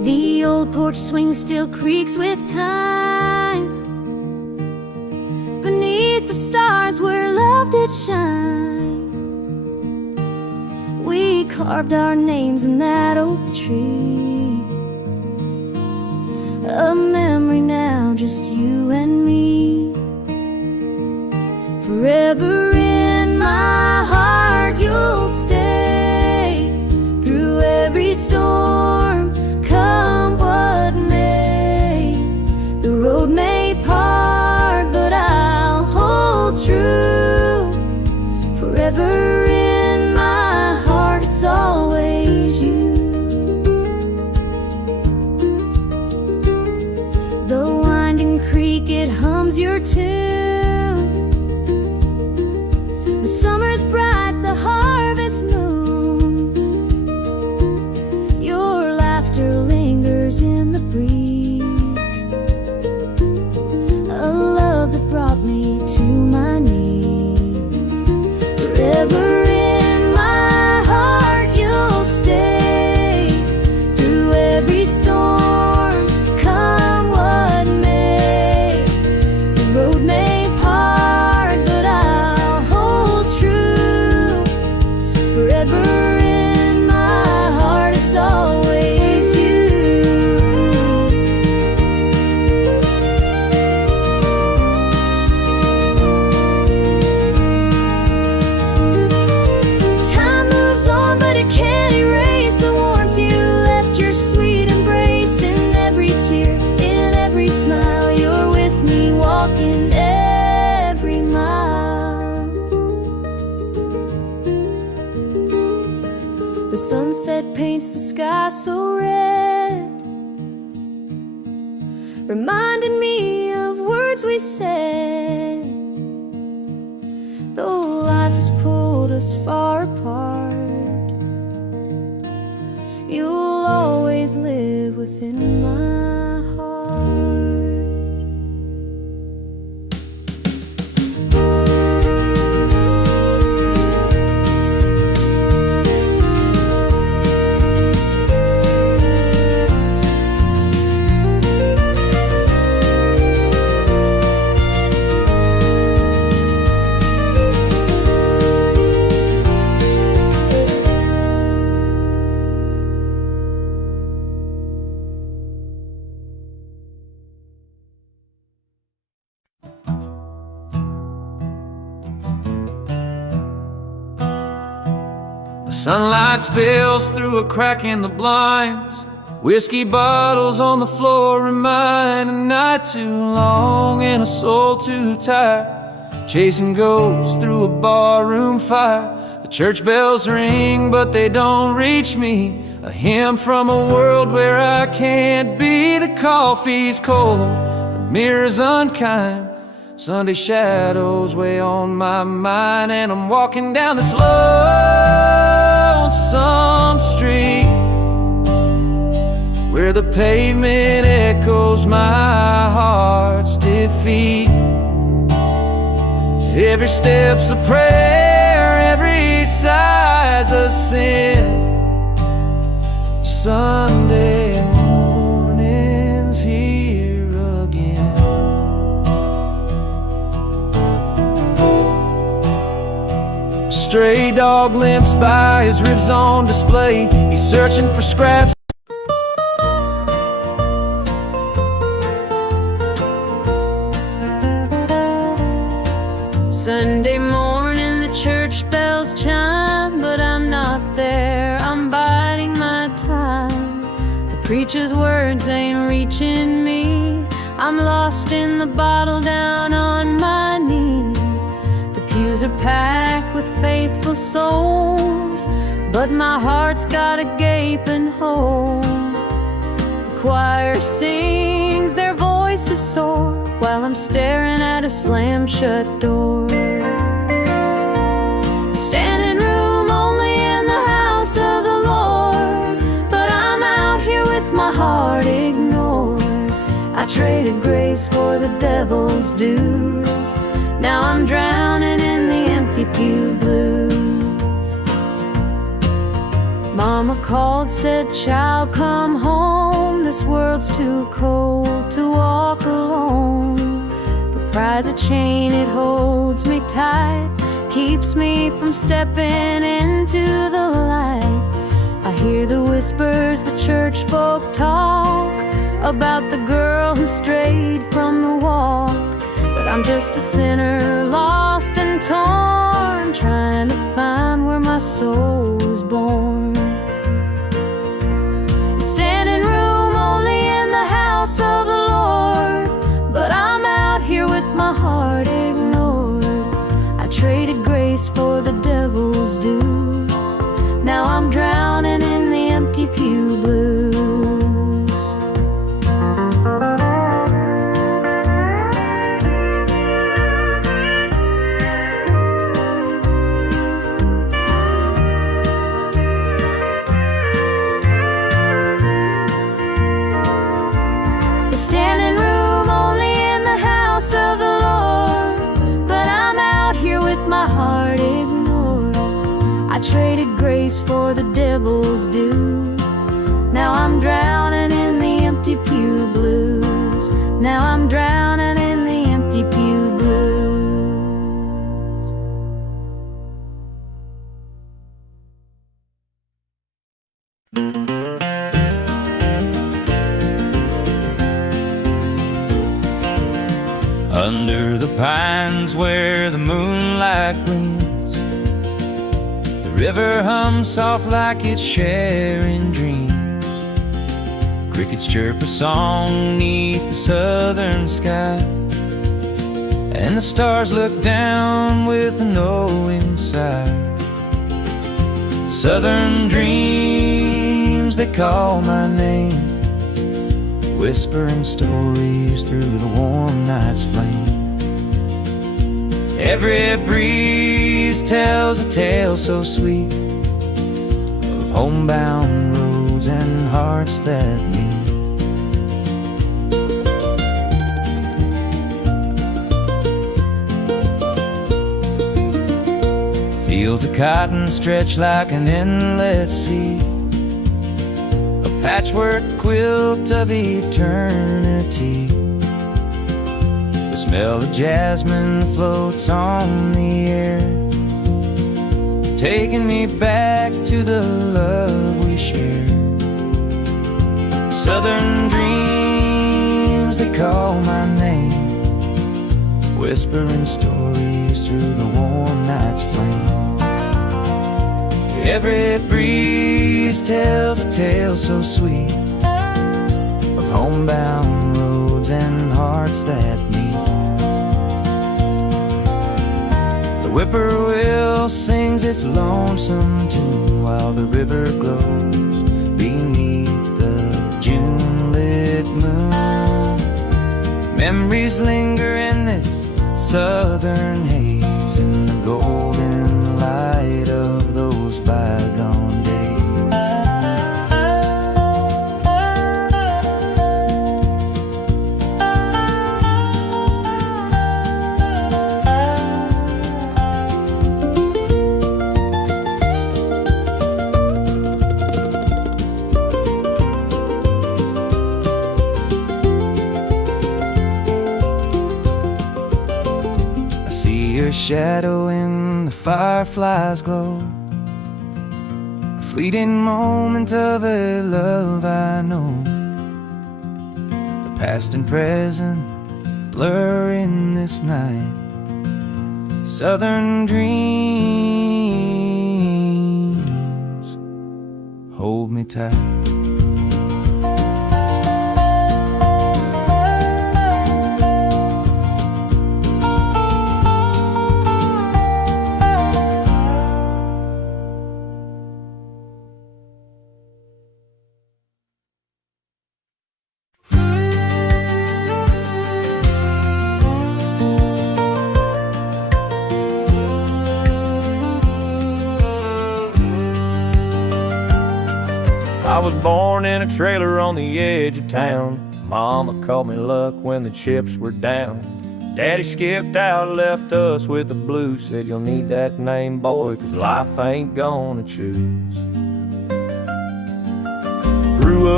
The old porch swing still creaks with time. Beneath the stars where love did shine, we carved our names in that oak tree. A memory now, just you and me. Forever in my heart you'll stay, through every storm, come what may. The road may part, but I'll hold true. Forever in my heart, it's always you. The winding creek, it hums your tune. The summer's bright, the harvest moon. Your laughter lingers in the breeze. A love that brought me to my knees. Forever in my heart you'll stay, through every storm, come what may. The road may part, but I'll hold true. Forever in my heart, it's always you. Time moves on, but it can't erase the warmth you left. Your sweet embrace in every tear, in every smile. You're with me, walking every mile. The sunset paints the sky so red, reminding me of words we said. Though life has pulled us far apart, you'll always live within my heart. Sunlight spills through a crack in the blinds. Whiskey bottles on the floor remind a night too long and a soul too tired, chasing ghosts through a barroom fire. The church bells ring, but they don't reach me. A hymn from a world where I can't be. The coffee's cold, the mirror's unkind. Sunday shadows weigh on my mind, and I'm walking down this lonesome street where the pavement echoes my heart's defeat. Every step's a prayer, every sigh's a sin. Sunday morning's here again. A stray dog limps by, his ribs on display. He's searching for scraps. Sunday morning the church bells chime, but I'm not there, I'm biding my time. The preacher's words ain't reaching me, I'm lost in the bottle down on my knees. The pews are packed with faithful souls, but my heart's got a gaping hole. The choir sings, their voices soar, while I'm staring at a slam-shut door. Standing room only in the house of the Lord, but I'm out here with my heart ignored. I traded grace for the devil's dues, now I'm drowning in the empty pew blues. Mama called, said, "Child, come home, this world's too cold to walk alone. But pride's a chain, it holds me tight, keeps me from stepping into the light. I hear the whispers the church folk talk about the girl who strayed from the walk. But I'm just a sinner, lost and torn, trying to find where my soul was born. It's standing room only in the house of the Lord, but I'm out here with my heart ignored. I traded grace for the devil's dues. Now I'm drowning in the empty pew blues. It's standing room only in the house of the Lord, but I'm out here with my heart ignored. I traded grace for the devil's dues. Now I'm drowning in the empty pew blues. Now I'm drowning in the empty pew blues. Under the pines where the moonlight gleams, the river hums soft like it's sharing dreams. Crickets chirp a song neath the southern sky, and the stars look down with a knowing sigh. Southern dreams, they call my name, whispering stories through the warm night's flame. Every breeze tells a tale so sweet of homebound roads and hearts that meet. Fields of cotton stretch like an endless sea, a patchwork quilt of eternity. The smell of jasmine floats on the air, taking me back to the love we shared. Southern dreams, they call my name, whispering stories through the warm night's flame. Every breeze tells a tale so sweet of homebound roads and hearts that meet. The whippoorwill sings its lonesome tune while the river glows beneath the June-lit moon. Memories linger in this southern haze, in the golden light of those bygone days. I see your shadow in the firefly's glow, a fleeting moment of a love I know. The past and present blur in this night. Southern dreams, hold me tight. I was born in a trailer on the edge of town. Mama called me luck when the chips were down. Daddy skipped out, left us with the blues. Said you'll need that name, boy, 'cause life ain't gonna choose. Grew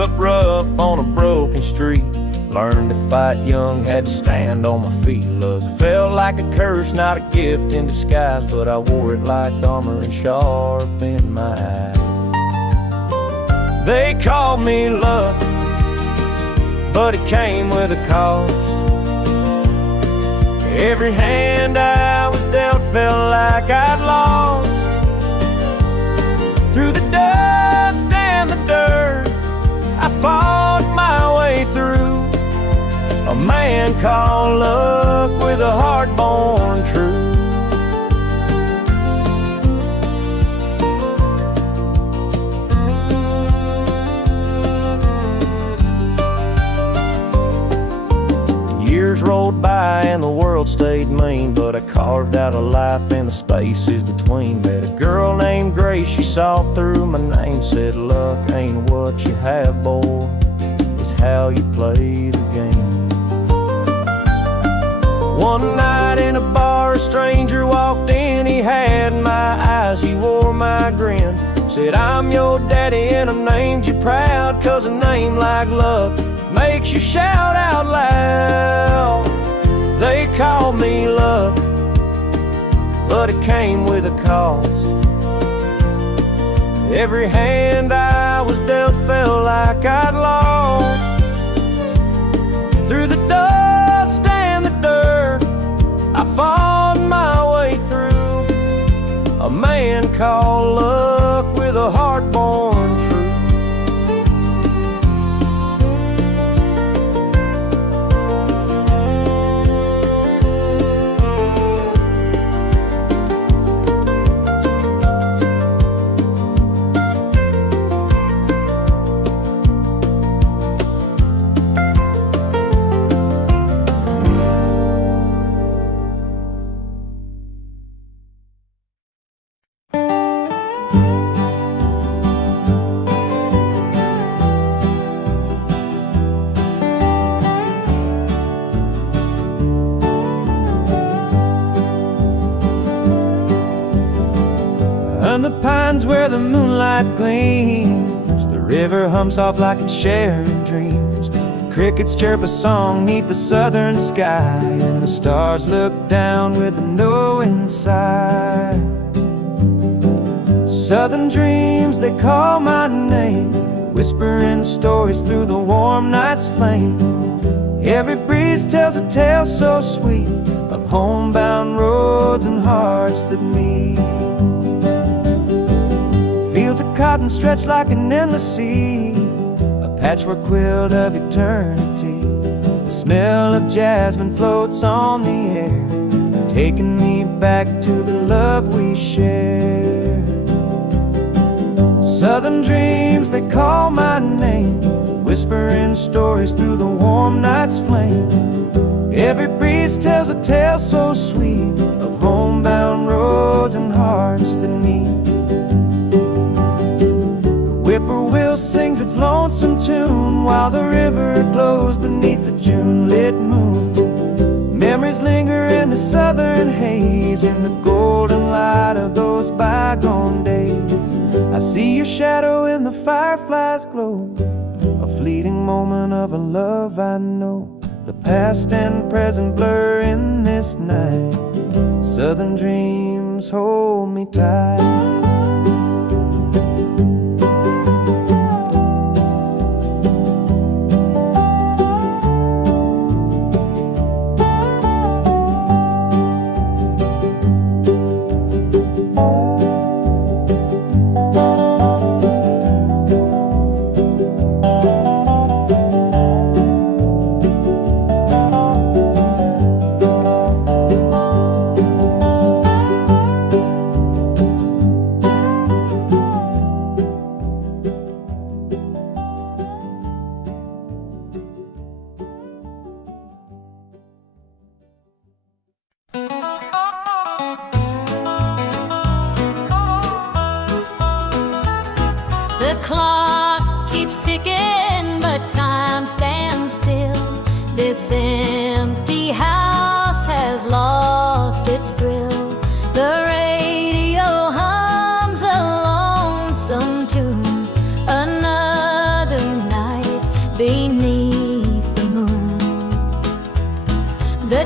up rough on a broken street. Learned to fight young, had to stand on my feet. Look, felt like a curse, not a gift in disguise, but I wore it like armor and sharpened my eyes. They called me luck, but it came with a cost. Every hand I was dealt felt like I'd lost. Through the dust and the dirt, I fought my way through. A man called luck with a heart born true. Years rolled by and the world stayed mean, but I carved out a life in the spaces between. Met a girl named Grace, she saw through my name, said luck ain't what you have, boy, it's how you play the game. One night in a bar, a stranger walked in. He had my eyes, he wore my grin. Said, I'm your daddy and I named you proud, 'cause a name like luck makes you shout out loud. They called me luck, but it came with a cost. Every hand I was dealt felt like I'd lost. Through the dust and the dirt, I fought my way through. A man called luck with a heart born true. And the pines where the moonlight gleams, the river hums off like it's sharing dreams. The crickets chirp a song neath the southern sky, and the stars look down with a knowing sigh. Southern dreams, they call my name, whispering stories through the warm night's flame. Every breeze tells a tale so sweet of homebound roads and hearts that meet. Fields of cotton stretch like an endless sea, a patchwork quilt of eternity. The smell of jasmine floats on the air, taking me back to the love we shared. Southern dreams, they call my name, whispering stories through the warm night's flame. Every breeze tells a tale so sweet of homebound roads and hearts that meet. Whippoorwill sings its lonesome tune while the river glows beneath the June-lit moon. Memories linger in the southern haze, in the golden light of those bygone days. I see your shadow in the firefly's glow, a fleeting moment of a love I know. The past and present blur in this night. Southern dreams hold me tight. The clock keeps ticking, but time stands still. This empty house has lost its thrill. The radio hums a lonesome tune. Another night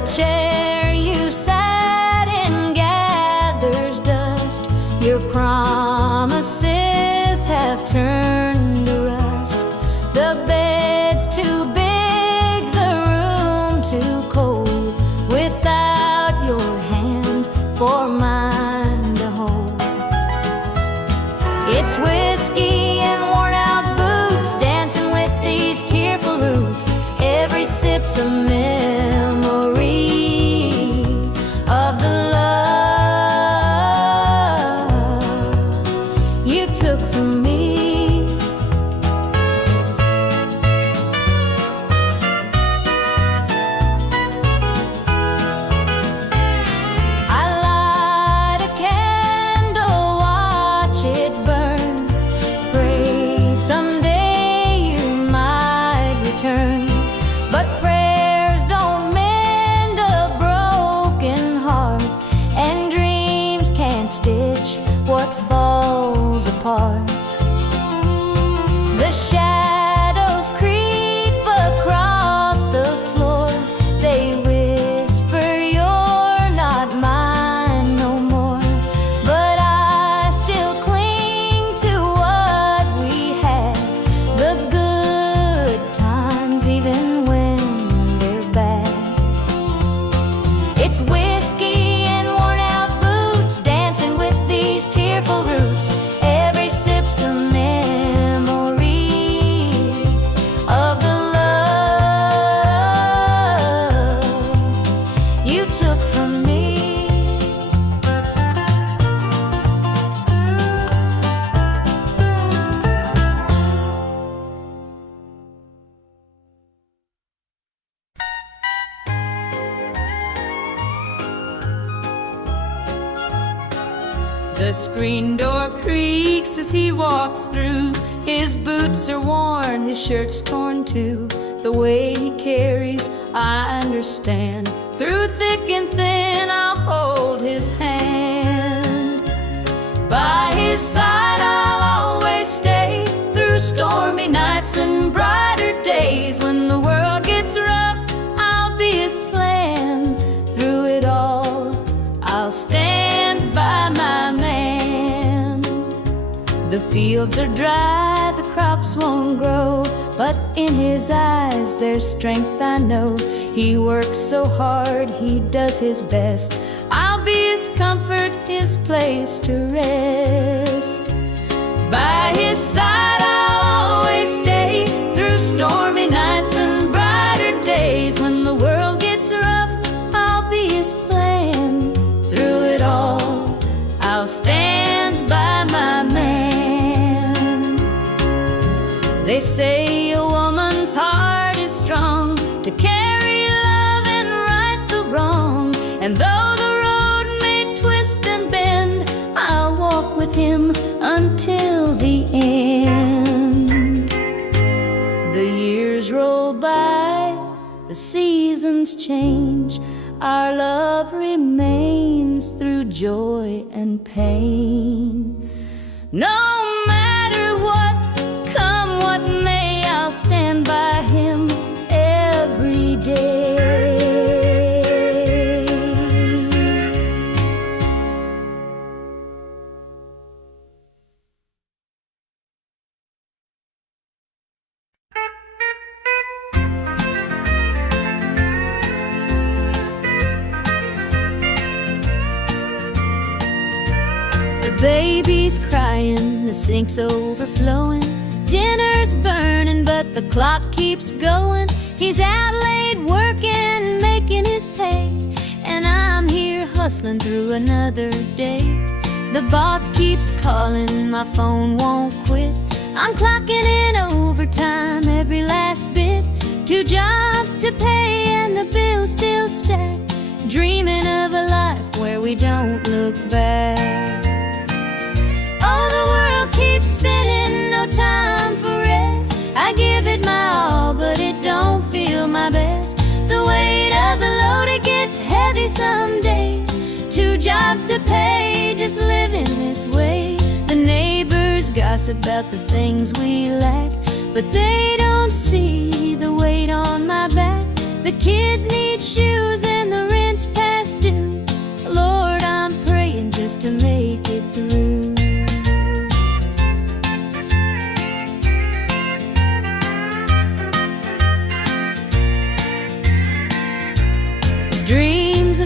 chair you sat in gathers dust. Your promises have turned to rust. The bed's too big, the room too cold, without your hand for mine to hold. It's whiskey and worn out boots, dancing with these tearful roots. Every sip's a memory of the love you took from me. I light a candle, watch it burn, pray someday you might return. But prayers don't mend a broken heart, and dreams can't stitch what falls apart. The shadows creep across the floor. They whisper you're not mine no more. But I still cling to what we had, the good times even when they're bad. It's whiskey and worn out boots, dancing with these tearful roots. Every sip's a memory of the love you took from me. The screen door creaks as he walks through. His boots are worn, his shirt's torn too. The way he carries, I understand. Through thick and thin, I'll hold his hand. By his side, I'll always stay. Through stormy nights and brighter days. When the world gets rough, I'll be his plan. Through it all, I'll stand by my man. The fields are dry, the crops won't grow, but in his eyes there's strength, I know. He works so hard, he does his best. I'll be his comfort, his place to rest. By his side I'll always stay. Through stormy nights and brighter days. When the world gets rough, I'll be his plan. Through it all, I'll stand by my man. They say a woman's heart is strong to carry love and right the wrong. And though the road may twist and bend, I'll walk with him until the end. The years roll by, the seasons change. Our love remains through joy and pain. No matter what, come what may, I'll stand by him every day. The baby's crying, the sink's overflowing. Dinner's burning, but the clock keeps going. He's out late working, making his pay, and I'm here hustling through another day. The boss keeps calling, my phone won't quit. I'm clocking in overtime every last bit. 2 jobs to pay and the bills still stack. Dreaming of a life where we don't look back. Oh, the world keeps spinning, no time for rest. I give it my all, but it don't feel my best. The weight of the load, it gets heavy some days. 2 jobs to pay, just living this way. The neighbors gossip about the things we lack, but they don't see the weight on my back. The kids need shoes and the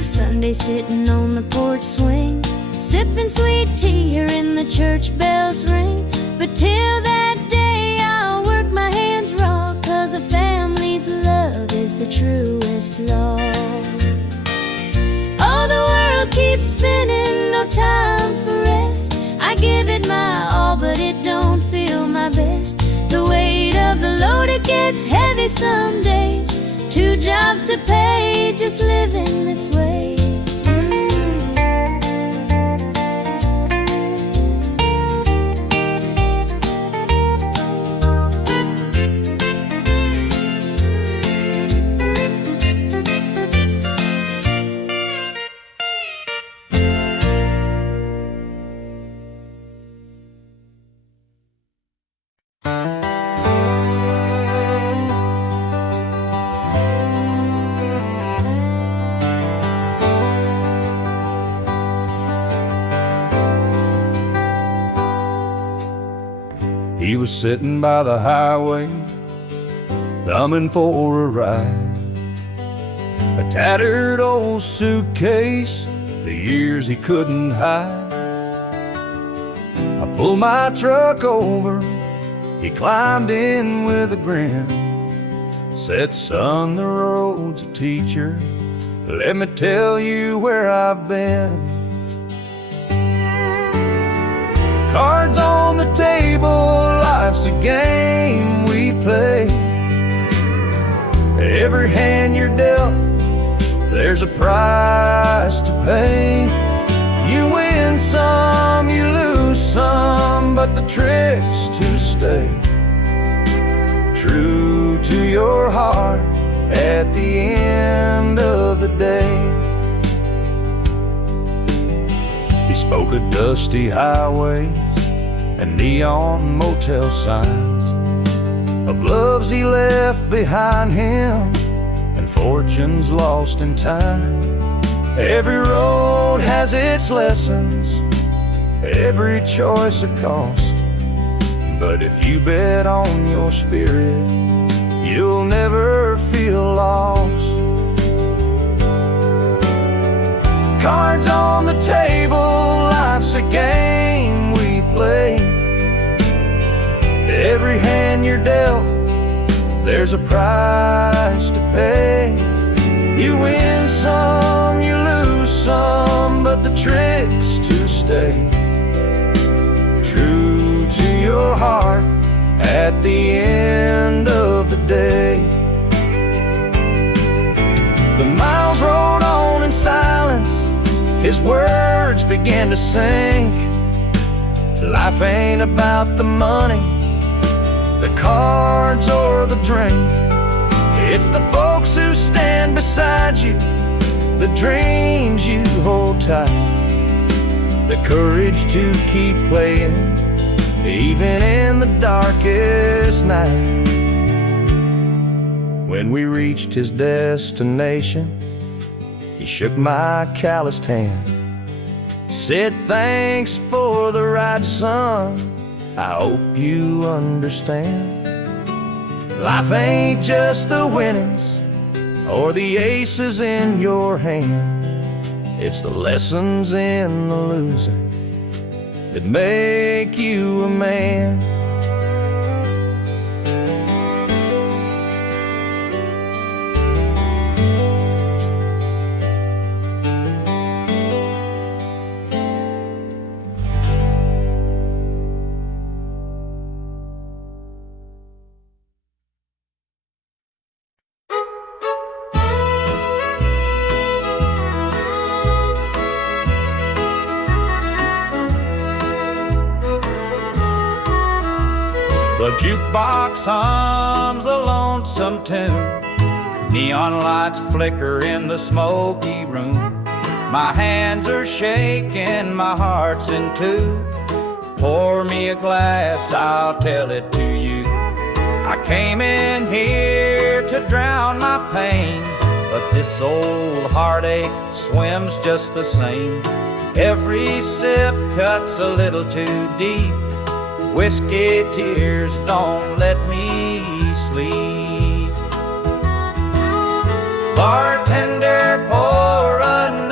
Sunday sitting on the porch swing, sipping sweet tea, hearing the church bells ring. But till that day I'll work my hands raw, 'cause a family's love is the truest law. Oh, the world keeps spinning, no time for rest. I give it my all, but it don't feel my best. The weight of the load, it gets heavy some days. 2 jobs to pay, just living this way. He was sitting by the highway, thumbing for a ride. A tattered old suitcase, the years he couldn't hide. I pulled my truck over, he climbed in with a grin. Said, son, the road's a teacher, let me tell you where I've been. Cards on the table, life's a game we play. Every hand you're dealt, there's a price to pay. You win some, you lose some, but the trick's to stay true to your heart at the end of the day. He spoke of dusty highways and neon motel signs, of loves he left behind him and fortunes lost in time. Every road has its lessons, every choice a cost, but if you bet on your spirit, you'll never feel lost. Cards on the table, life's a game we play. Every hand you're dealt, there's a price to pay. You win some, you lose some, but the trick's to stay true to your heart at the end of the day. The miles rolled on in silence, his words began to sink. Life ain't about the money, the cards or the drink. It's the folks who stand beside you, the dreams you hold tight, the courage to keep playing even in the darkest night. When we reached his destination, he shook my calloused hand, said, thanks for the ride, son, I hope you understand. Life ain't just the winnings or the aces in your hand. It's the lessons in the losing that make you a man. The jukebox hums a lonesome tune, neon lights flicker in the smoky room. My hands are shaking, my heart's in two. Pour me a glass, I'll tell it to you. I came in here to drown my pain, but this old heartache swims just the same. Every sip cuts a little too deep. Whiskey tears don't let me sleep. Bartender, pour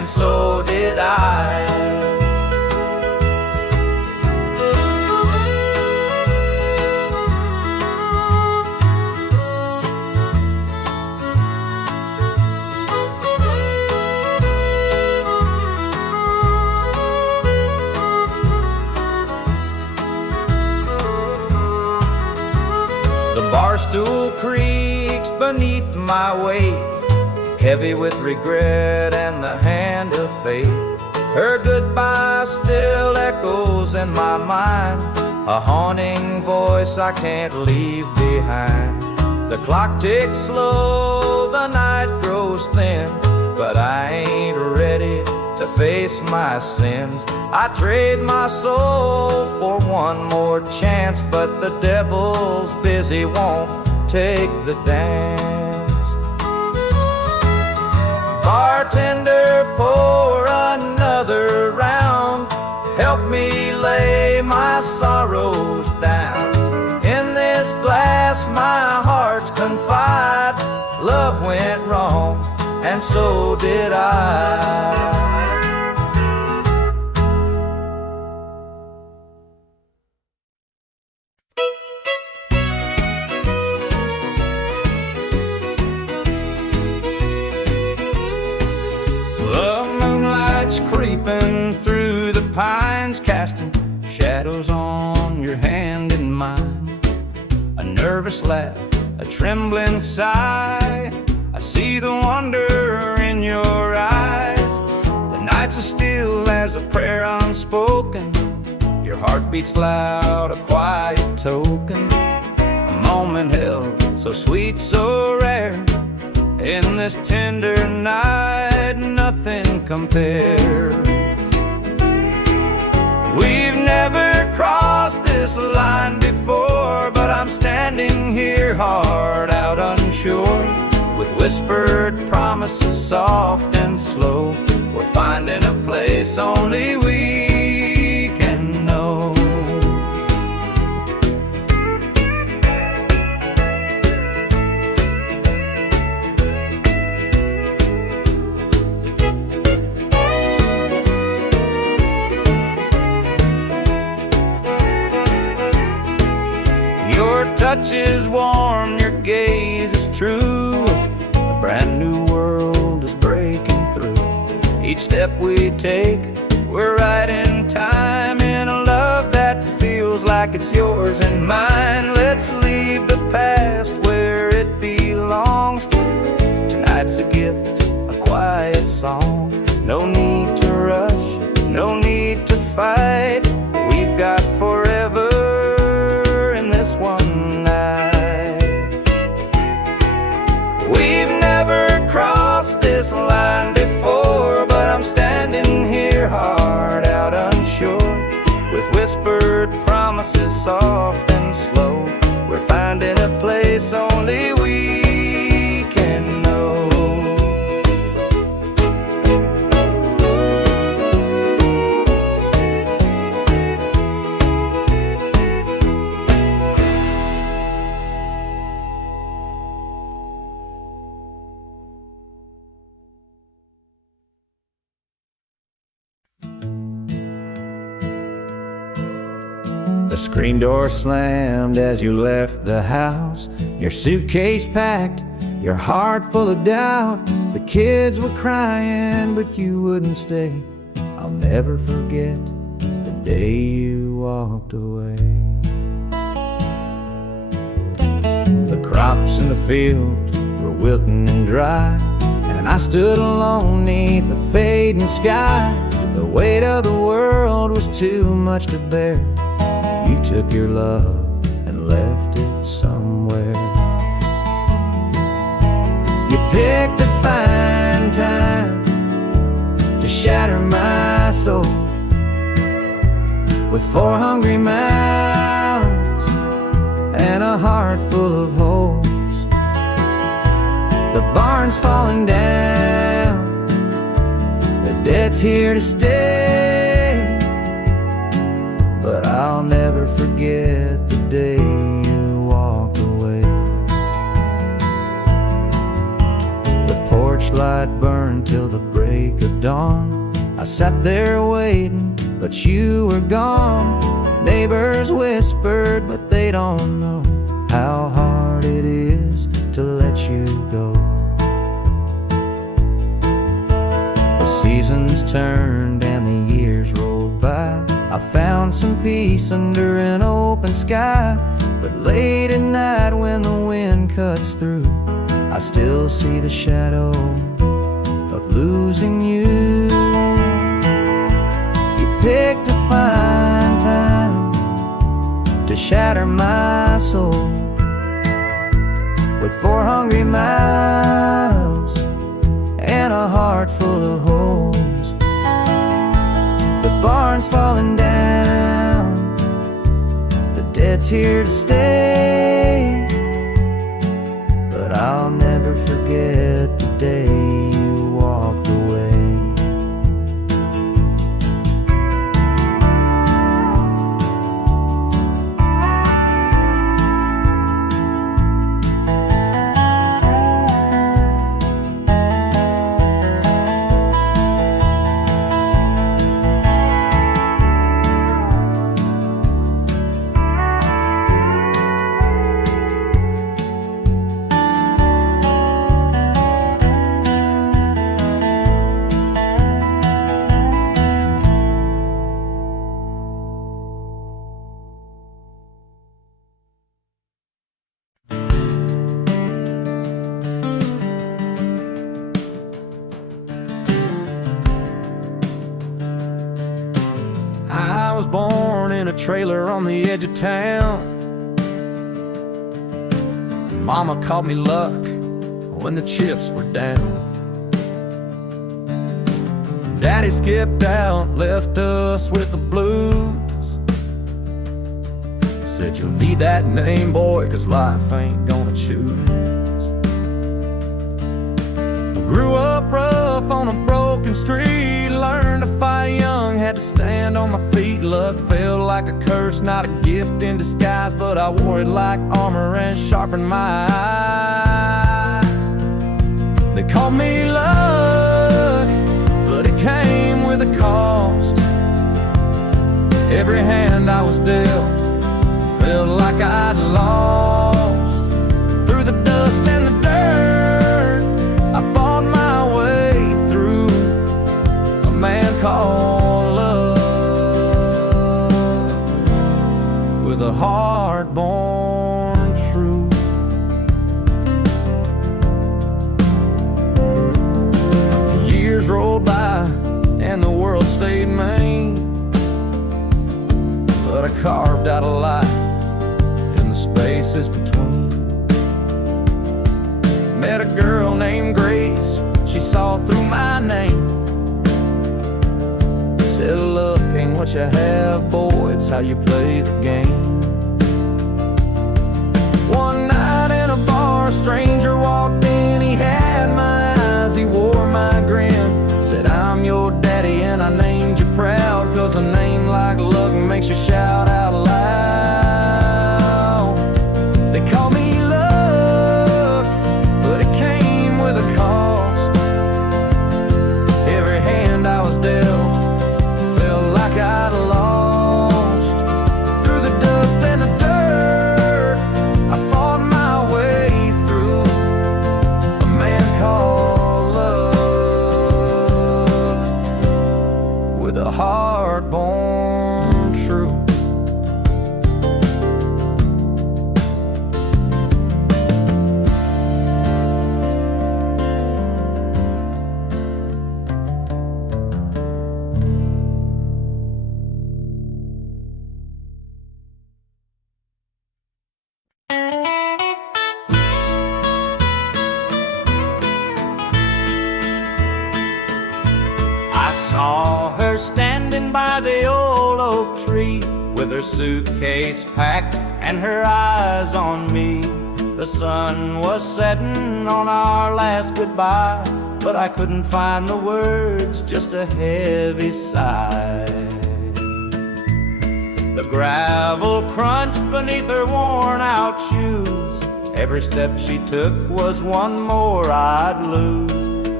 and so did I. The barstool creaks beneath my weight, heavy with regret and the hand of fate. Her goodbye still echoes in my mind, a haunting voice I can't leave behind. The clock ticks slow, the night grows thin, but I ain't ready to face my sins. I trade my soul for one more chance, but the devil's busy, won't take the dance. Bartender, pour another round, help me lay my sorrows down. In this glass my heart's confide, love went wrong and so did I. Creeping through the pines, casting shadows on your hand and mine. A nervous laugh, a trembling sigh, I see the wonder in your eyes. The nights are still as a prayer unspoken, your heart beats loud, a quiet token. A moment held, so sweet, so rare, in this tender night, nothing compares. We've never crossed this line before, but I'm standing here, heart out unsure, with whispered promises soft and slow. We're finding a place only we can know. Your touch is warm, your gaze is true, a brand new world is breaking through. Each step we take, we're right in time, in a love that feels like it's yours and mine. Let's leave the past where it belongs. Tonight's a gift, a quiet song. No need to rush, no need to fight, we've got forever one night. We've never crossed this line before, but I'm standing here, heart out unsure, with whispered promises soft and slow. We're finding a place only we can know. The screen door slammed as you left the house, your suitcase packed, your heart full of doubt. The kids were crying, but you wouldn't stay. I'll never forget the day you walked away. The crops in the field were wilting and dry, and I stood alone neath the fading sky. The weight of the world was too much to bear. You took your love and left it somewhere. You picked a fine time to shatter my soul, with 4 hungry mouths and a heart full of holes. The barn's falling down, the debt's here to stay, but I'll never forget the day you walked away. The porch torchlight burned till the break of dawn. I sat there waiting, but you were gone. Neighbors whispered, but they don't know how hard it is to let you go. The seasons turned and the years rolled by. I found some peace under an open sky. But late at night when the wind cuts through, I still see the shadow of losing you. You picked a fine time to shatter my soul with 4 hungry miles and a heart full of holes. The barn's falling down, the dead's here to stay, but I'll never forget the day you walked away. I was born in a trailer on the edge of town. Mama called me luck when the chips were down. Daddy skipped out, left us with the blues. Said you'll need that name, boy, 'cause life ain't gonna choose. Grew up rough on a broken street, learned to fight young, had to stand on my feet. Luck felt like a curse, not a gift in disguise, but I wore it like armor and sharpened my eyes. They called me luck, but it came with a cost. Every hand I was dealt felt like I'd lost. Through the dust and the dirt, I fought my way through a man called love, with a heart born true. Years rolled by and the world stayed mean, but I carved out a life in the spaces between. Met a girl named Grace, she saw through my name. Said, look, ain't what you have, boy, it's how you play the game. One night in a bar, a stranger walked in, he had my eyes, he wore my grin. Said, I'm your daddy and I named you proud, 'cause a name like luck makes you shout out loud. They call me luck, but it came with a cost. Every hand I was dealt felt like I'd lost. Through the dust and the dirt, I fought my way through a man called love, with a heart born true. I saw her standing by the old oak tree, with her suitcase packed and her eyes on me. The sun was setting on our last goodbye, but I couldn't find the words, just a heavy sigh. The gravel crunched beneath her worn out shoes. Every step she took was one more I'd lose.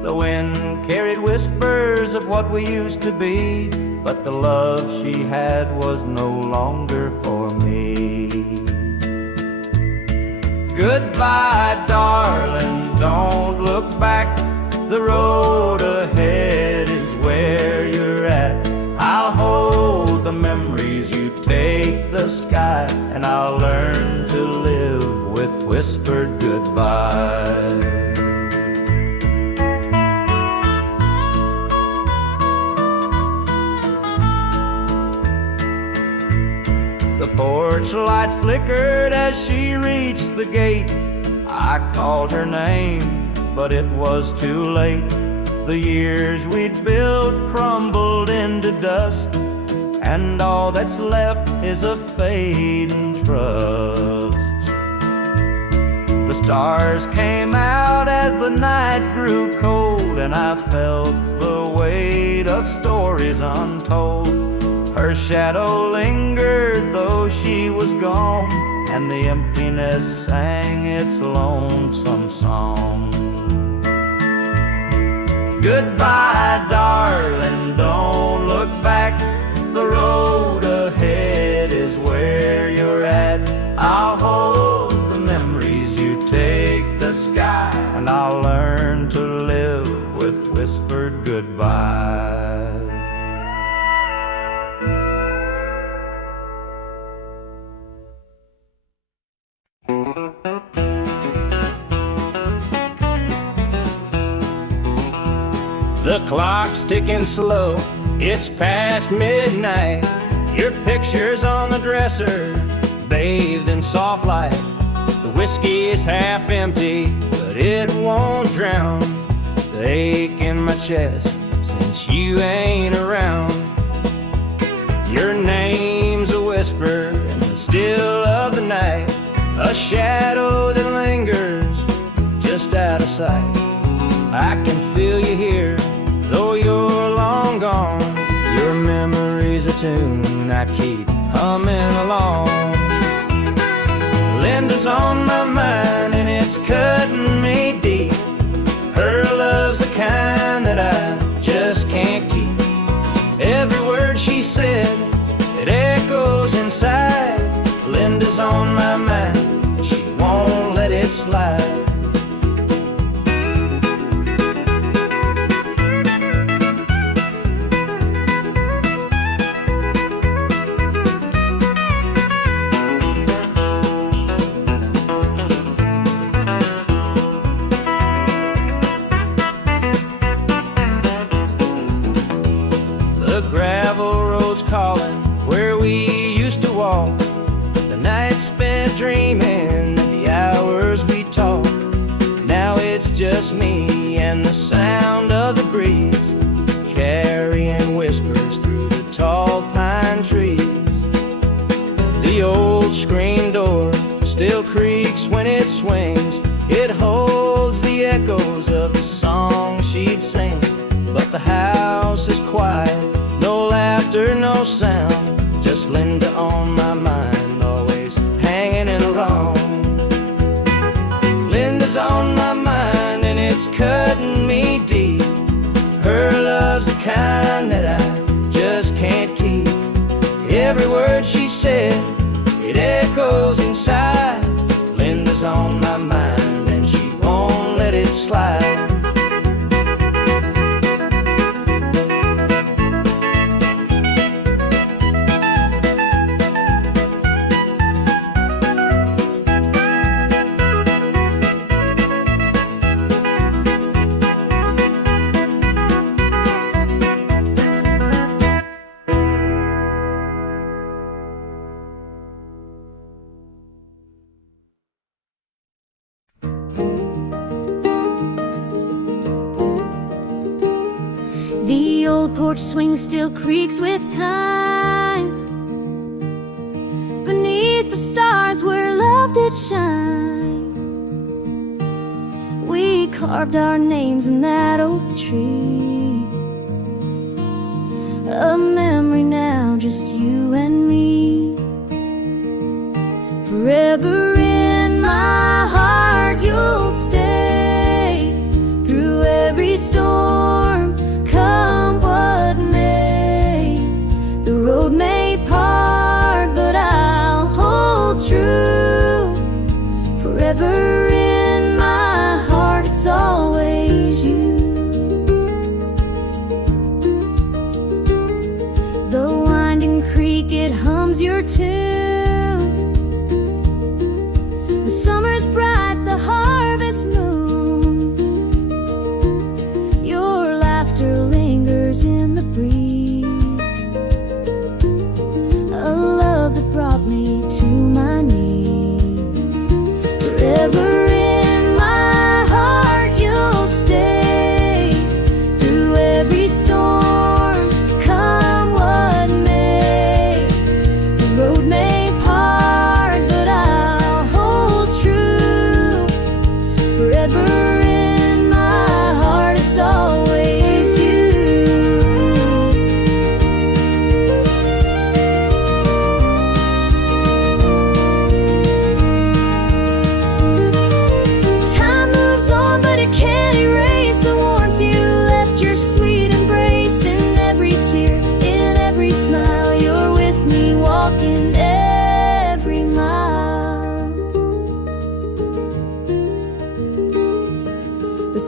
The wind carried whispers of what we used to be, but the love she had was no longer for me. Goodbye, darling, don't look back. The road ahead is where you're at. I'll hold the memories, you take the sky, and I'll learn to live with whispered goodbye. The porch light flickered as she reached the gate. I called her name, but it was too late. The years we'd built crumbled into dust, and all that's left is a fading trust. The stars came out as the night grew cold, and I felt the weight of stories untold. Her shadow lingered though she was gone, and the emptiness sang its lonesome song. Goodbye, darling, don't look back. The road ahead is where you're at. I'll hold the memories, you take the sky, and I'll learn to live with whispered goodbye. The clock's ticking slow, it's past midnight. Your picture's on the dresser, bathed in soft light. The whiskey is half empty, but it won't drown the ache in my chest since you ain't around. Your name's a whisper in the still of the night, a shadow that lingers just out of sight. I can feel you here, though you're long gone. Your memory's a tune I keep humming along. Linda's on my mind and it's cutting me deep. Her love's the kind that I just can't keep. Every word she said, it echoes inside. Linda's on my mind and she won't let it slide. Calling where we used to walk. The nights spent dreaming, the hours we talked. Now it's just me and the sound of the breeze, carrying whispers through the tall pine trees. The old screen door still creaks when it swings. It holds the echoes of the song she'd sing. But the house is quiet, no laughter, no sound, just Linda on my mind, always hanging around. Linda's on my mind and it's cutting me deep. Her love's the kind that I just can't keep. Every word she said, it echoes inside. Linda's on my mind and she won't let it slide. The old porch swing still creaks with time. Beneath the stars where love did shine, we carved our names in that oak tree. A memory now, just you and me. Forever in my heart you'll stay, through every storm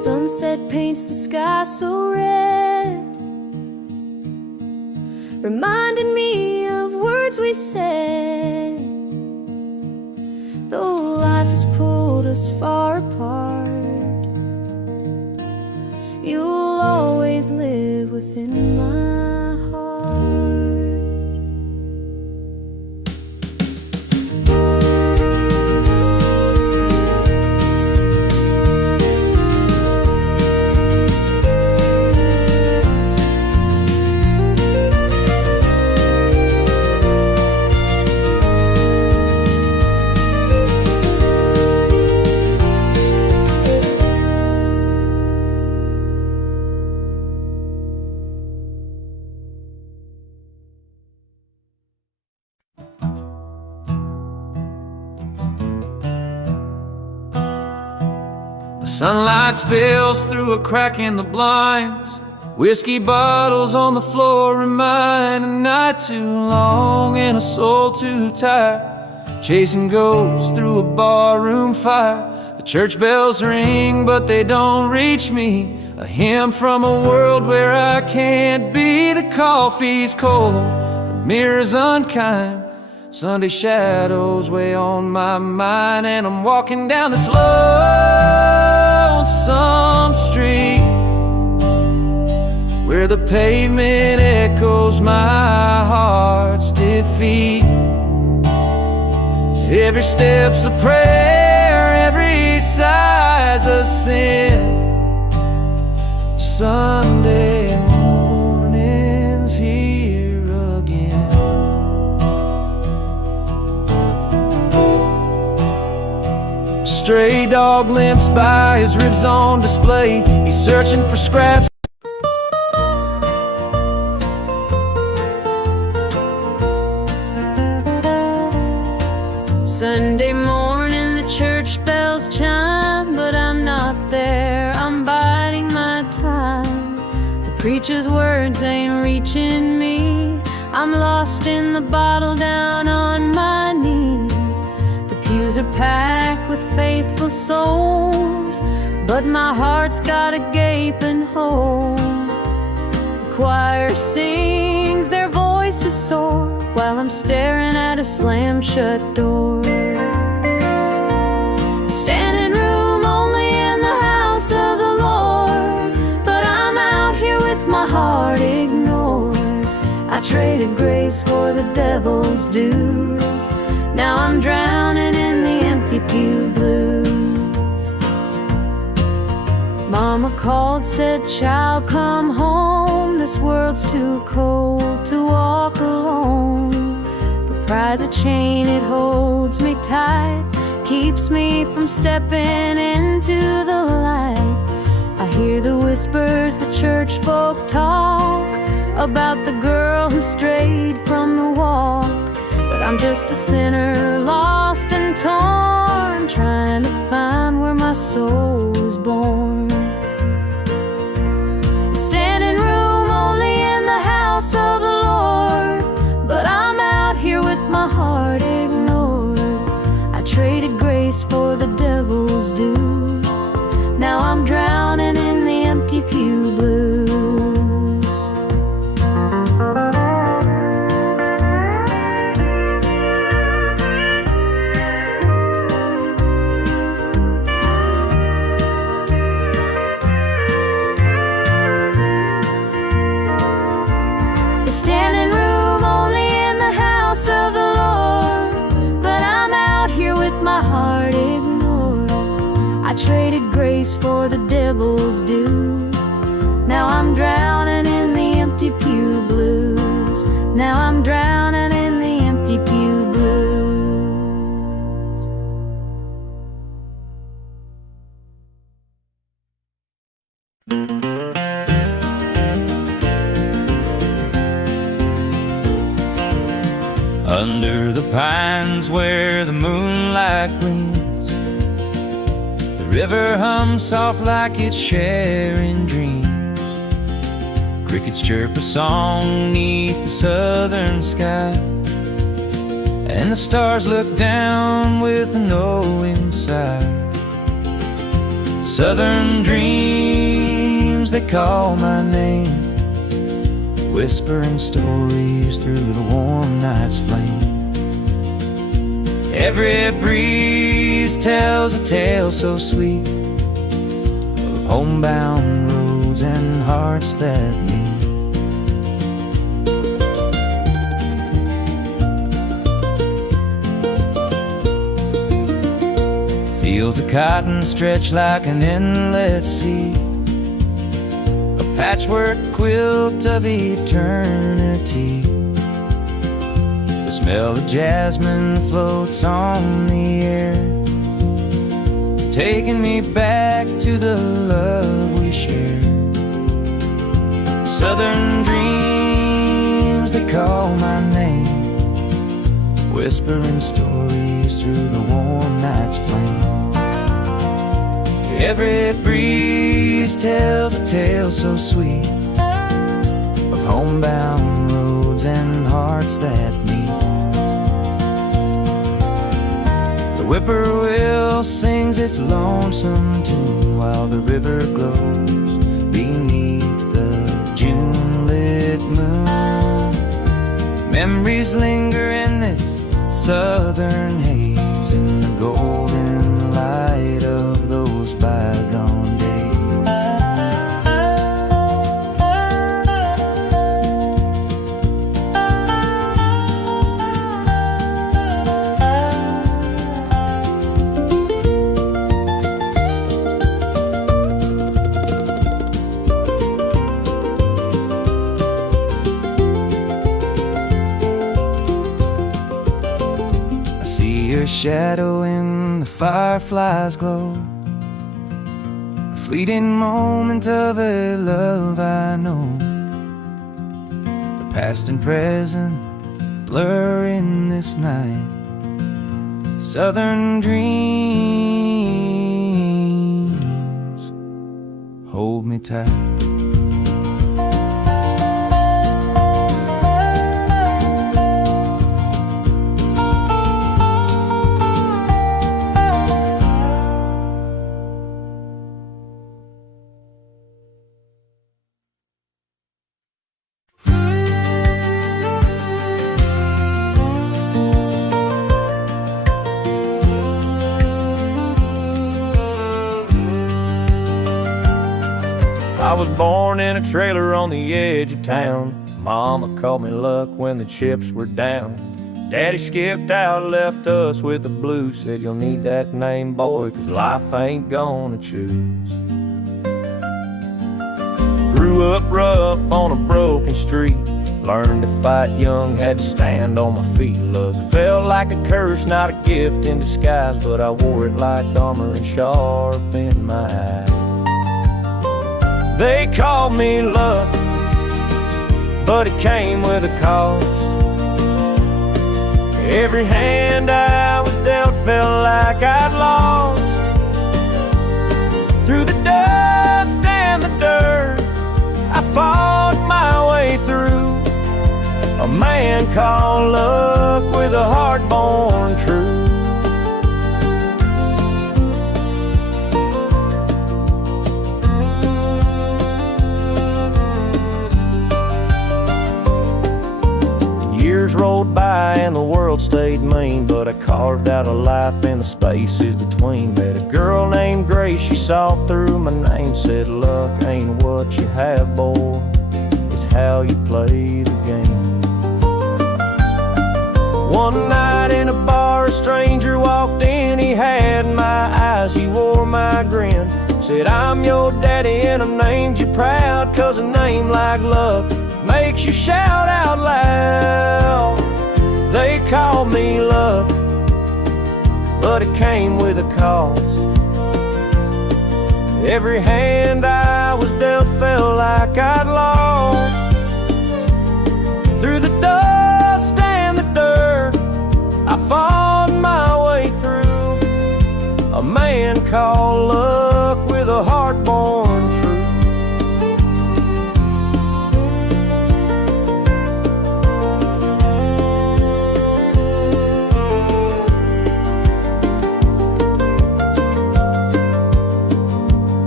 sunset paints the sky so red, reminding me of words we said. Though life has pulled us far apart, you'll always live within my heart. Sunlight spills through a crack in the blinds. Whiskey bottles on the floor remind a night too long and a soul too tired, chasing ghosts through a barroom fire. The church bells ring, but they don't reach me. A hymn from a world where I can't be. The coffee's cold, the mirror's unkind. Sunday shadows weigh on my mind, and I'm walking down this lonesome street where the pavement echoes my heart's defeat. Every step's a prayer, every sigh's a sin. Sunday morning's here again. A stray dog limps by, his ribs on display. He's searching for scraps. Sunday morning the church bells chime, but I'm not there, I'm biding my time. The preacher's words ain't reaching me, I'm lost in the bottle down on my knees. The pews are packed with faithful souls, but my heart's got a gaping hole. The choir sings, their voices soar, while I'm staring at a slam-shut door. Standing room only in the house of the Lord, but I'm out here with my heart ignored. I traded grace for the devil's dues, now I'm drowning in the empty pew blues. Mama called, said, "Child, come home, this world's too cold to walk alone." But pride's a chain, it holds me tight, keeps me from stepping into the light. I hear the whispers the church folk talk about the girl who strayed from the walk, but I'm just a sinner, lost and torn, trying to find where my soul was born. Standing room only in the house of the Lord, but I'm out here with my heart ignored. I traded grace for the devil's dues, now I'm drowning in the empty pew blues. It's standing room only in the house of the Lord, but I'm out here with my heart ignored. I traded grace for the devil's dues, now I'm drowning in the empty pew blues. Now I'm drowning in the empty pew blues. Under the pines where the moonlight gleams, the river hums soft like it's sharing dreams. Crickets chirp a song neath the southern sky, and the stars look down with a knowing sigh. Southern dreams, they call my name, whispering stories through the warm night's flame. Every breeze tells a tale so sweet of homebound roads and hearts that meet. Fields of cotton stretch like an endless sea, a patchwork quilt of eternity. The smell of jasmine floats on the air, taking me back to the love we shared. Southern dreams, they call my name, whispering stories through the warm night's flame. Every breeze tells a tale so sweet of homebound roads and hearts that meet. The whippoorwill sings its lonesome tune while the river glows beneath the June-lit moon. Memories linger in this southern haze, in the golden light of those bygone days. I see your shadow in the firefly's glow, a fleeting moment of a love I know. The past and present blur in this night. Southern dreams, hold me tight. I was born in a trailer on the edge of town. Mama called me luck when the chips were down. Daddy skipped out, left us with the blues. Said you'll need that name, boy, 'cause life ain't gonna choose. Grew up rough on a broken street. Learned to fight young, had to stand on my feet. Luck felt like a curse, not a gift in disguise, but I wore it like armor and sharp in my eye. They called me luck, but it came with a cost. Every hand I was dealt felt like I'd lost. Through the dust and the dirt, I fought my way through. A man called luck with a heart born true. Years rolled by and the world stayed mean, but I carved out a life in the spaces between. Met a girl named Grace, she saw through my name, said luck ain't what you have, boy, it's how you play the game. One night in a bar, a stranger walked in, he had my eyes, he wore my grin. Said I'm your daddy and I named you proud, 'cause a name like luck makes you shout out loud. They called me luck, but it came with a cost. Every hand I was dealt felt like I'd lost. Through the dust and the dirt, I fought my way through. A man called luck with a heart born true.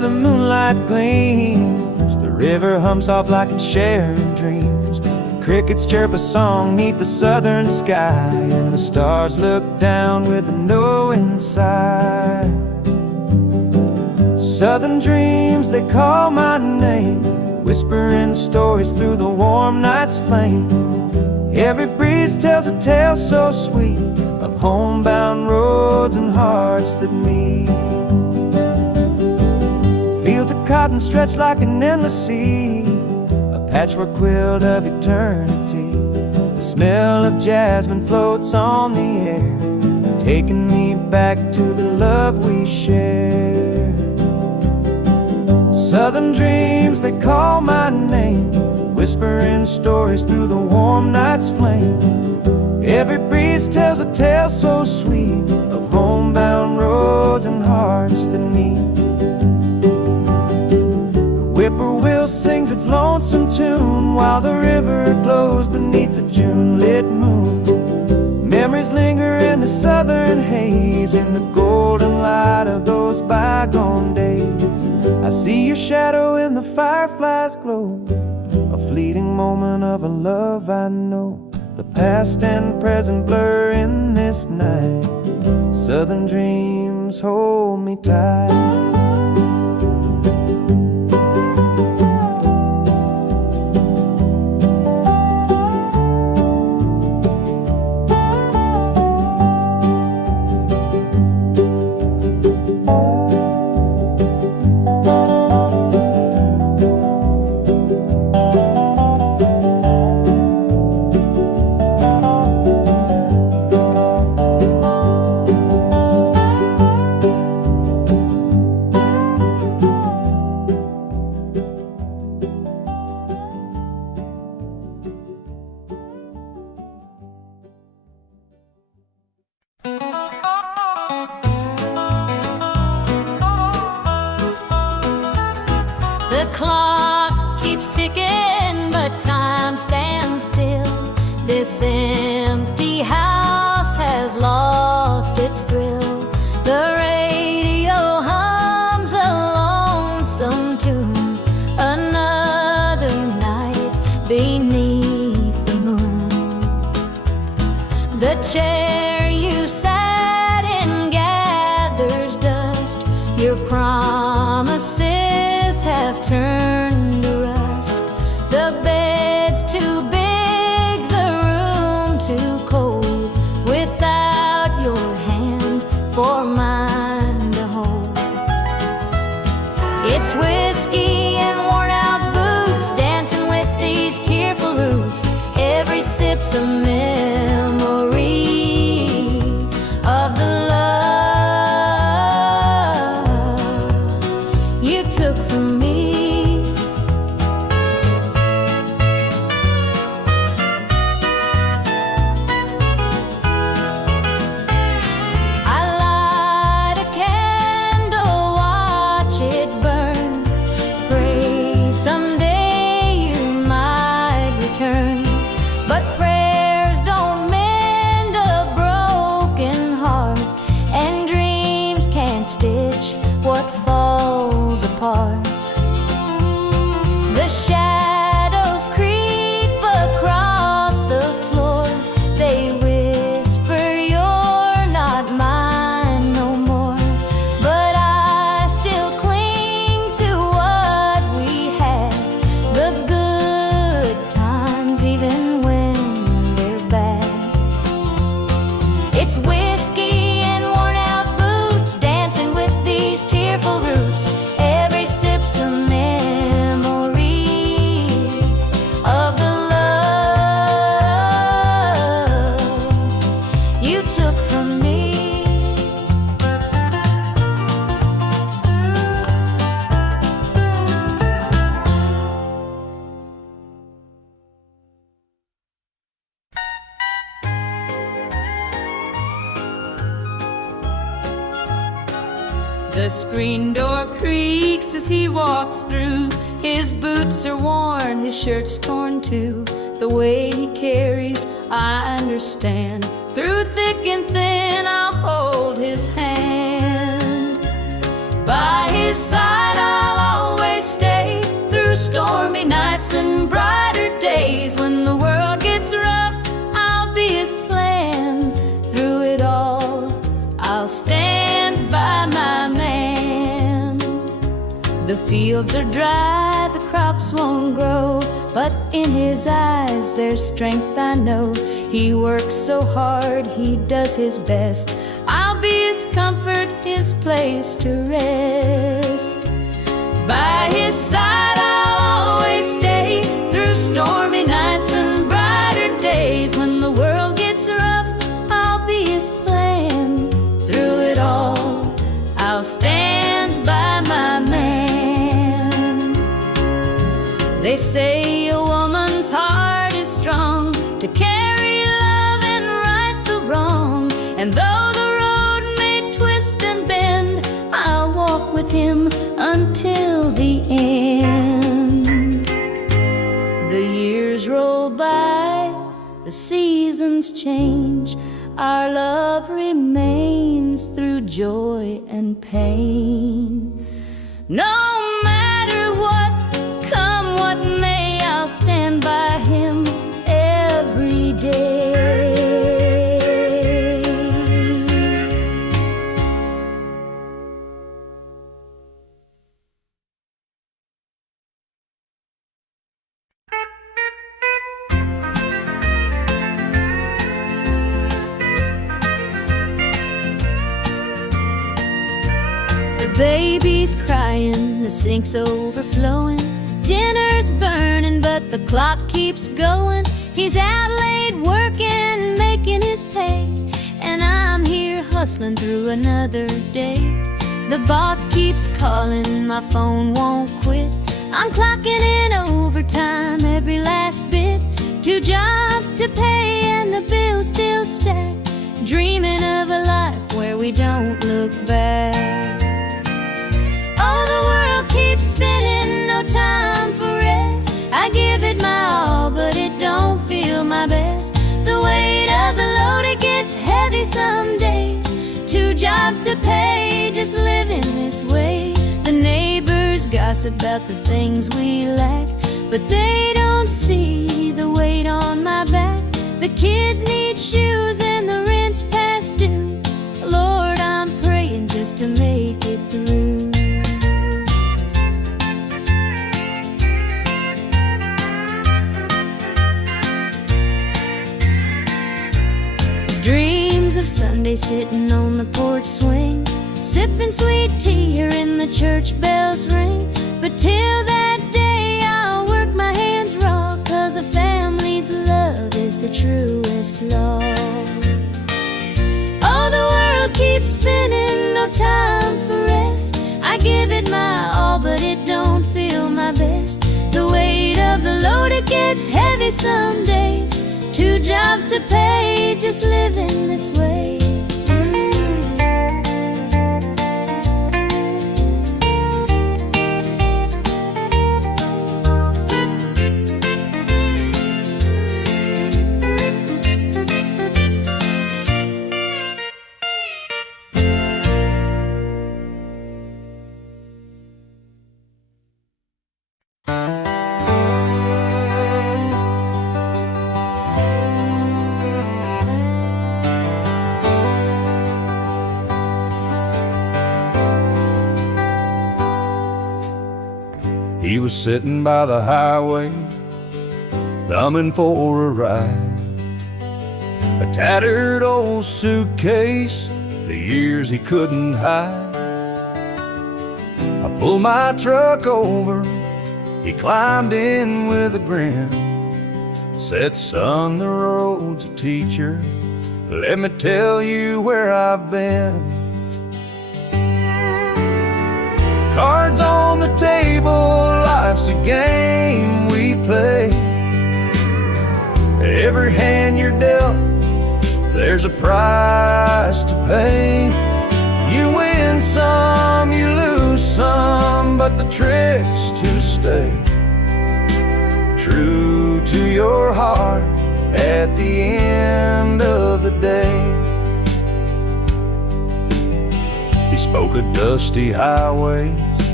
the moonlight gleams. The river hums soft like it's sharing dreams. Crickets chirp a song 'neath the southern sky, and the stars look down with a knowing sigh. Southern dreams, they call my name, whispering stories through the warm night's flame. Every breeze tells a tale so sweet of homebound roads and hearts that meet. Fields of cotton stretch like an endless sea, a patchwork quilt of eternity. The smell of jasmine floats on the air, taking me back to the love we shared. Southern dreams, they call my name, whispering stories through the warm night's flame. Every breeze tells a tale so sweet of homebound roads and hearts that meet. The whippoorwill sings its lonesome tune while the river glows beneath the June-lit moon. Memories linger in the southern haze, in the golden light of those bygone days. I see your shadow in the firefly's glow, a fleeting moment of a love I know. The past and present blur in this night. Southern dreams hold me tight. The clock keeps ticking, but time stands still. This empty house has lost its thrill. The radio hums a lonesome tune. Another night beneath the moon. The chair you sat in gathers dust. Your promises have turned to rust. The bed's too big, the room too cold, without your hand for mine to hold. It's whiskey and worn out boots, dancing with these tearful roots. Every sip's a memory of the love you took from me. I light a candle, watch it burn, pray someday you might return. But prayers don't mend a broken heart, and dreams can't stitch what falls apart. The shadows creep across the floor. They whisper you're not mine no more. But I still cling to what we had, the good times even when they're bad. It's whiskey and worn out boots, dancing with these tearful roots. Every sip's a memory of the love you took from me. The screen door creaks as he walks through. His boots are worn, his shirt's torn too. The way he carries, I understand. Through thick and thin, I'll hold his hand. By his his side I'll always stay, through stormy nights and brighter days. When the world gets rough, I'll be his plan. Through it all, I'll stand by my man. The fields are dry, the crops won't grow, but in his eyes there's strength, I know. He works so hard, he does his best. I'll be his comfort, his place to rest. By his side I'll always stay, through stormy nights and brighter days. When the world gets rough, I'll be his plan. Through it all, I'll stand by my man. They say a woman's heart is strong, to carry love and right the wrong. And though the road may twist and bend, I'll walk with him until the end. The years roll by, the seasons change, our love remains through joy and pain. No matter what, come what may, I'll stand by him every day. The baby's crying, the sink's overflowing, dinner's burning, but the clock keeps going. He's out late working, making his pay, and I'm here hustling through another day. The boss keeps calling, my phone won't quit. I'm clocking in overtime every last bit. 2 jobs to pay and the bills still stack, dreaming of a life where we don't look back. Oh, the world keeps spinning, no time for rest. I give it my all, but it don't feel my best. The weight of the load, it gets heavy some days. 2 jobs to pay, just living this way. The neighbors gossip about the things we lack, but they don't see the weight on my back. The kids need shoes and the rent's past due. Lord, I'm praying just to make it through. Dreams of Sunday sitting on the porch swing, sipping sweet tea, hearing the church bells ring. But till that day I'll work my hands raw, 'cause a family's love is the truest law. Oh, the world keeps spinning, no time for rest. I give it my all, but it don't feel my best. The weight of the load, it gets heavy some days. 2 jobs to pay, just living this way. He was sitting by the highway, thumbing for a ride. A tattered old suitcase, the years he couldn't hide. I pulled my truck over, he climbed in with a grin. Said, son, the road's a teacher, let me tell you where I've been. Cards on the table, life's a game we play. Every hand you're dealt, there's a price to pay. You win some, you lose some, but the trick's to stay true to your heart at the end of the day. He spoke of dusty highways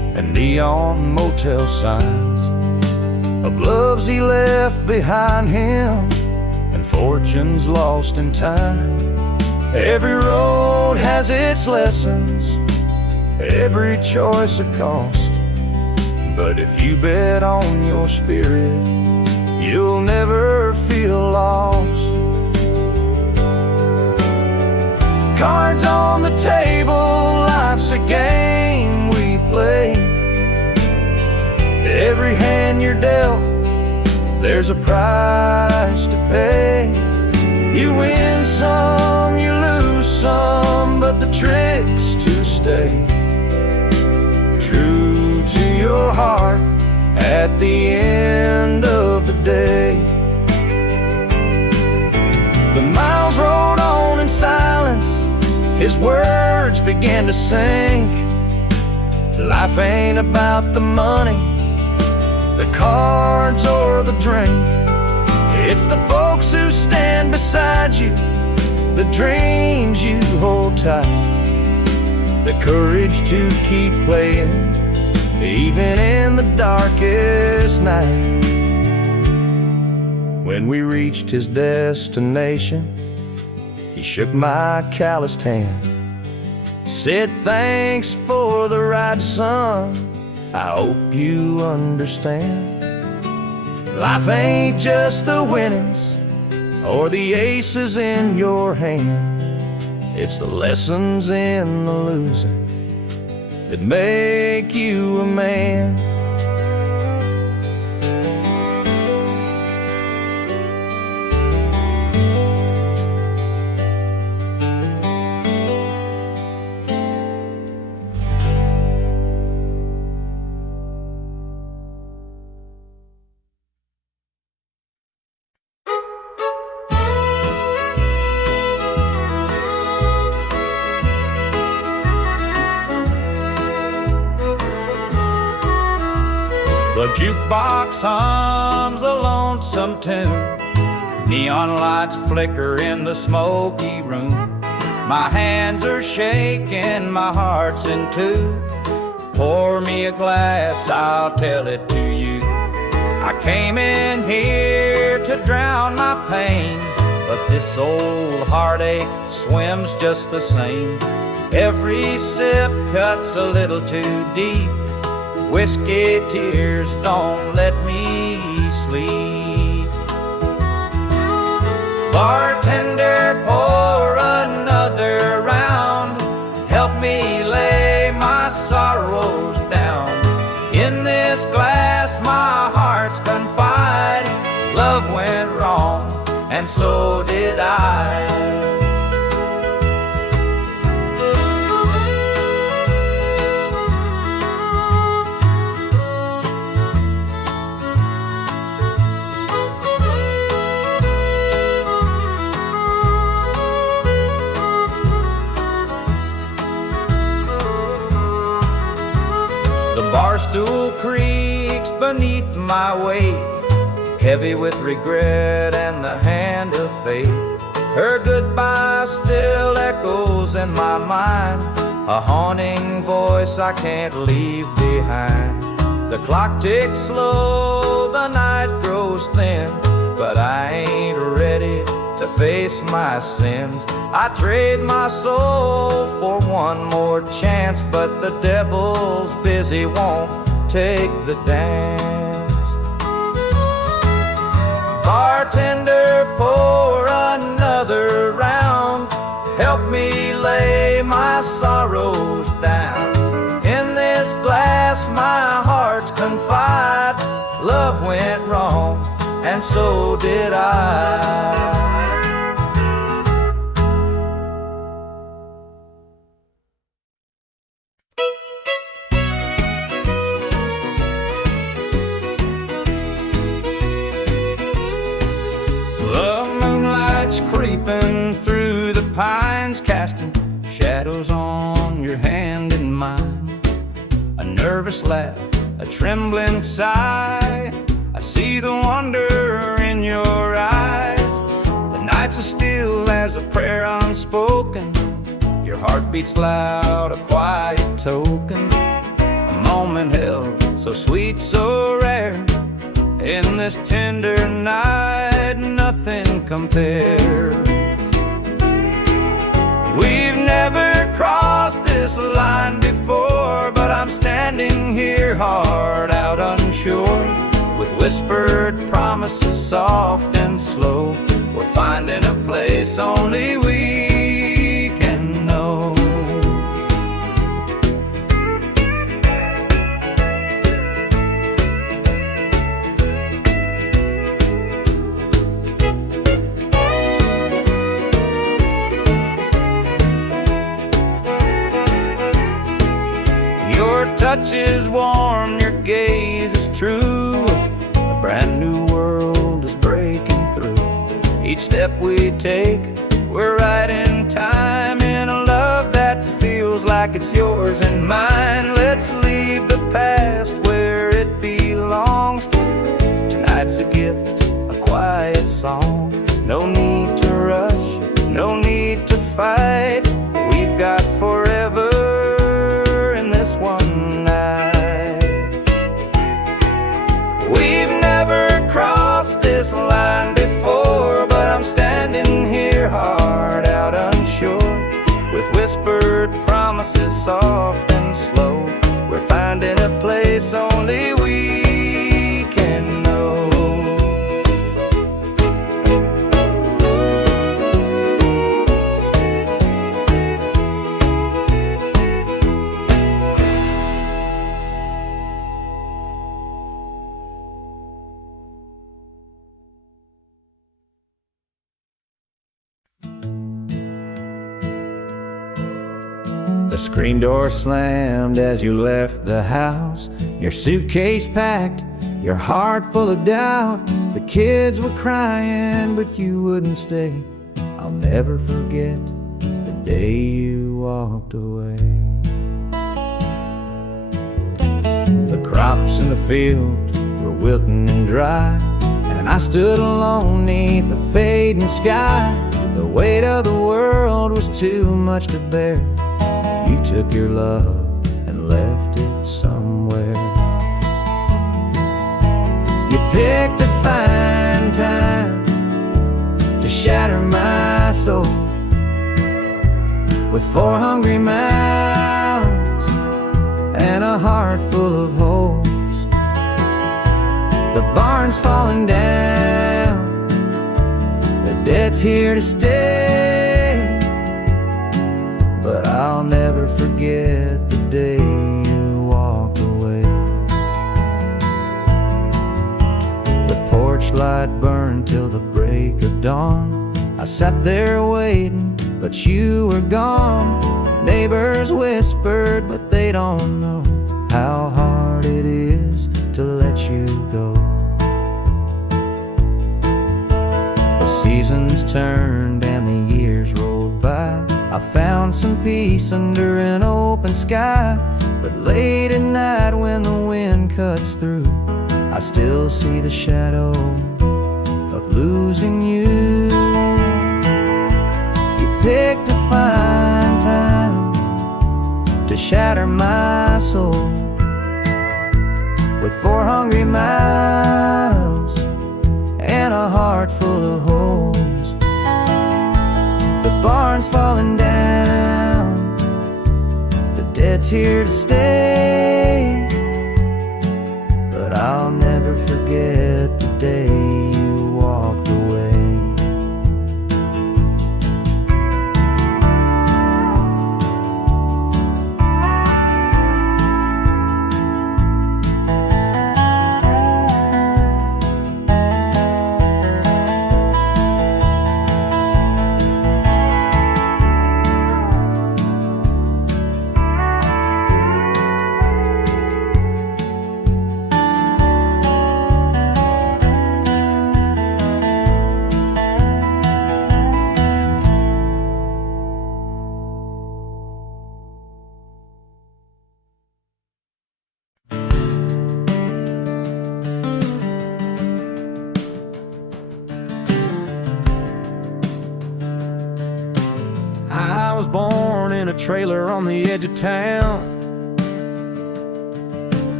and neon motel signs, of loves he left behind him and fortunes lost in time. Every road has its lessons, every choice a cost, but if you bet on your spirit, you'll never feel lost. Cards on the table, life's a game we play. Every hand you're dealt, there's a price to pay. You win some, you lose some, but the trick's to stay true to your heart at the end of the day. The miles rolled on in silence, his words began to sink. Life ain't about the money, the cards or the drink. It's the folks who stand beside you, the dreams you hold tight, the courage to keep playing even in the darkest night. When we reached his destination, he shook my calloused hand, said, "Thanks for the ride, son, I hope you understand. Life ain't just the winnings or the aces in your hand. It's the lessons in the losing that make you a man." The jukebox hums a lonesome tune, neon lights flicker in the smoky room. My hands are shaking, my heart's in two. Pour me a glass, I'll tell it to you. I came in here to drown my pain, but this old heartache swims just the same. Every sip cuts a little too deep. Whiskey tears don't let me sleep. Bartender, pour another round. Help me lay my sorrows down. In this glass my heart's confide. Love went wrong, and so did I. Barstool creaks beneath my weight, heavy with regret and the hand of fate. Her goodbye still echoes in my mind, a haunting voice I can't leave behind. The clock ticks slow, the night grows thin, but I ain't ready to face my sins. I trade my soul for one more chance, but the devil's busy, won't take the dance. Bartender, pour another round. Help me lay my sorrows down. In this glass my heart's confide. Love went wrong, and so did I. Creeping through the pines, casting shadows on your hand and mine. A nervous laugh, a trembling sigh. I see the wonder in your eyes. The nights are still as a prayer unspoken. Your heart beats loud, a quiet token. A moment moment held, so sweet, so rare. In this tender night, nothing compares. We've never crossed this line before, but I'm standing here hard out unsure, with whispered promises soft and slow. We're finding a place only we can know. Your touch is warm, your gaze is true. A brand new world is breaking through. Each step we take, we're right in time, in a love that feels like it's yours and mine. Let's leave the past where it belongs. Tonight's a gift, a quiet song. No need to rush, no need to fight. We've got forever in this one night. We've never crossed this line before, but I'm standing here hard out unsure, with whispered promises soft and slow. We're finding a place only we can know. The screen door slammed as you left the house, your suitcase packed, your heart full of doubt. The kids were crying, but you wouldn't stay. I'll never forget the day you walked away. The crops in the field were wilting and dry, and I stood alone neath the fading sky. The weight of the world was too much to bear. You took your love and left it somewhere. You picked a fine time to shatter my soul, with 4 hungry mouths and a heart full of holes. The barn's falling down, the debt's here to stay, but I'll never forget the day you walked away. The porch light burned till the break of dawn. I sat there waiting, but you were gone. Neighbors whispered, but they don't know how hard it is to let you go. The seasons turned and the years rolled by. I found some peace under an open sky, but late at night when the wind cuts through, I still see the shadow of losing you. You picked a fine time to shatter my soul, with 4 hungry mouths and a heart full of holes. The barn's falling down, the debt's here to stay, but I'll never forget the day you walked away. I was born in a trailer on the edge of town.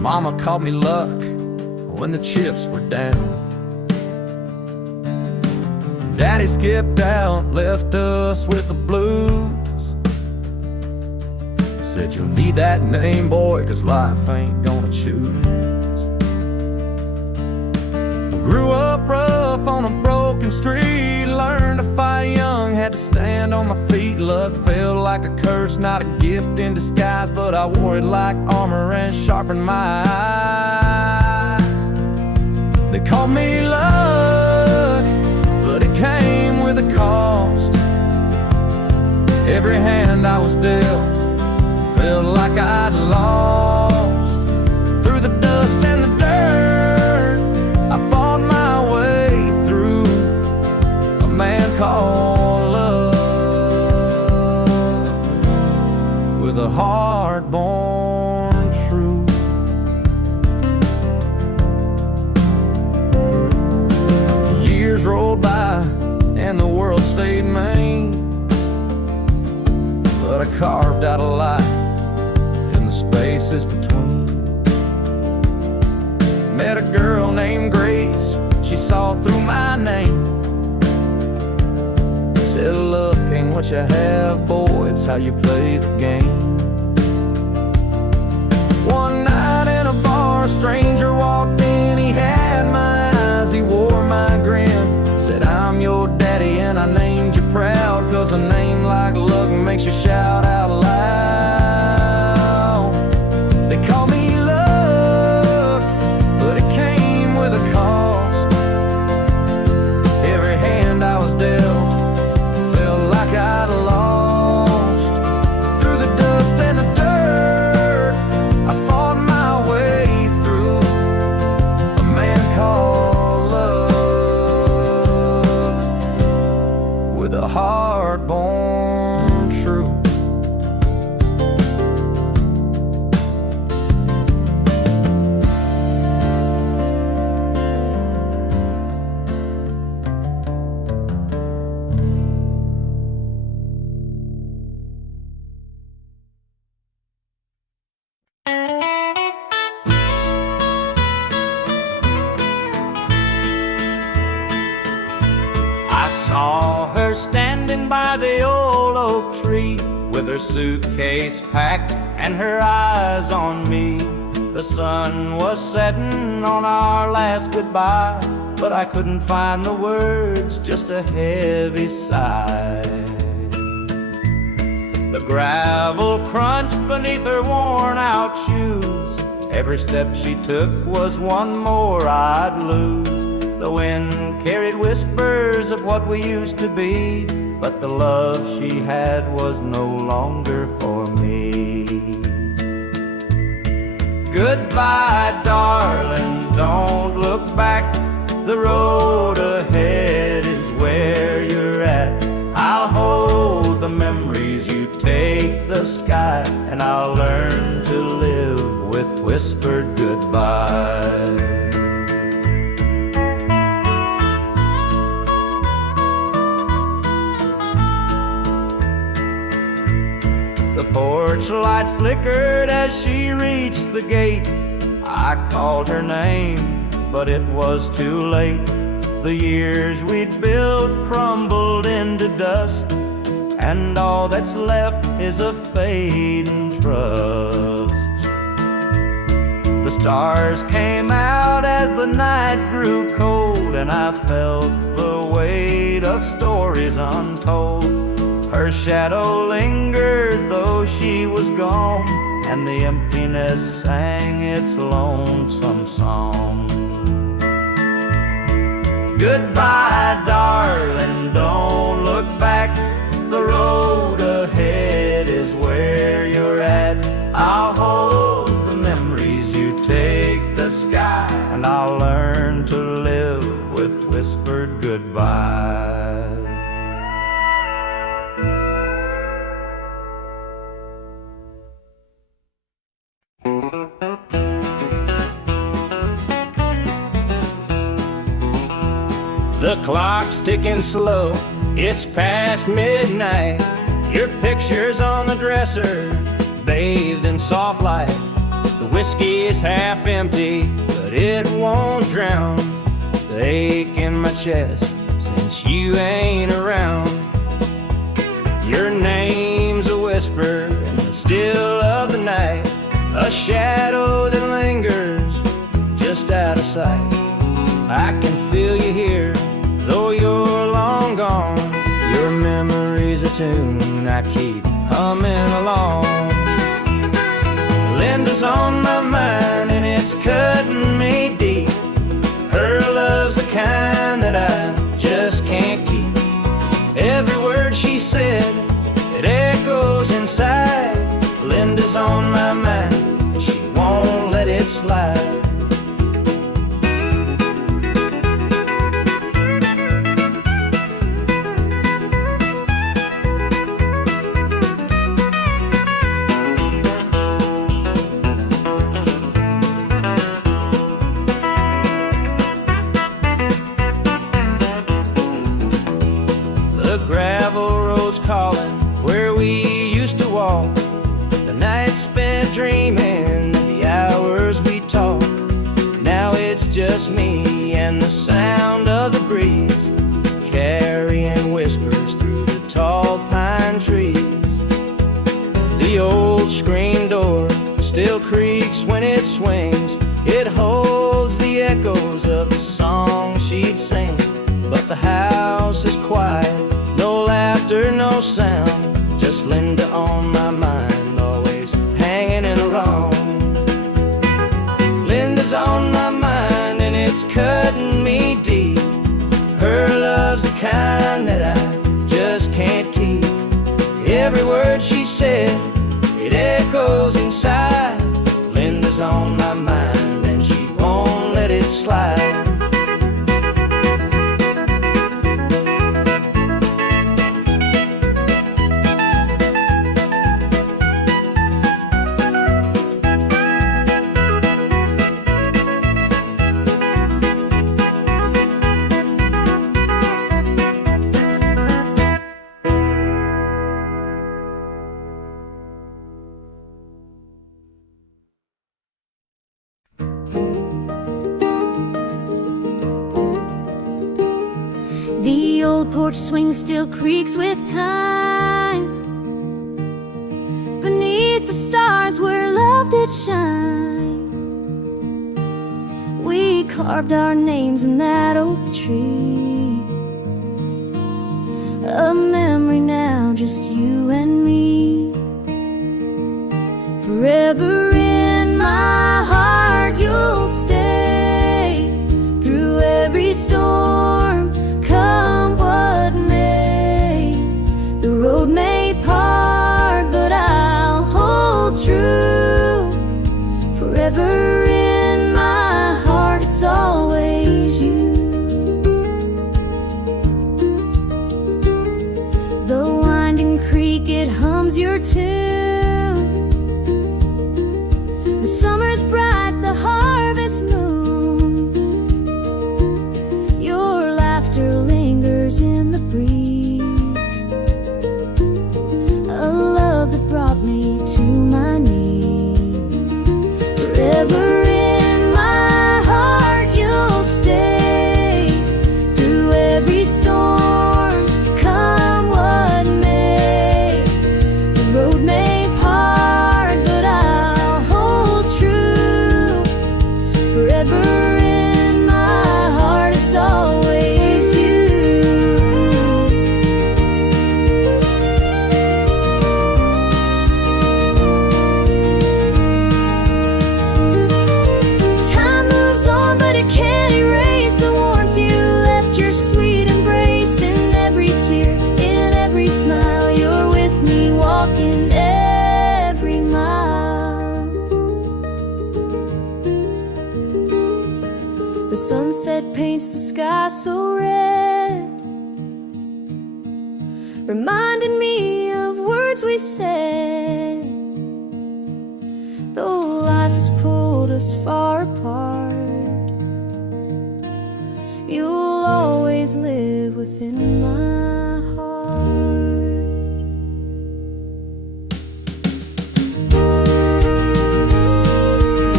Mama called me luck when the chips were down. Daddy skipped out, left us with the blues. Said you'll need that name, boy, 'cause life ain't gonna choose. Grew up rough on a broken street, learned to fight young, had to stand on my feet. Luck felt like a curse, not a gift in disguise, but I wore it like armor and sharpened my eyes. They called me luck, but it came with a cost. Every hand I was dealt felt like I'd lost. Through the dust and the dirt, I fought my way through. A man called love, with a heart born true. Years rolled by and the world stayed mean, but I carved out a life in the spaces between. Met a girl named Grace, she saw through my name. Said luck ain't what you have, boy, it's how you play the game. One night in a bar, a stranger walked in, he had my eyes, he wore my grin. Said I'm your daddy and I named you proud, 'cause a name like luck makes you shout out loud. They call me luck, but it came with a cost. Every hand I was dealt felt like I'd lost. Through the dust and the dirt, I fought my way through. A man called love, with a heart born true. I saw her standing by the old oak tree, with her suitcase packed and her eyes on me. The sun was setting on our last goodbye, but I couldn't find the words, just a heavy sigh. The gravel crunched beneath her worn out shoes. Every step she took was one more I'd lose. The wind carried whispers of what we used to be, but the love she had was no longer for me. Goodbye, darling, don't look back. The road ahead is where you're at. I'll hold the memories, you take the sky, and I'll learn to live with whispered goodbye. The porch light flickered as she reached the gate. I called her name, but it was too late. The years we'd built crumbled into dust, and all that's left is a fading trust. The stars came out as the night grew cold, and I felt the weight of stories untold. Her shadow lingered though she was gone, and the emptiness sang its lonesome song. Goodbye, darling, don't look back. The road ahead is where you're at. I'll hold the memories, you take the sky, and I'll learn to live with whispered goodbye. The clock's ticking slow, it's past midnight. Your picture's on the dresser, bathed in soft light. The whiskey is half empty, but it won't drown the ache in my chest since you ain't around. Your name's a whisper in the still of the night, a shadow that lingers just out of sight. I can feel you here, though you're long gone. Your memory's a tune I keep humming along. Linda's on my mind and it's cutting me deep. Her love's the kind that I just can't keep. Every word she said, it echoes inside. Linda's on my mind and she won't let it slide. Dreaming the hours we talk. Now it's just me and the sound of the breeze, carrying whispers through the tall pine trees. The old screen door still creaks when it swings. It holds the echoes of the song she'd sing. But the house is quiet, no laughter, no sound, just Linda on my mind, hanging around. Linda's on my mind and it's cutting me deep. Her love's the kind that I just can't keep. Every word she said, it echoes inside. Linda's on my mind and she won't let it slide. The old porch swing still creaks with time. Beneath the stars where love did shine, we carved our names in that oak tree. A memory now, just you and me. Forever in my heart you'll stay, through every storm, come what may. The road may part, but I'll hold true. Forever in my heart, it's always you. The winding creek, it hums your tune. The summer's bright, the harvest moon. Your laughter lingers in the breeze, a love that brought me to my knees. Forever in my heart you'll stay, through every storm, come what may. The road may part, but I'll hold true. Forever in my heart, it's always you. Time moves on, but it can't erase the warmth you left, your sweet embrace in every tear, in every smile. You're with me, walking every mile. The sunset paints the sky so red, reminding me of words we said. Though life has pulled us far apart, you'll always live within my heart.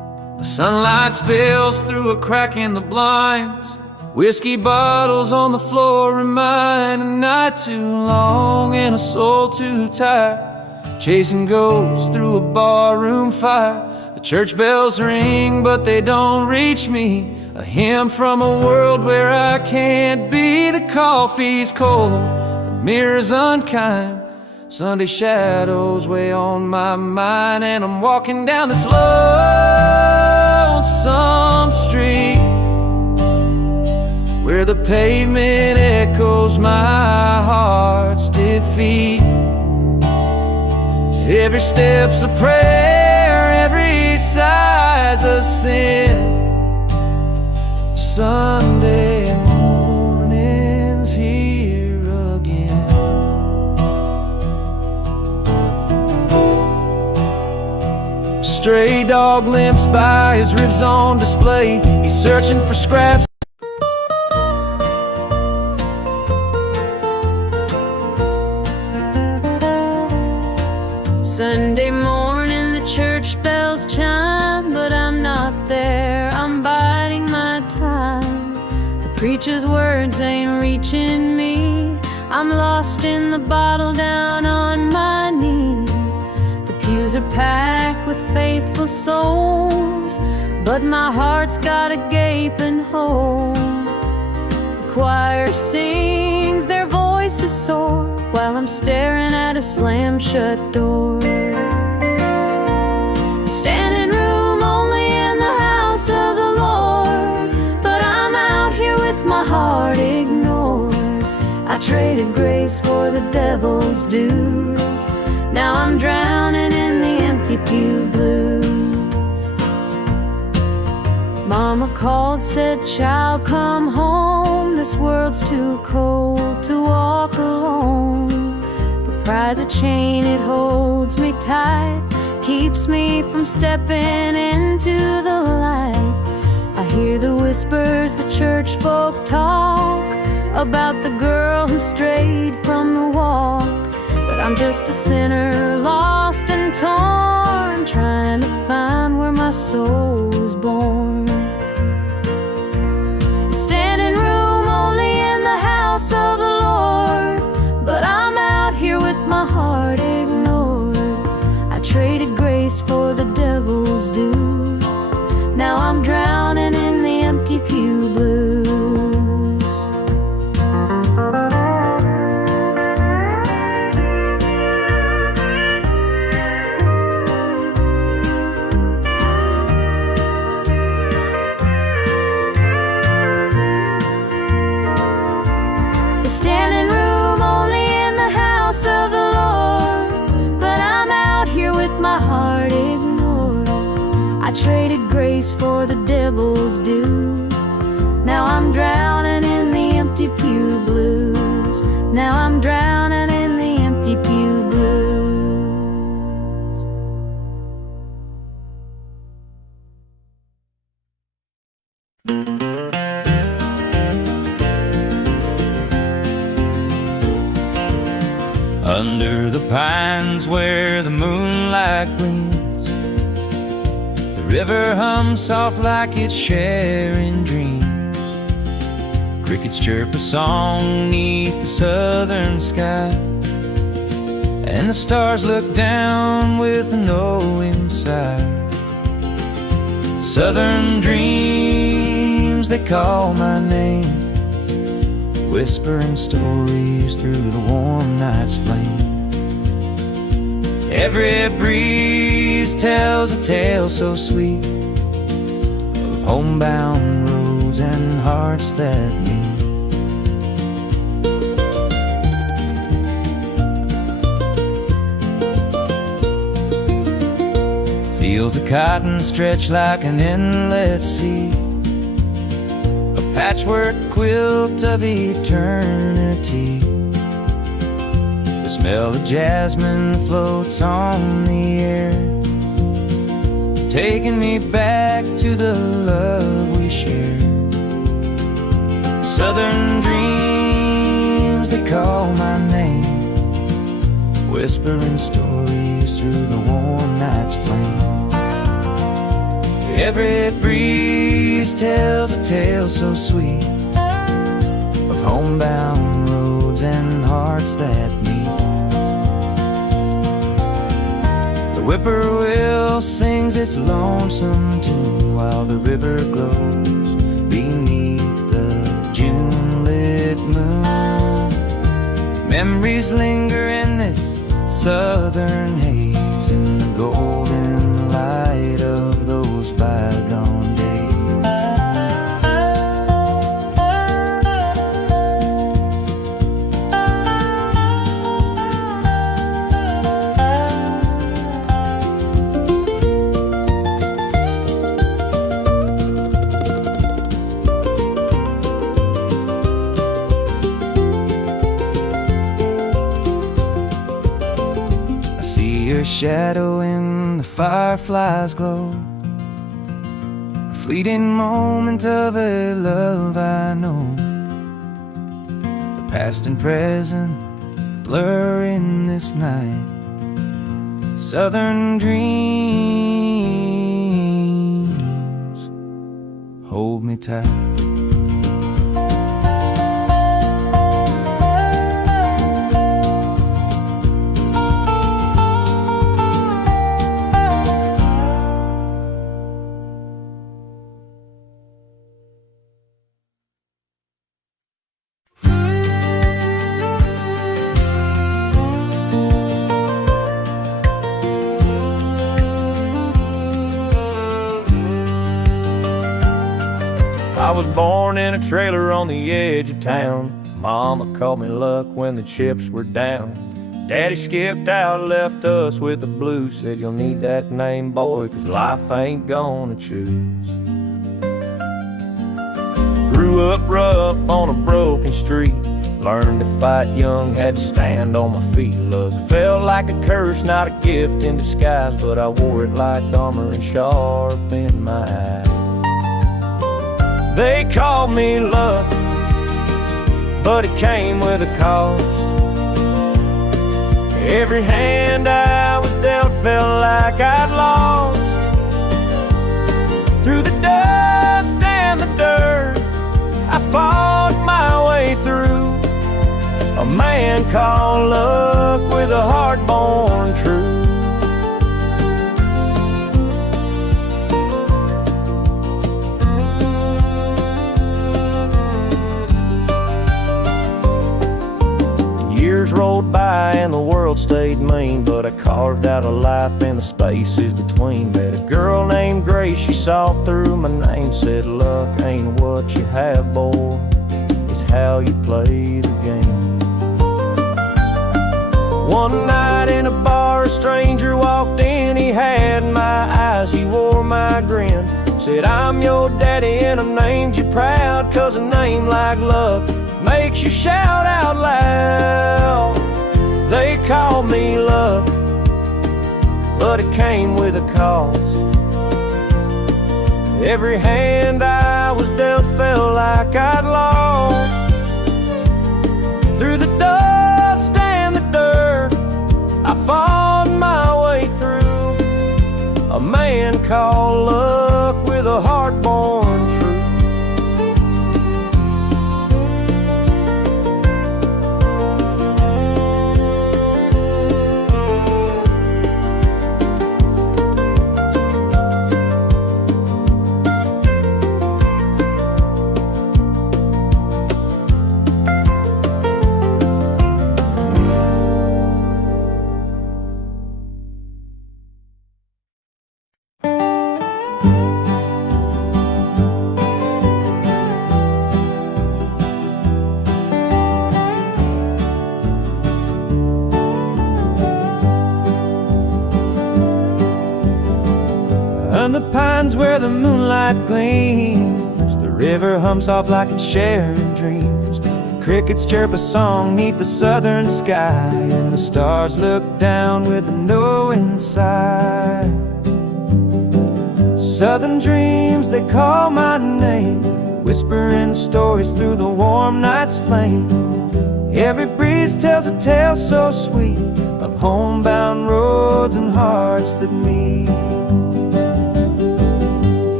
Sunlight spills through a crack in the blinds. Whiskey bottles on the floor remind a night too long and a soul too tired, chasing ghosts through a barroom fire. The church bells ring, but they don't reach me. A hymn from a world where I can't be. The coffee's cold, the mirror's unkind. Sunday shadows weigh on my mind, and I'm walking down this lonesome street where the pavement echoes my heart's defeat. Every step's a prayer, every sigh's a sin. Sunday morning's here again. A stray dog limps by, his ribs on display. He's searching for scraps. Sunday morning the church bells chime, but I'm not there, I'm biding my time. The preacher's words ain't reaching me, I'm lost in the bottle down on my knees. The pews are packed with faithful souls, but my heart's got a gaping hole. The choir sings, their voices soar, while I'm staring at a slam-shut door. Standing room only in the house of the Lord, but I'm out here with my heart ignored. I traded grace for the devil's dues, now I'm drowning in the empty pew blues. Mama called, said, "Child, come home, this world's too cold to walk alone." But pride's a chain, it holds me tight, keeps me from stepping into the light. I hear the whispers the church folk talk about the girl who strayed from the walk, but I'm just a sinner, lost and torn, trying to find where my soul was born. It's standing room only in the house of the Lord, but I'm out here with my heart ignored. I traded grace for the devil's dues, now I'm drowning in the empty pew blues. It's standing room only in the house of the Lord, but I'm out here with my heart ignored. I traded grace for the devil's dues, now I'm drowning in the empty pew blues. Now I'm drowning in the empty pew blues. Under the pines where the moonlight gleams, the river hums soft like it's sharing dreams. Crickets chirp a song neath the southern sky, and the stars look down with a knowing sigh. Southern dreams, they call my name, whispering stories through the warm night's flame. Every breeze tells a tale so sweet of homebound roads and hearts that meet. Fields of cotton stretch like an endless sea, a patchwork quilt of eternity. The smell of jasmine floats on the air, taking me back to the love we shared. Southern dreams, they call my name, whispering stories through the warm night's flame. Every breeze tells a tale so sweet of homebound roads and hearts that meet. The whippoorwill sings its lonesome tune while the river glows beneath the June-lit moon. Memories linger in this southern haze, in the golden light of those bygone days. Your shadow in the firefly's glow, a fleeting moment of a love I know. The past and present blur in this night. Southern dreams hold me tight. I was born in a trailer on the edge of town. Mama called me luck when the chips were down. Daddy skipped out, left us with the blues. Said you'll need that name, boy, 'cause life ain't gonna choose. Grew up rough on a broken street. Learned to fight young, had to stand on my feet. Luck felt like a curse, not a gift in disguise, but I wore it like armor and sharp in my eyes. They called me luck, but it came with a cost. Every hand I was dealt felt like I'd lost. Through the dust and the dirt, I fought my way through. A man called luck with a heart born true. Years rolled by and the world stayed mean, but I carved out a life in the spaces between. Met a girl named Grace, she saw through my name, said luck ain't what you have, boy, it's how you play the game. One night in a bar, a stranger walked in, he had my eyes, he wore my grin. Said, I'm your daddy and I named you proud, 'cause a name like luck makes you shout out loud. They called me luck, but it came with a cost. Every hand I was dealt felt like I'd lost. Through the dust and the dirt, I fought my way through. A man called luck with a heart born true. And the pines where the moonlight gleams, the river hums off like it's sharing dreams. Crickets chirp a song neath the southern sky, and the stars look down with a knowing sigh. Southern dreams, they call my name, whispering stories through the warm night's flame. Every breeze tells a tale so sweet of homebound roads and hearts that meet.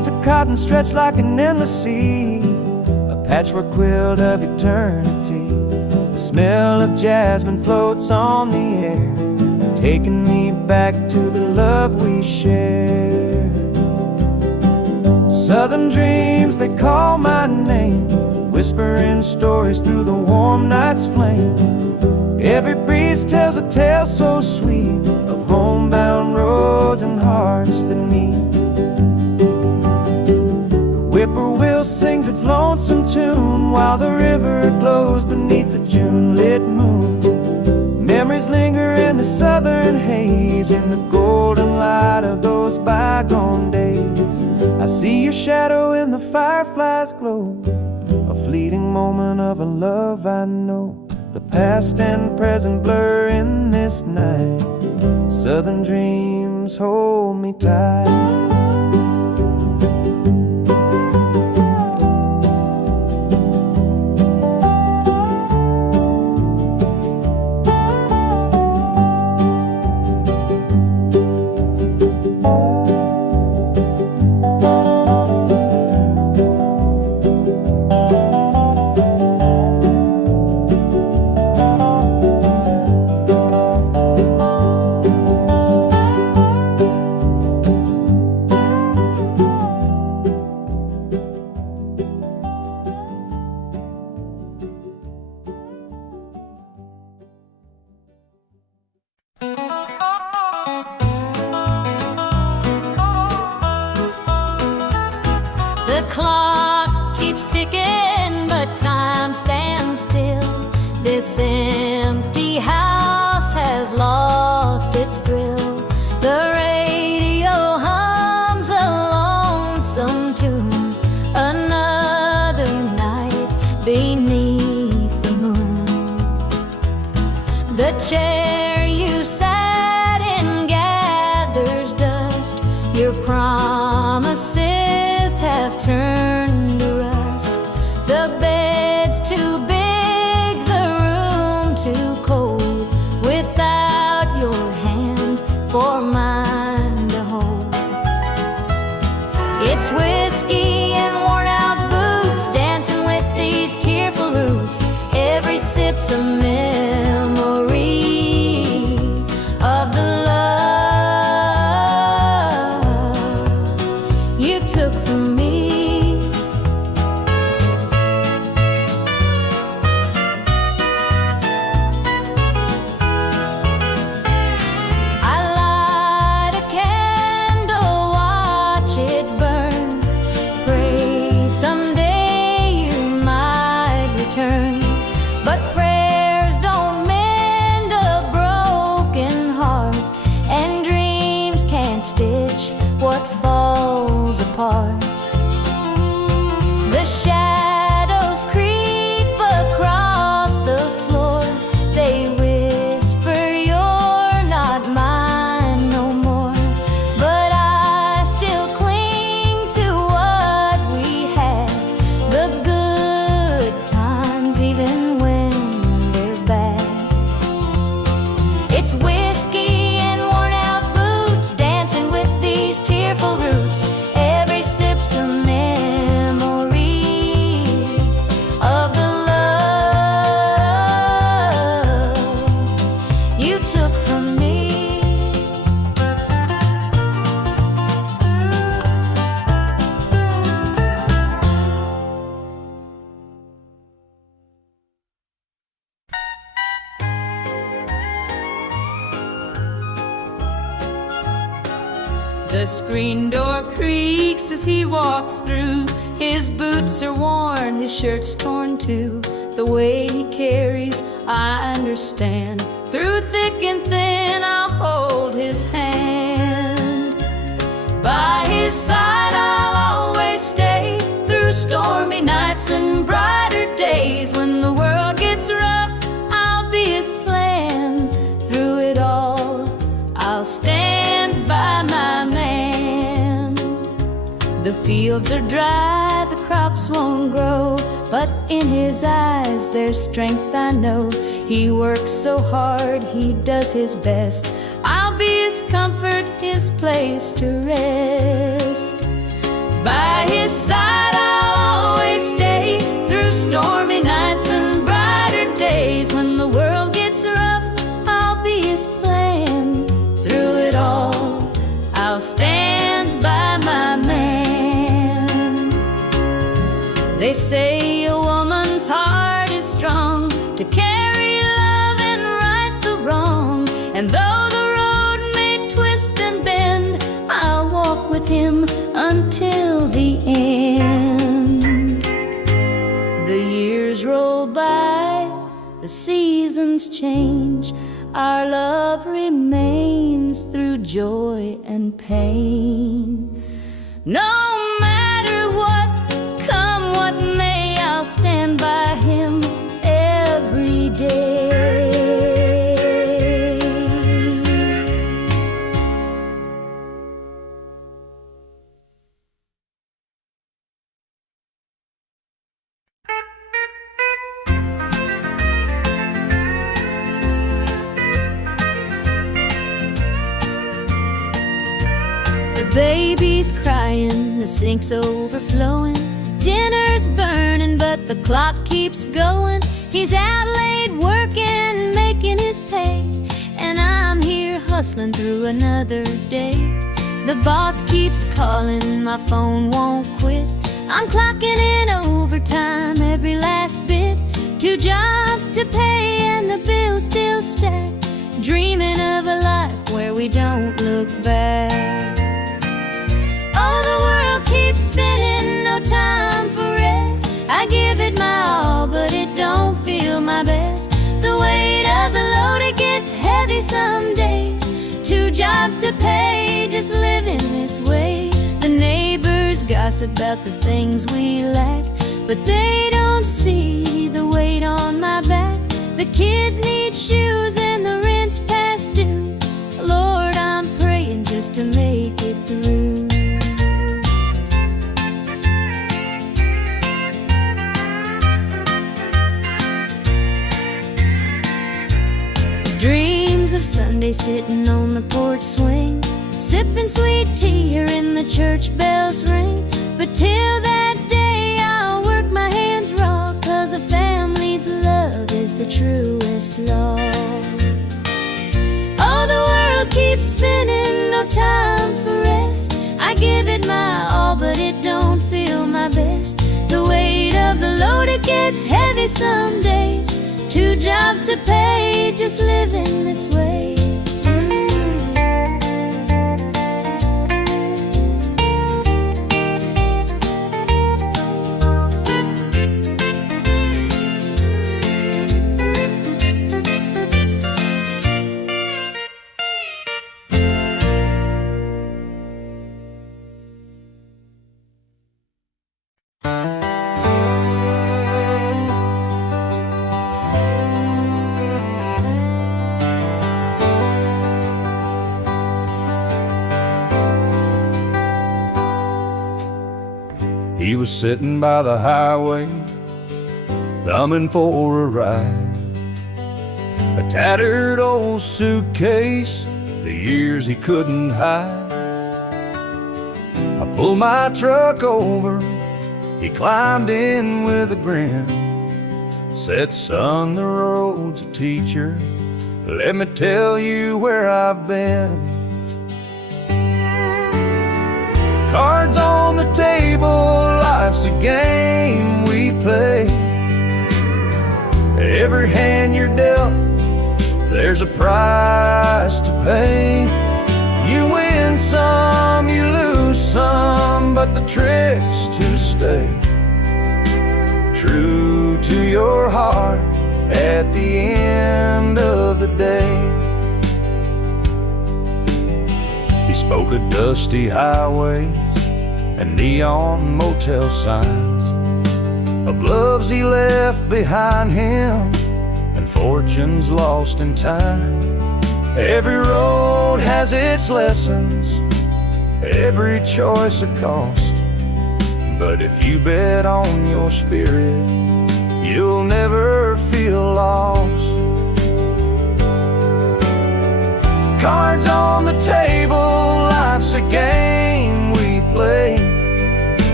Fields of cotton stretch like an endless sea, a patchwork quilt of eternity. The smell of jasmine floats on the air, taking me back to the love we shared. Southern dreams, they call my name, whispering stories through the warm night's flame. Every breeze tells a tale so sweet of homebound roads and hearts that meet. The whippoorwill sings its lonesome tune while the river glows beneath the June-lit moon. Memories linger in the southern haze, in the golden light of those bygone days. I see your shadow in the firefly's glow, a fleeting moment of a love I know. The past and present blur in this night. Southern dreams hold me tight. The clock keeps ticking, but time stands still. This empty house has lost its thrill. The radio hums a lonesome tune, another night beneath the moon. The chair you sat in gathers dust. Your promises have turned to rust. The bed's too big, the room too cold, without your hand for mine to hold. It's whiskey and worn out boots, dancing with these tearful roots. Every sip's a memory of the love you took from me. I light a candle, watch it burn, pray someday you might return. But prayers don't mend a broken heart, and dreams can't stitch what falls apart. The shadows creep across the floor. They whisper you're not mine no more. But I still cling to what we had, the good times even when they're bad. It's whiskey and worn out boots, dancing with these tearful roots. Every sip's a memory of the love you took from me. The screen door creaks as he walks through. His boots are worn, his shirt's torn too. The way he carries, I understand. Through thick and thin, I'll hold his hand. By his side, I'll always stay. Through stormy nights and brighter days. When the world gets rough, I'll be his plan. Through it all, I'll stand by my man. The fields are dry, the crops won't grow, but in his eyes there's strength, I know. He works so hard, he does his best. I'll be his comfort, his place to rest. By his side I'll always stay through stormy nights and brighter days. When the world gets rough, I'll be his plan. Through it all, I'll stand by my man. They say a woman's heart is strong to carry love and right the wrong. And though the road may twist and bend, I'll walk with him until the end. The years roll by, the seasons change, our love remains through joy and pain. No matter what, come what may, I'll stand by him every day. The baby's crying, the sink's overflowing, dinner's burning, but the clock keeps going. He's out late working, making his pay, and I'm here hustling through another day. The boss keeps calling, my phone won't quit. I'm clocking in overtime every last bit. 2 jobs to pay and the bills still stack. Dreaming of a life where we don't look back. Oh, the world keeps spinning, no time for rest. I give it my all, but it don't feel my best. The weight of the load, it gets heavy some days. 2 jobs to pay, just living this way. The neighbors gossip about the things we lack, but they don't see the weight on my back. The kids need shoes and the rent's past due. Lord, I'm praying just to make it through. Dreams of Sunday sitting on the porch swing, sipping sweet tea, hearing the church bells ring. But till that day I'll work my hands raw, 'cause a family's love is the truest law. Oh, the world keeps spinning, no time for rest. I give it my all, but it don't feel my best. The weight of the load, it gets heavy some days. 2 jobs to pay, just living this way. He was sitting by the highway, thumbing for a ride. A tattered old suitcase, the years he couldn't hide. I pulled my truck over, he climbed in with a grin. Said, son, the road's a teacher, let me tell you where I've been. Cards on the table, life's a game we play. Every hand you're dealt, there's a price to pay. You win some, you lose some, but the trick's to stay true to your heart at the end of the day. He spoke of dusty highways and neon motel signs, of loves he left behind him and fortunes lost in time. Every road has its lessons, every choice a cost, but if you bet on your spirit, you'll never feel lost. Cards on the table, life's a game we play.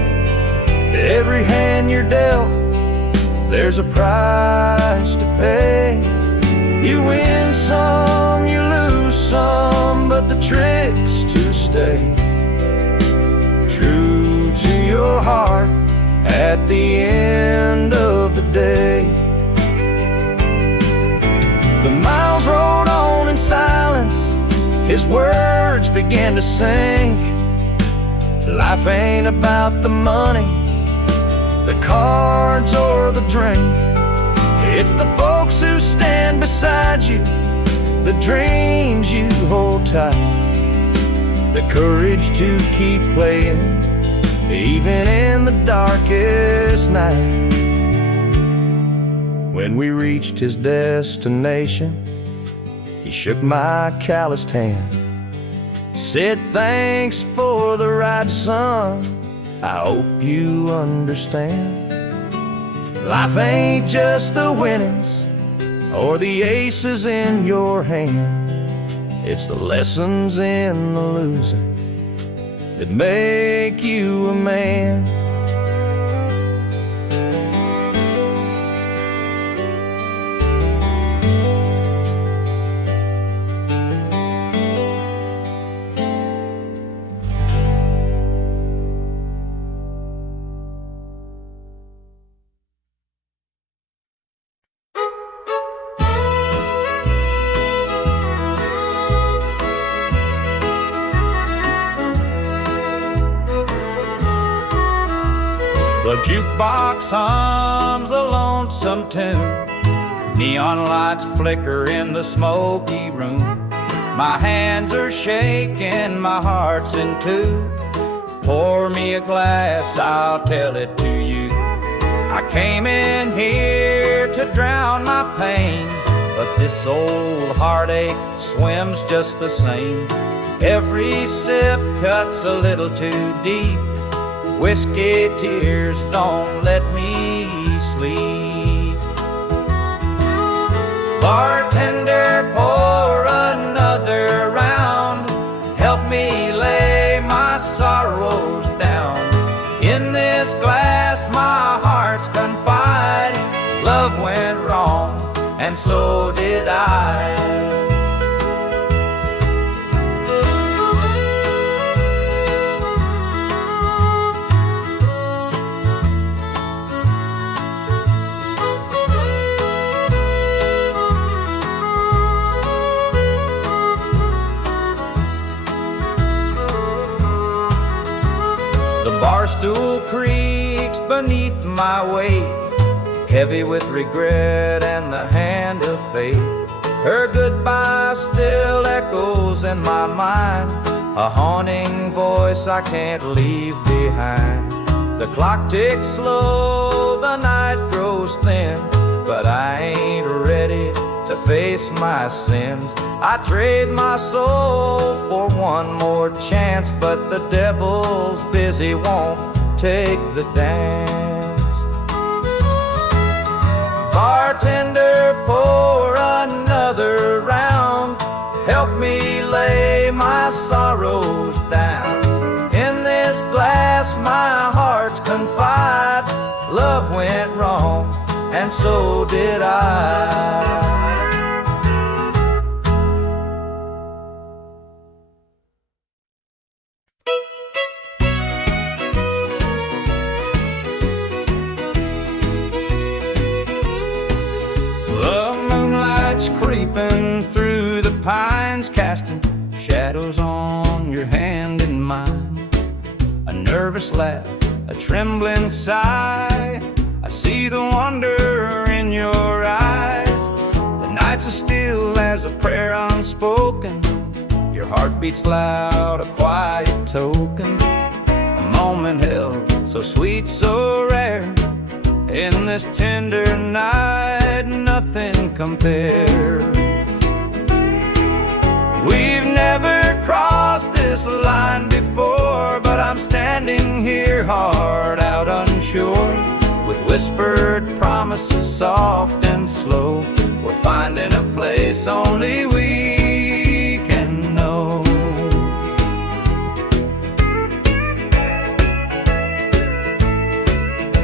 every hand you're dealt, there's a price to pay. You win some, you lose some, but the trick's to stay true to your heart at the end of the day. The miles rolled on in silence, his words began to sink. Life ain't about the money, the cards or the drink. It's the folks who stand beside you, the dreams you hold tight, the courage to keep playing, even in the darkest night. When we reached his destination, he shook my calloused hand, said, "Thanks for the ride, son, I hope you understand. Life ain't just the winnings or the aces in your hand. It's the lessons in the losing that make you a man." The jukebox hums a lonesome tune, neon lights flicker in the smoky room. My hands are shaking, my heart's in two. Pour me a glass, I'll tell it to you. I came in here to drown my pain, but this old heartache swims just the same. Every sip cuts a little too deep. Whiskey tears don't let me sleep. Bartender, pour another round. Help me lay my sorrows down. In this glass my heart's confide. Love went wrong, and so did I. Barstool creaks beneath my weight, heavy with regret and the hand of fate. Her goodbye still echoes in my mind, a haunting voice I can't leave behind. The clock ticks slow, the night grows thin, but I ain't ready to face my sins. I trade my soul for one more chance, but the devil's busy, won't take the dance. Bartender, pour another round. Help me lay my sorrows down. In this glass my heart's confide. Love went wrong, and so did I. Creeping through the pines, casting shadows on your hand and mine. A nervous laugh, a trembling sigh. I see the wonder in your eyes. The nights are still as a prayer unspoken. Your heart beats loud, a quiet token. A moment held so sweet, so rare. In this tender night, nothing compares. We've never crossed this line before, but I'm standing here hard out unsure, with whispered promises soft and slow. We're finding a place only we can know.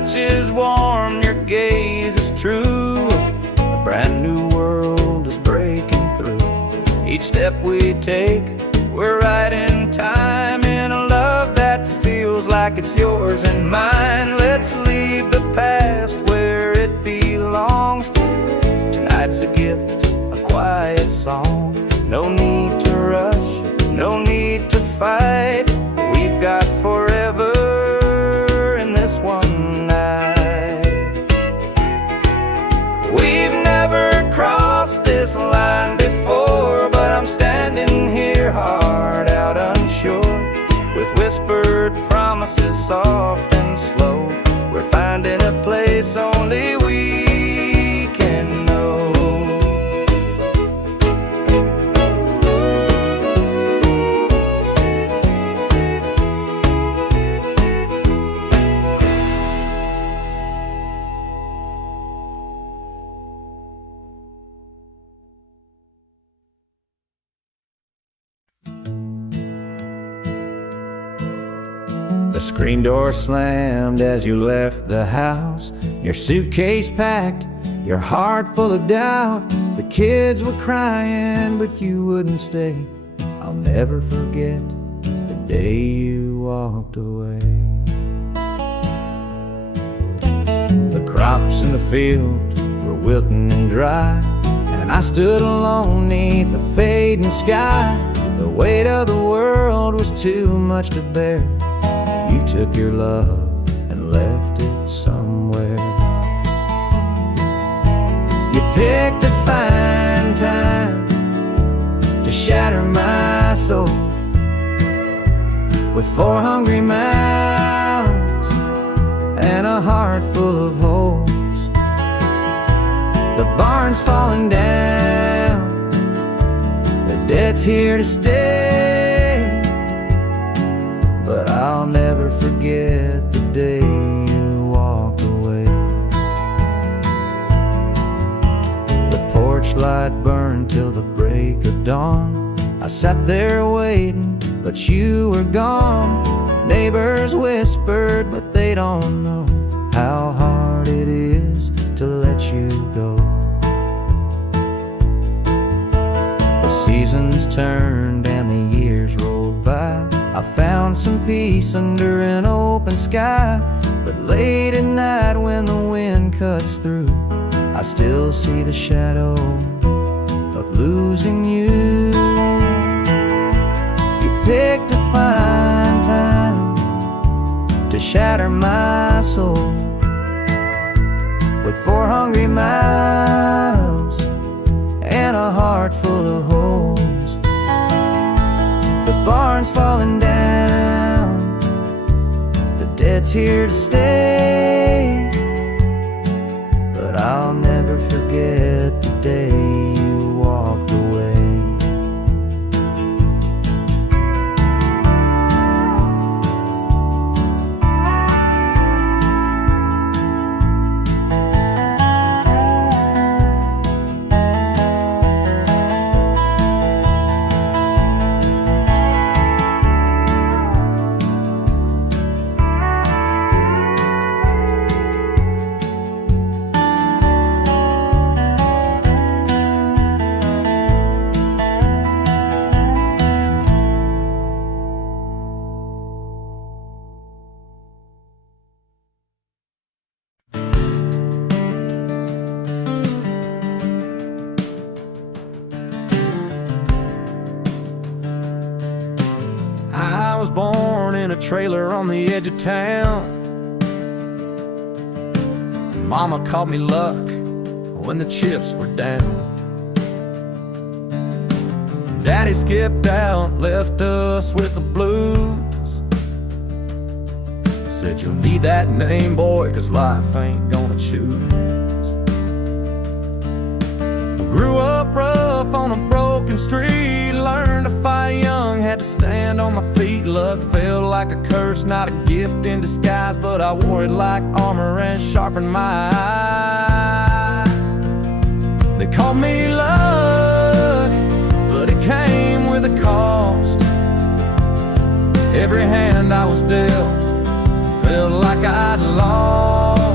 touch is warm, your gaze is true. A brand new world is breaking through. Each step we take, we're right in time, in a love that feels like it's yours and mine. Let's leave the past where it belongs. Tonight's a gift, a quiet song. No need to rush, no need to fight. We've got forever in this one night. We've never crossed this line before, but I'm standing here, heart out unsure, with whispered promises soft and slow. We're finding a place only we can know. The screen door slammed as you left the house, your suitcase packed, your heart full of doubt. The kids were crying, but you wouldn't stay. I'll never forget the day you walked away. The crops in the field were wilting and dry, and I stood alone neath the fading sky. The weight of the world was too much to bear. You took your love and left it somewhere. You picked a fine time to shatter my soul, with 4 hungry mouths and a heart full of holes. The barn's falling down, the debt's here to stay, but I'll never forget the day you walked away. The porch light burned till the break of dawn. I sat there waiting, but you were gone. Neighbors whispered, but they don't know how hard it is to let you go. The seasons turned and the years rolled by. I found some peace under an open sky, but late at night when the wind cuts through, I still see the shadow of losing you. You picked a fine time to shatter my soul, with 4 hungry mouths and a heart full of holes. The barn's falling down, the debt's here to stay, but I'll never forget the day you walked away. I was born in a trailer on the edge of town. Mama called me luck when the chips were down. Daddy skipped out, left us with the blues. Said you'll need that name, boy, 'cause life ain't gonna choose. Grew up rough on a broken street, learned to fight young, had to stand on my feet. Luck felt like a curse, not a gift in disguise, but I wore it like armor and sharpened my eyes. They called me luck, but it came with a cost. Every hand I was dealt felt like I'd lost.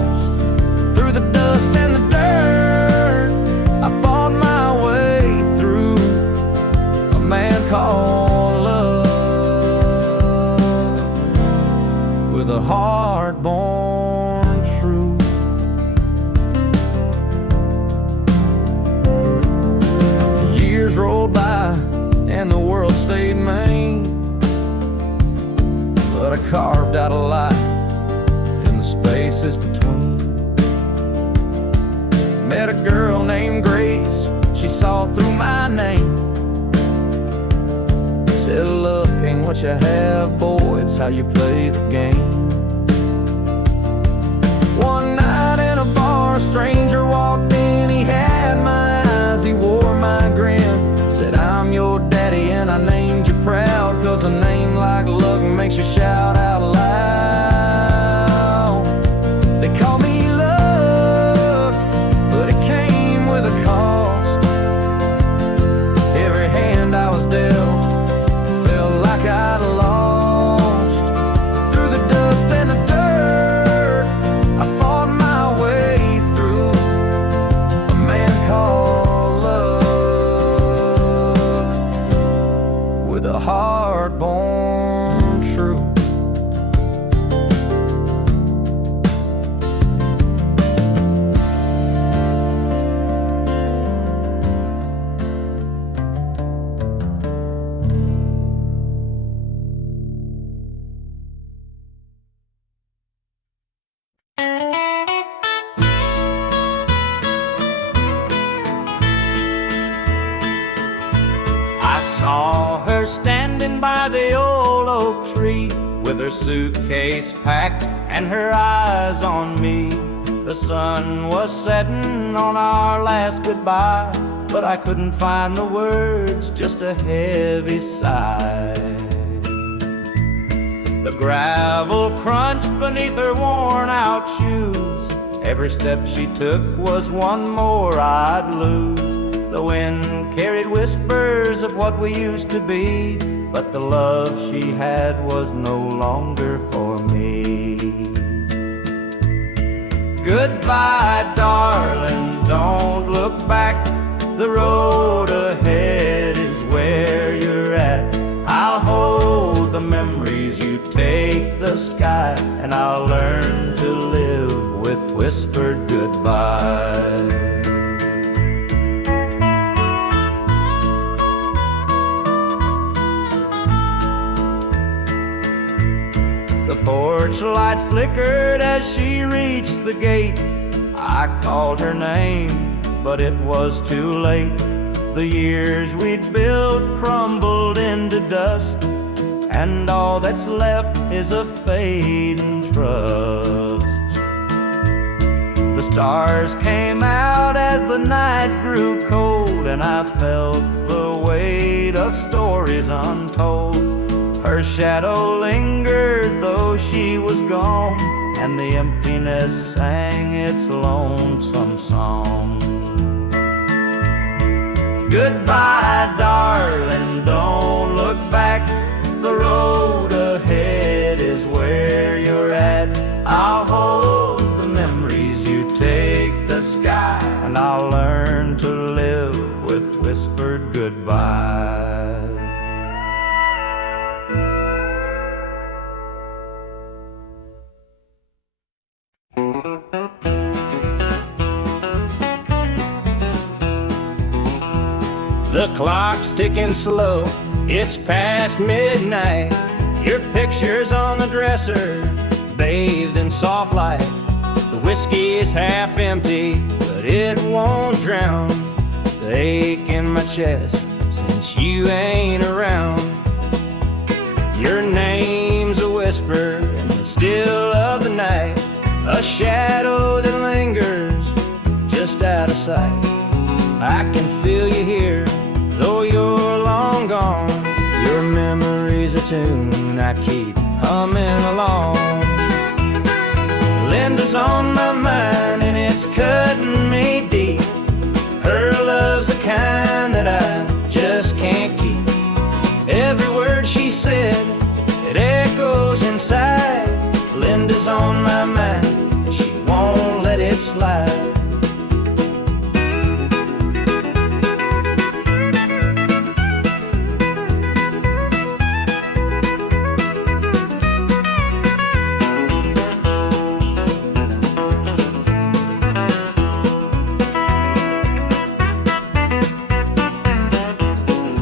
rolled by and the world stayed mean, but I carved out a life in the spaces between. Met a girl named Grace, she saw through my name. Said, look, ain't what you have, boy, it's how you play the game. One night in a bar, a stranger walked in, he had my eyes, he wore my grin. Said, I'm your daddy and I named you proud, 'cause a name like Luck makes you shout out loud. They call me Luck, but it came with a cost. Every hand I was dealt felt like I'd lost. Through the dust and the dirt, I fought my way through. A man called Luck, with a heart born true. I saw her standing by the old oak tree, with her suitcase packed and her eyes on me. The sun was setting on our last goodbye, but I couldn't find the words, just a heavy sigh. The gravel crunched beneath her worn out shoes. Every step she took was one more I'd lose. The wind carried whispers of what we used to be, but the love she had was no longer for me. Goodbye, darling, don't look back. The road ahead is where you're at. I'll hold the memories, you take the sky, and I'll learn to live with whispered goodbye. The porch light flickered as she reached the gate. I called her name, but it was too late. The years we'd built crumbled into dust, and all that's left is a fading trust. The stars came out as the night grew cold, and I felt the weight of stories untold. Her shadow lingered though she was gone, and the emptiness sang its lonesome song. Goodbye, darling, don't look back. The road ahead is where you're at. I'll hold the memories, you take the sky, and I'll learn to live with whispered goodbye. The clock's ticking slow, it's past midnight. Your picture's on the dresser, bathed in soft light. The whiskey is half empty, but it won't drown the ache in my chest since you ain't around. Your name's a whisper in the still of the night, a shadow that lingers just out of sight. I can feel you here, though you're long gone. Your memory's a tune I keep humming along. Linda's on my mind and it's cutting me deep. Her love's the kind that I just can't keep. Every word she said, it echoes inside. Linda's on my mind and she won't let it slide.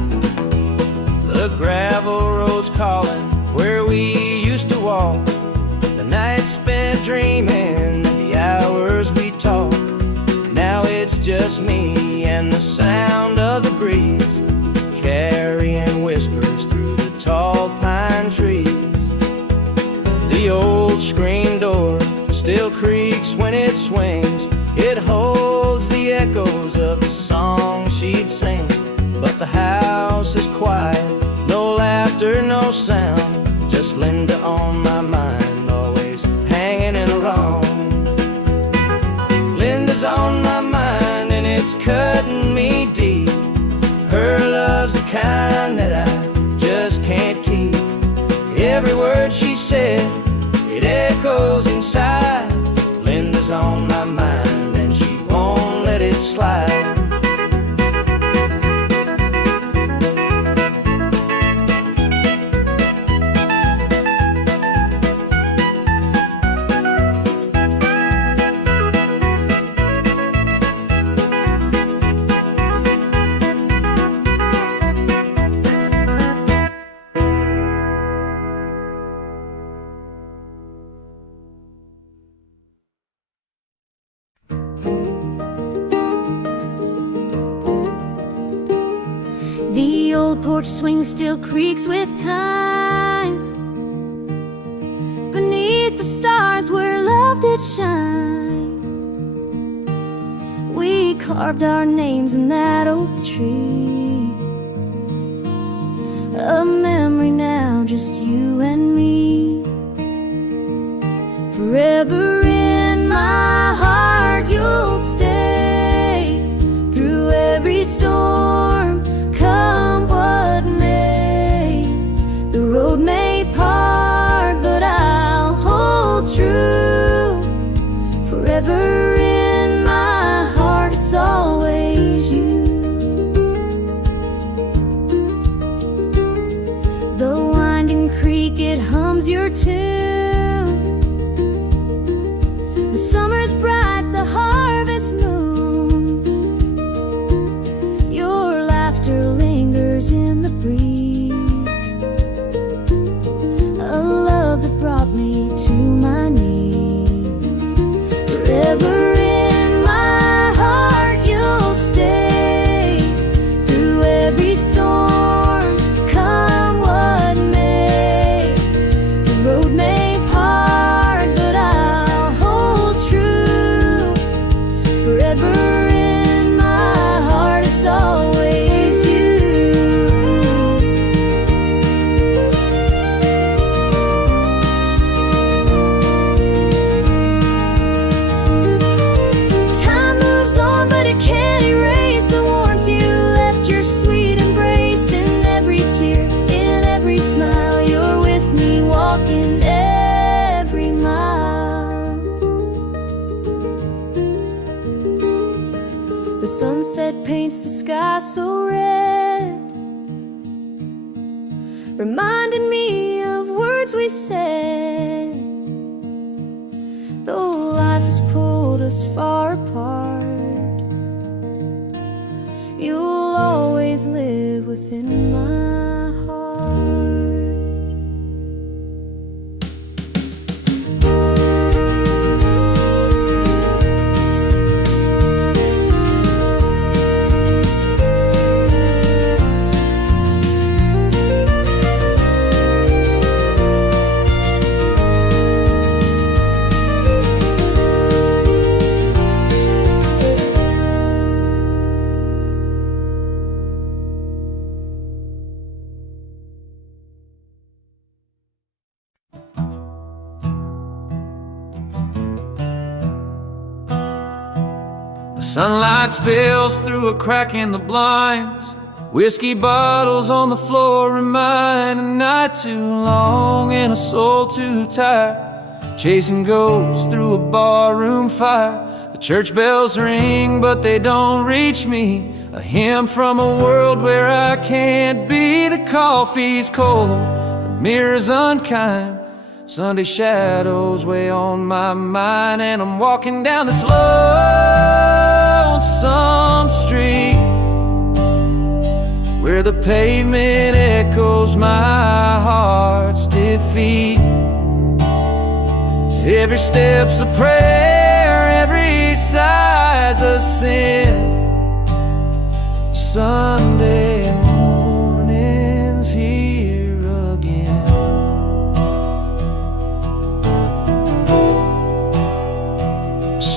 sea and the sound of the breeze carrying whispers through the tall pine trees. The old screen door still creaks when it swings. It holds the echoes of the song she'd sing. But the house is quiet, no laughter, no sound. Just Linda on my mind, always hanging in a wrong. Linda's on my mind and it's cutting me deep. Her love's the kind that I just can't keep. Every word she said, it echoes inside. Linda's on my mind and she won't let it slide. The old porch swing still creaks with time. Beneath the stars where love did shine, we carved our names in that oak tree. A memory now, just you and me. Forever in my heart you'll stay, through every storm, come what may. The road may part, but I'll hold true. Forever in my heart, it's always you. The winding creek, it hums your tune. The summer's bright, the harvest moon. Your laughter lingers in the breeze. A love that brought me to my knees. Forever in my heart you'll stay, through every storm, come what may. The road may part, but I'll hold true. Forever in my heart, it's always you. Time moves on, but it can't erase the warmth you left. Your sweet embrace in every tear, in every smile. You're with me, walking every mile. The sunset paints the sky so red, reminding me of words we said. Though life has pulled us far apart, you'll always live within my heart. Sunlight spills through a crack in the blinds. Whiskey bottles on the floor remind a night too long and a soul too tired. Chasing ghosts through a barroom fire. The church bells ring, but they don't reach me. A hymn from a world where I can't be. The coffee's cold, the mirror's unkind. Sunday shadows weigh on my mind, and I'm walking down this lonesome street where the pavement echoes my heart's defeat. Every step's a prayer, every sigh's a sin.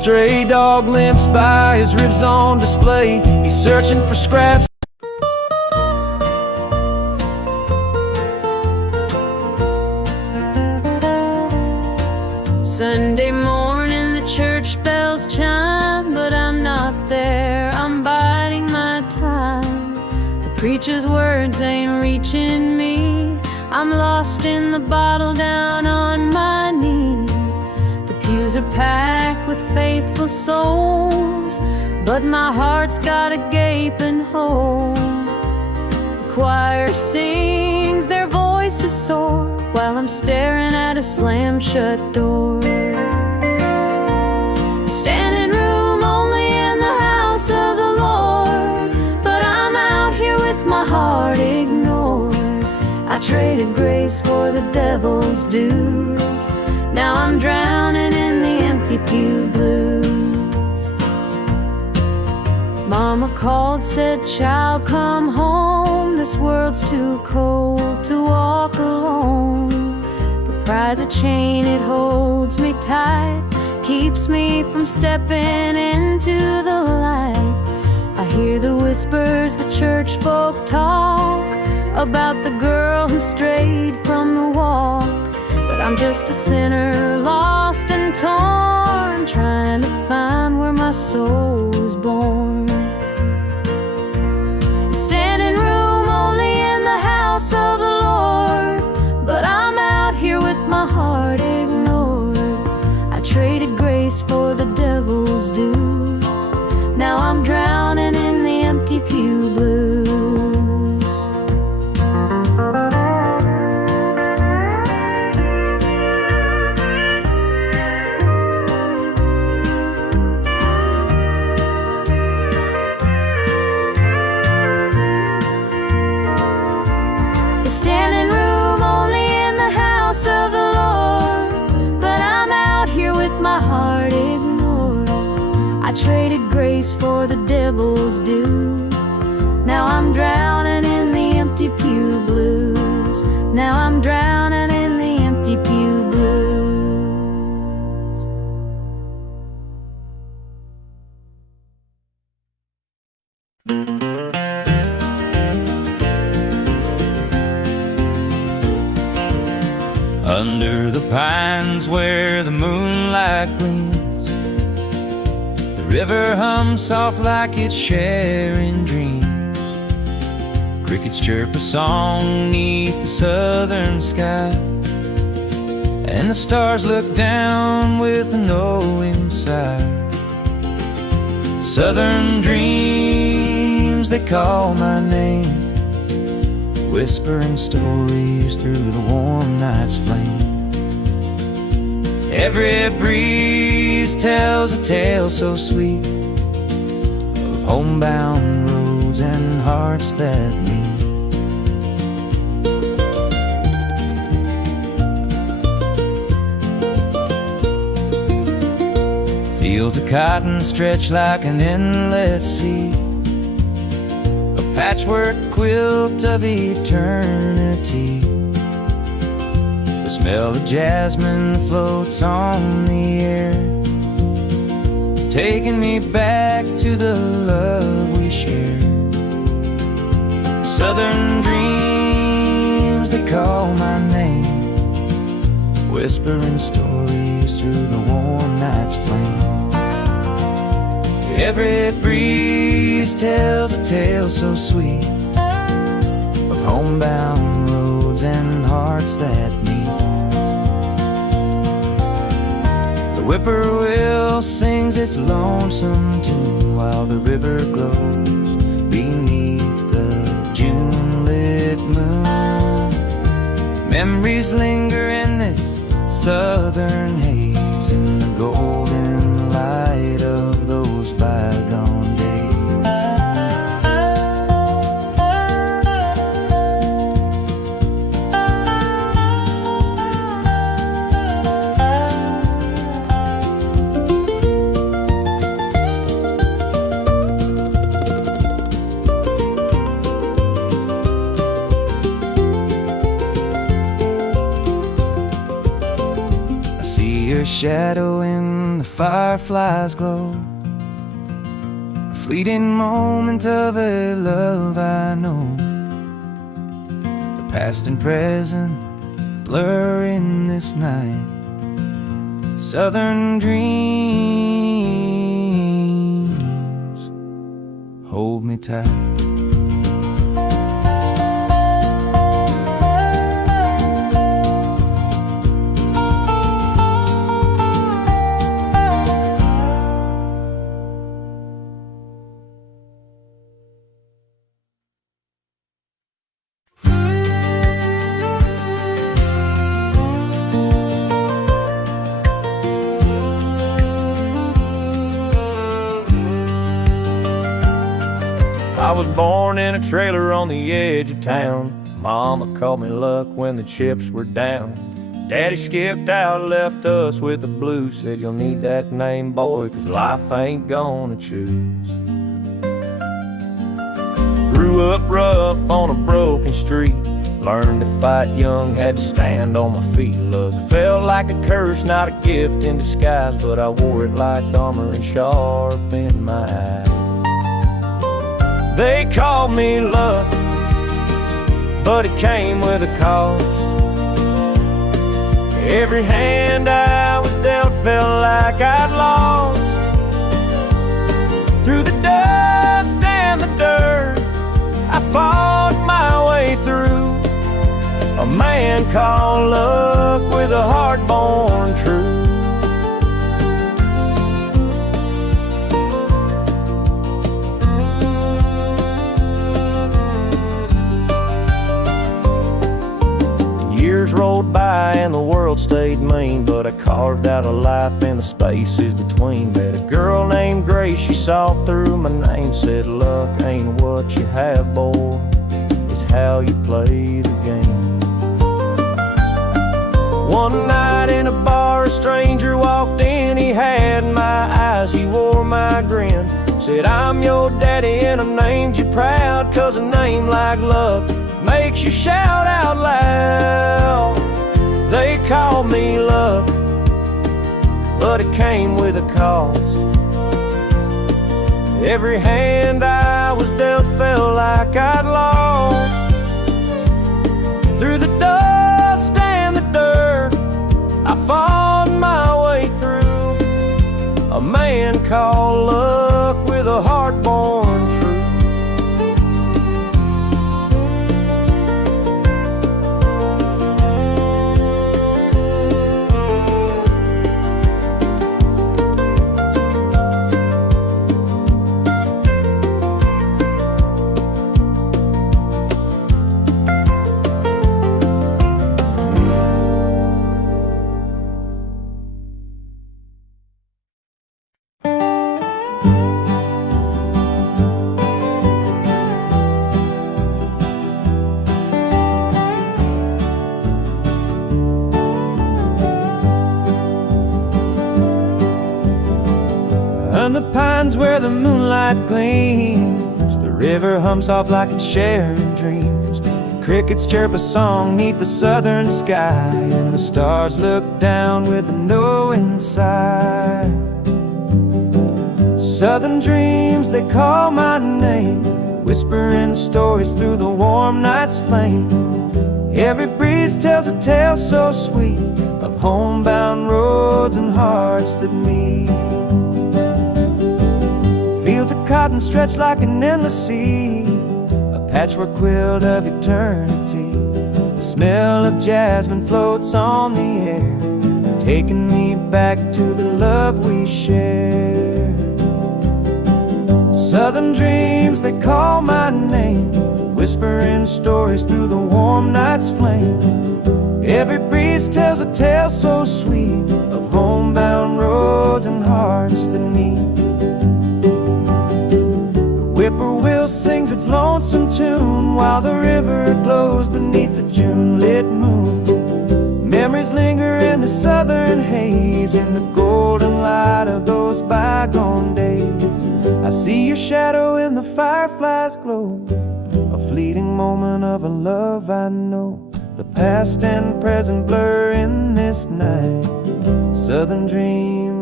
stray dog limps by, his ribs on display. He's searching for scraps. Sunday morning the church bells chime, but I'm not there, I'm biding my time. The preacher's words ain't reaching me, I'm lost in the bottle down on my knees. The pews are packed with faithful souls, but my heart's got a gaping hole. The choir sings, their voices soar, while I'm staring at a slam-shut door. Standing room only in the house of the Lord, but I'm out here with my heart ignored. I traded grace for the devil's dues, now I'm drowning in the empty pew blues. Mama called, said, "Child, come home, this world's too cold to walk alone." But pride's a chain, it holds me tight, keeps me from stepping into the light. I hear the whispers the church folk talk about the girl who strayed from the walk, but I'm just a sinner, lost and torn, trying to find where my soul was born. It's standing room only in the house of the Lord, but I'm out here with my heart ignored. I traded grace for the devil's dues, now I'm drowning in the empty pew blues. It's standing room only in the house of the Lord, but I'm out here with my heart ignored. I traded grace for the devil's dues, now I'm drowning in the empty pew blues. Now I'm drowning in the empty pew blues. Under the pines where the moonlight gleams, the river hums soft like it's sharing dreams. Crickets chirp a song neath the southern sky, and the stars look down with a knowing sigh. Southern dreams, they call my name, whispering stories through the warm night's flame. Every breeze tells a tale so sweet of homebound roads and hearts that meet. Fields of cotton stretch like an endless sea, a patchwork quilt of eternity. The smell of jasmine floats on the air, taking me back to the love we shared. Southern dreams, they call my name, whispering stories through the warm night's flame. Every breeze tells a tale so sweet of homebound roads and hearts that meet. The whippoorwill sings its lonesome tune while the river glows beneath the June-lit moon. Memories linger in this southern haze, in the golden light of those bygone days. I see your shadow in the fireflies glow, a fleeting moment of a love I know. The past and present blur in this night. Southern dreams hold me tight. I was born in a trailer on the edge of town. Mama called me luck when the chips were down. Daddy skipped out, left us with the blues. Said you'll need that name, boy, 'cause life ain't gonna choose. Grew up rough on a broken street. Learned to fight young, had to stand on my feet. Look, felt like a curse, not a gift in disguise, but I wore it like armor and sharp in my eye. They called me luck, but it came with a cost. Every hand I was dealt felt like I'd lost. Through the dust and the dirt, I fought my way through. A man called luck with a heart born true. Years rolled by and the world stayed mean, but I carved out a life in the spaces between. Met a girl named Grace, she saw through my name, said luck ain't what you have, boy, it's how you play the game. One night in a bar, a stranger walked in, he had my eyes, he wore my grin. Said, I'm your daddy and I named you proud, 'cause a name like luck makes you shout out loud. They call me luck, but it came with a cost. Every hand I was dealt felt like I'd lost. Through the dust and the dirt, I fought my way through. A man called luck with a heart born true. And the pines where the moonlight gleams, the river hums off like it's sharing dreams. The crickets chirp a song neath the southern sky, and the stars look down with a knowing sigh. Southern dreams, they call my name, whispering stories through the warm night's flame. Every breeze tells a tale so sweet of homebound roads and hearts that meet. Fields of cotton stretch like an endless sea, a patchwork quilt of eternity. The smell of jasmine floats on the air, taking me back to the love we shared. Southern dreams, they call my name, whispering stories through the warm night's flame. Every breeze tells a tale so sweet of homebound roads and hearts that meet. Whippoorwill sings its lonesome tune while the river glows beneath the June-lit moon. Memories linger in the southern haze, in the golden light of those bygone days. I see your shadow in the firefly's glow, a fleeting moment of a love I know. The past and present blur in this night. Southern dreams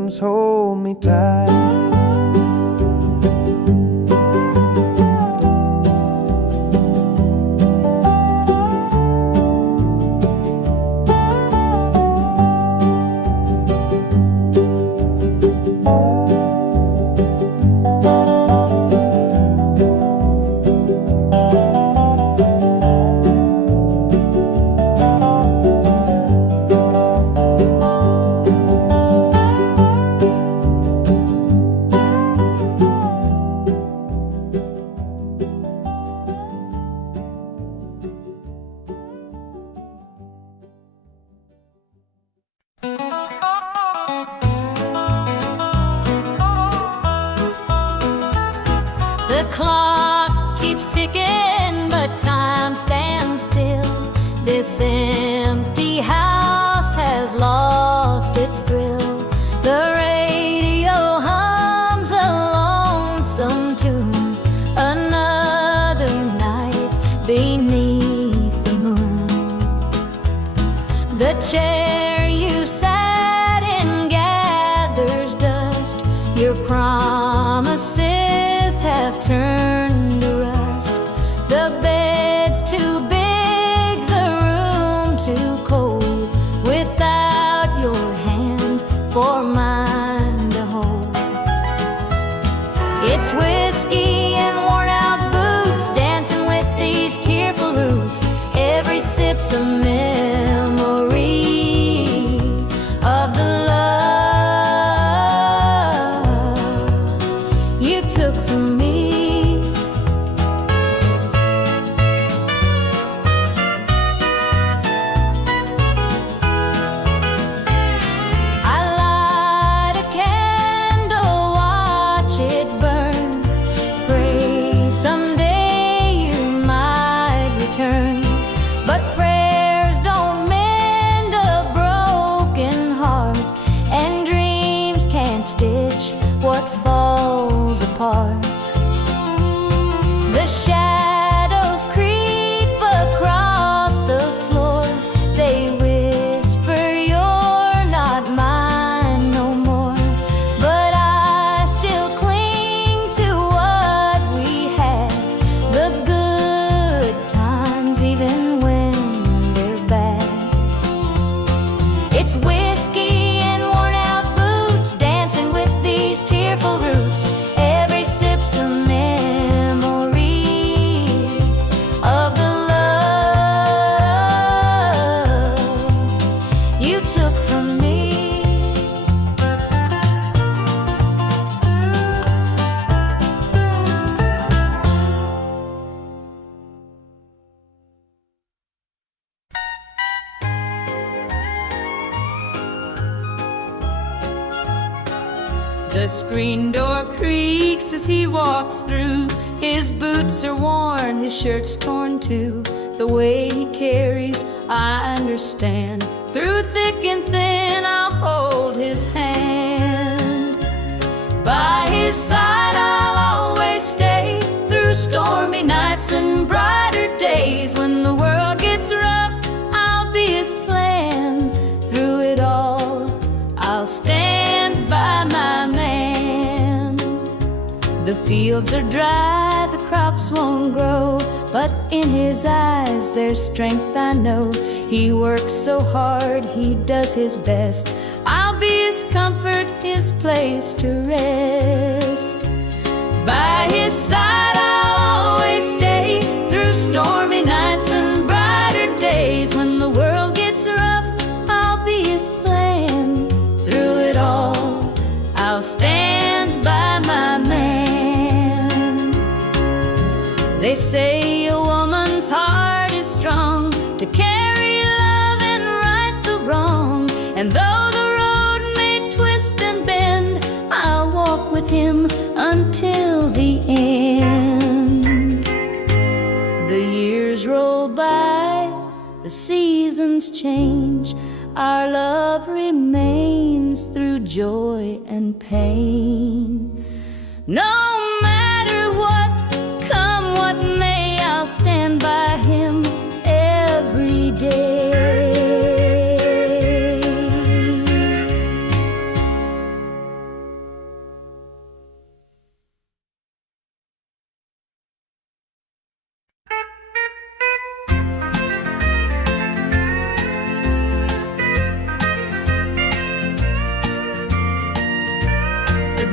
arms hold me tight. The clock keeps ticking, but time stands still. This empty house has lost its thrill. The radio hums a lonesome tune. Another night beneath the moon. The chair you sat in gathers dust. Your promises have turned to rust. The bed's too big, the room too cold, without your hand for mine to hold. It's whiskey and worn out boots, dancing with these tearful roots. Every sip's a memory of the love you took from me. I light a candle, watch it burn, pray someday you might return. But prayers don't mend a broken heart, and dreams can't stitch what falls apart. The shadows creep across the floor. They whisper you're not mine no more. But I still cling to what we had, the good times even when they're bad. It's whiskey and worn out boots, dancing with these tearful roots. Every sip's a memory of the love you took from me. The screen door creaks as he walks through. His boots are worn, his shirt's torn too. The way he carries, I understand. Through thick and thin, I'll hold his hand. By his side, I'll always stay. Through stormy nights and brighter days. When the world gets rough, I'll be his plan. Through it all, I'll stand by my man. The fields are dry, the crops won't grow, but in his eyes there's strength, I know. He works so hard, he does his best. I'll be his comfort, his place to rest. By his side I'll always stay. Through stormy nights and brighter days. When the world gets rough, I'll be his plan. Through it all, I'll stand by my man. They say a woman's heart is strong to carry love and right the wrong. And though the road may twist and bend, I'll walk with him until the end. The years roll by, the seasons change. Our love remains through joy and pain. No matter what, come what may, I'll stand by him every day.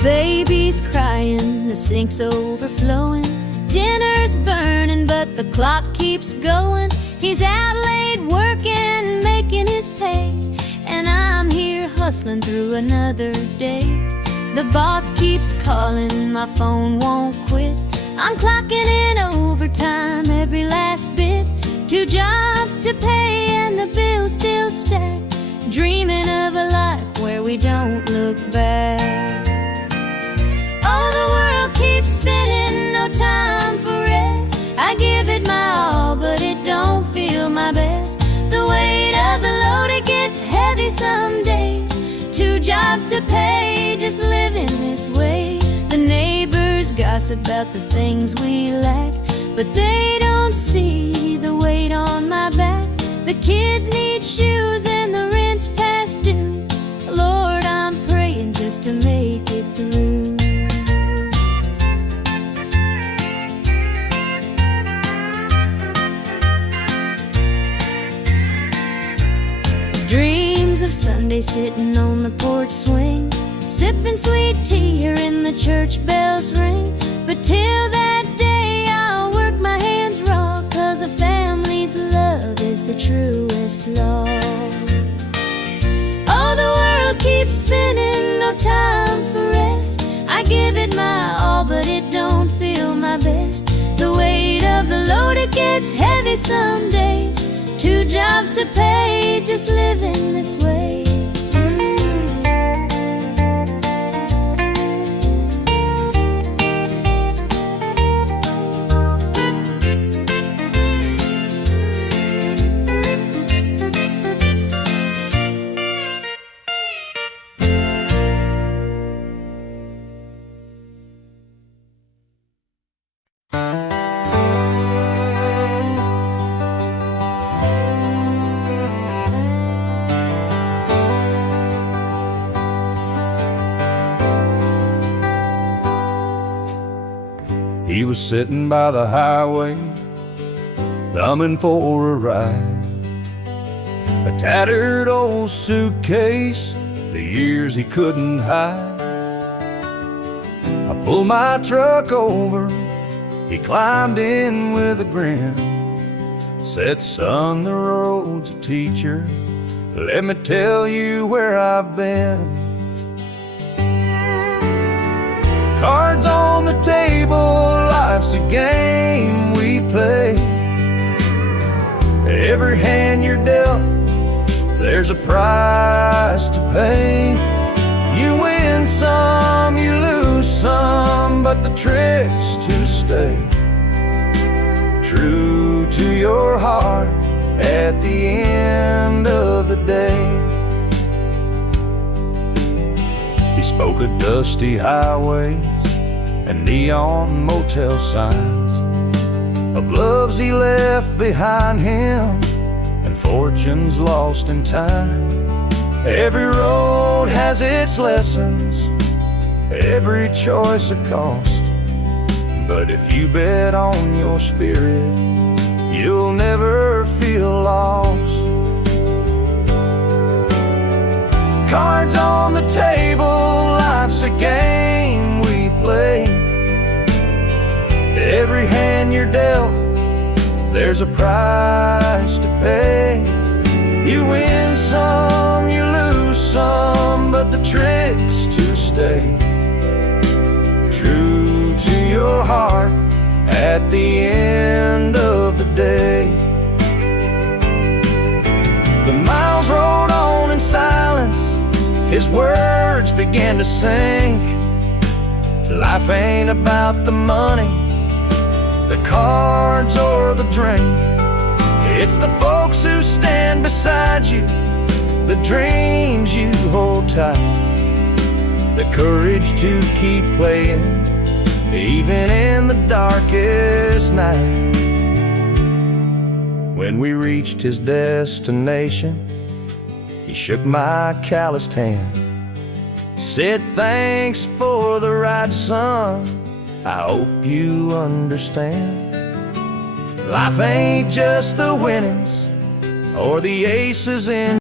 baby's crying, the sink's overflowing. Dinner's burning, but the clock keeps going. He's out late working, making his pay, and I'm here hustling through another day. The boss keeps calling, my phone won't quit. I'm clocking in overtime every last bit. 2 jobs to pay and the bills still stack. Dreaming of a life where we don't look back. Oh, the world keeps spinning, no time for rest. I give it my all, but it don't feel my best. The weight of the load, it gets heavy some days. 2 jobs to pay, just living this way. The neighbors gossip about the things we lack, but they don't see the weight on my back. The kids need shoes and the rent's past due. Lord, I'm praying just to make it through. Dreams of Sunday sitting on the porch swing, sipping sweet tea, hearing the church bells ring. But till that day I'll work my hands raw, 'cause a family's love is the truest law. Oh, the world keeps spinning, no time for rest. I give it my all, but it don't feel my best. The weight of the load, it gets heavy some days. 2 jobs to pay, just living this way. He was sitting by the highway, thumbing for a ride. A tattered old suitcase, the years he couldn't hide. I pulled my truck over, he climbed in with a grin. Said, son, the road's a teacher, let me tell you where I've been. Cards on the table, life's a game we play. Every hand you're dealt, there's a price to pay. You win some, you lose some, but the trick's to stay true to your heart at the end of the day. He spoke of dusty highways and neon motel signs, of loves he left behind him and fortunes lost in time. Every road has its lessons, every choice a cost, but if you bet on your spirit, you'll never feel lost. Cards on the table, life's a game we play. Every hand you're dealt, there's a price to pay. You win some, you lose some, but the trick's to stay true to your heart at the end of the day. The miles rolled on in silence, his words began to sink. Life ain't about the money, the cards or the drink. It's the folks who stand beside you, the dreams you hold tight, the courage to keep playing even in the darkest night. When we reached his destination, he shook my calloused hand, said, thanks for the ride, son, I hope you understand. Life ain't just the winnings or the aces in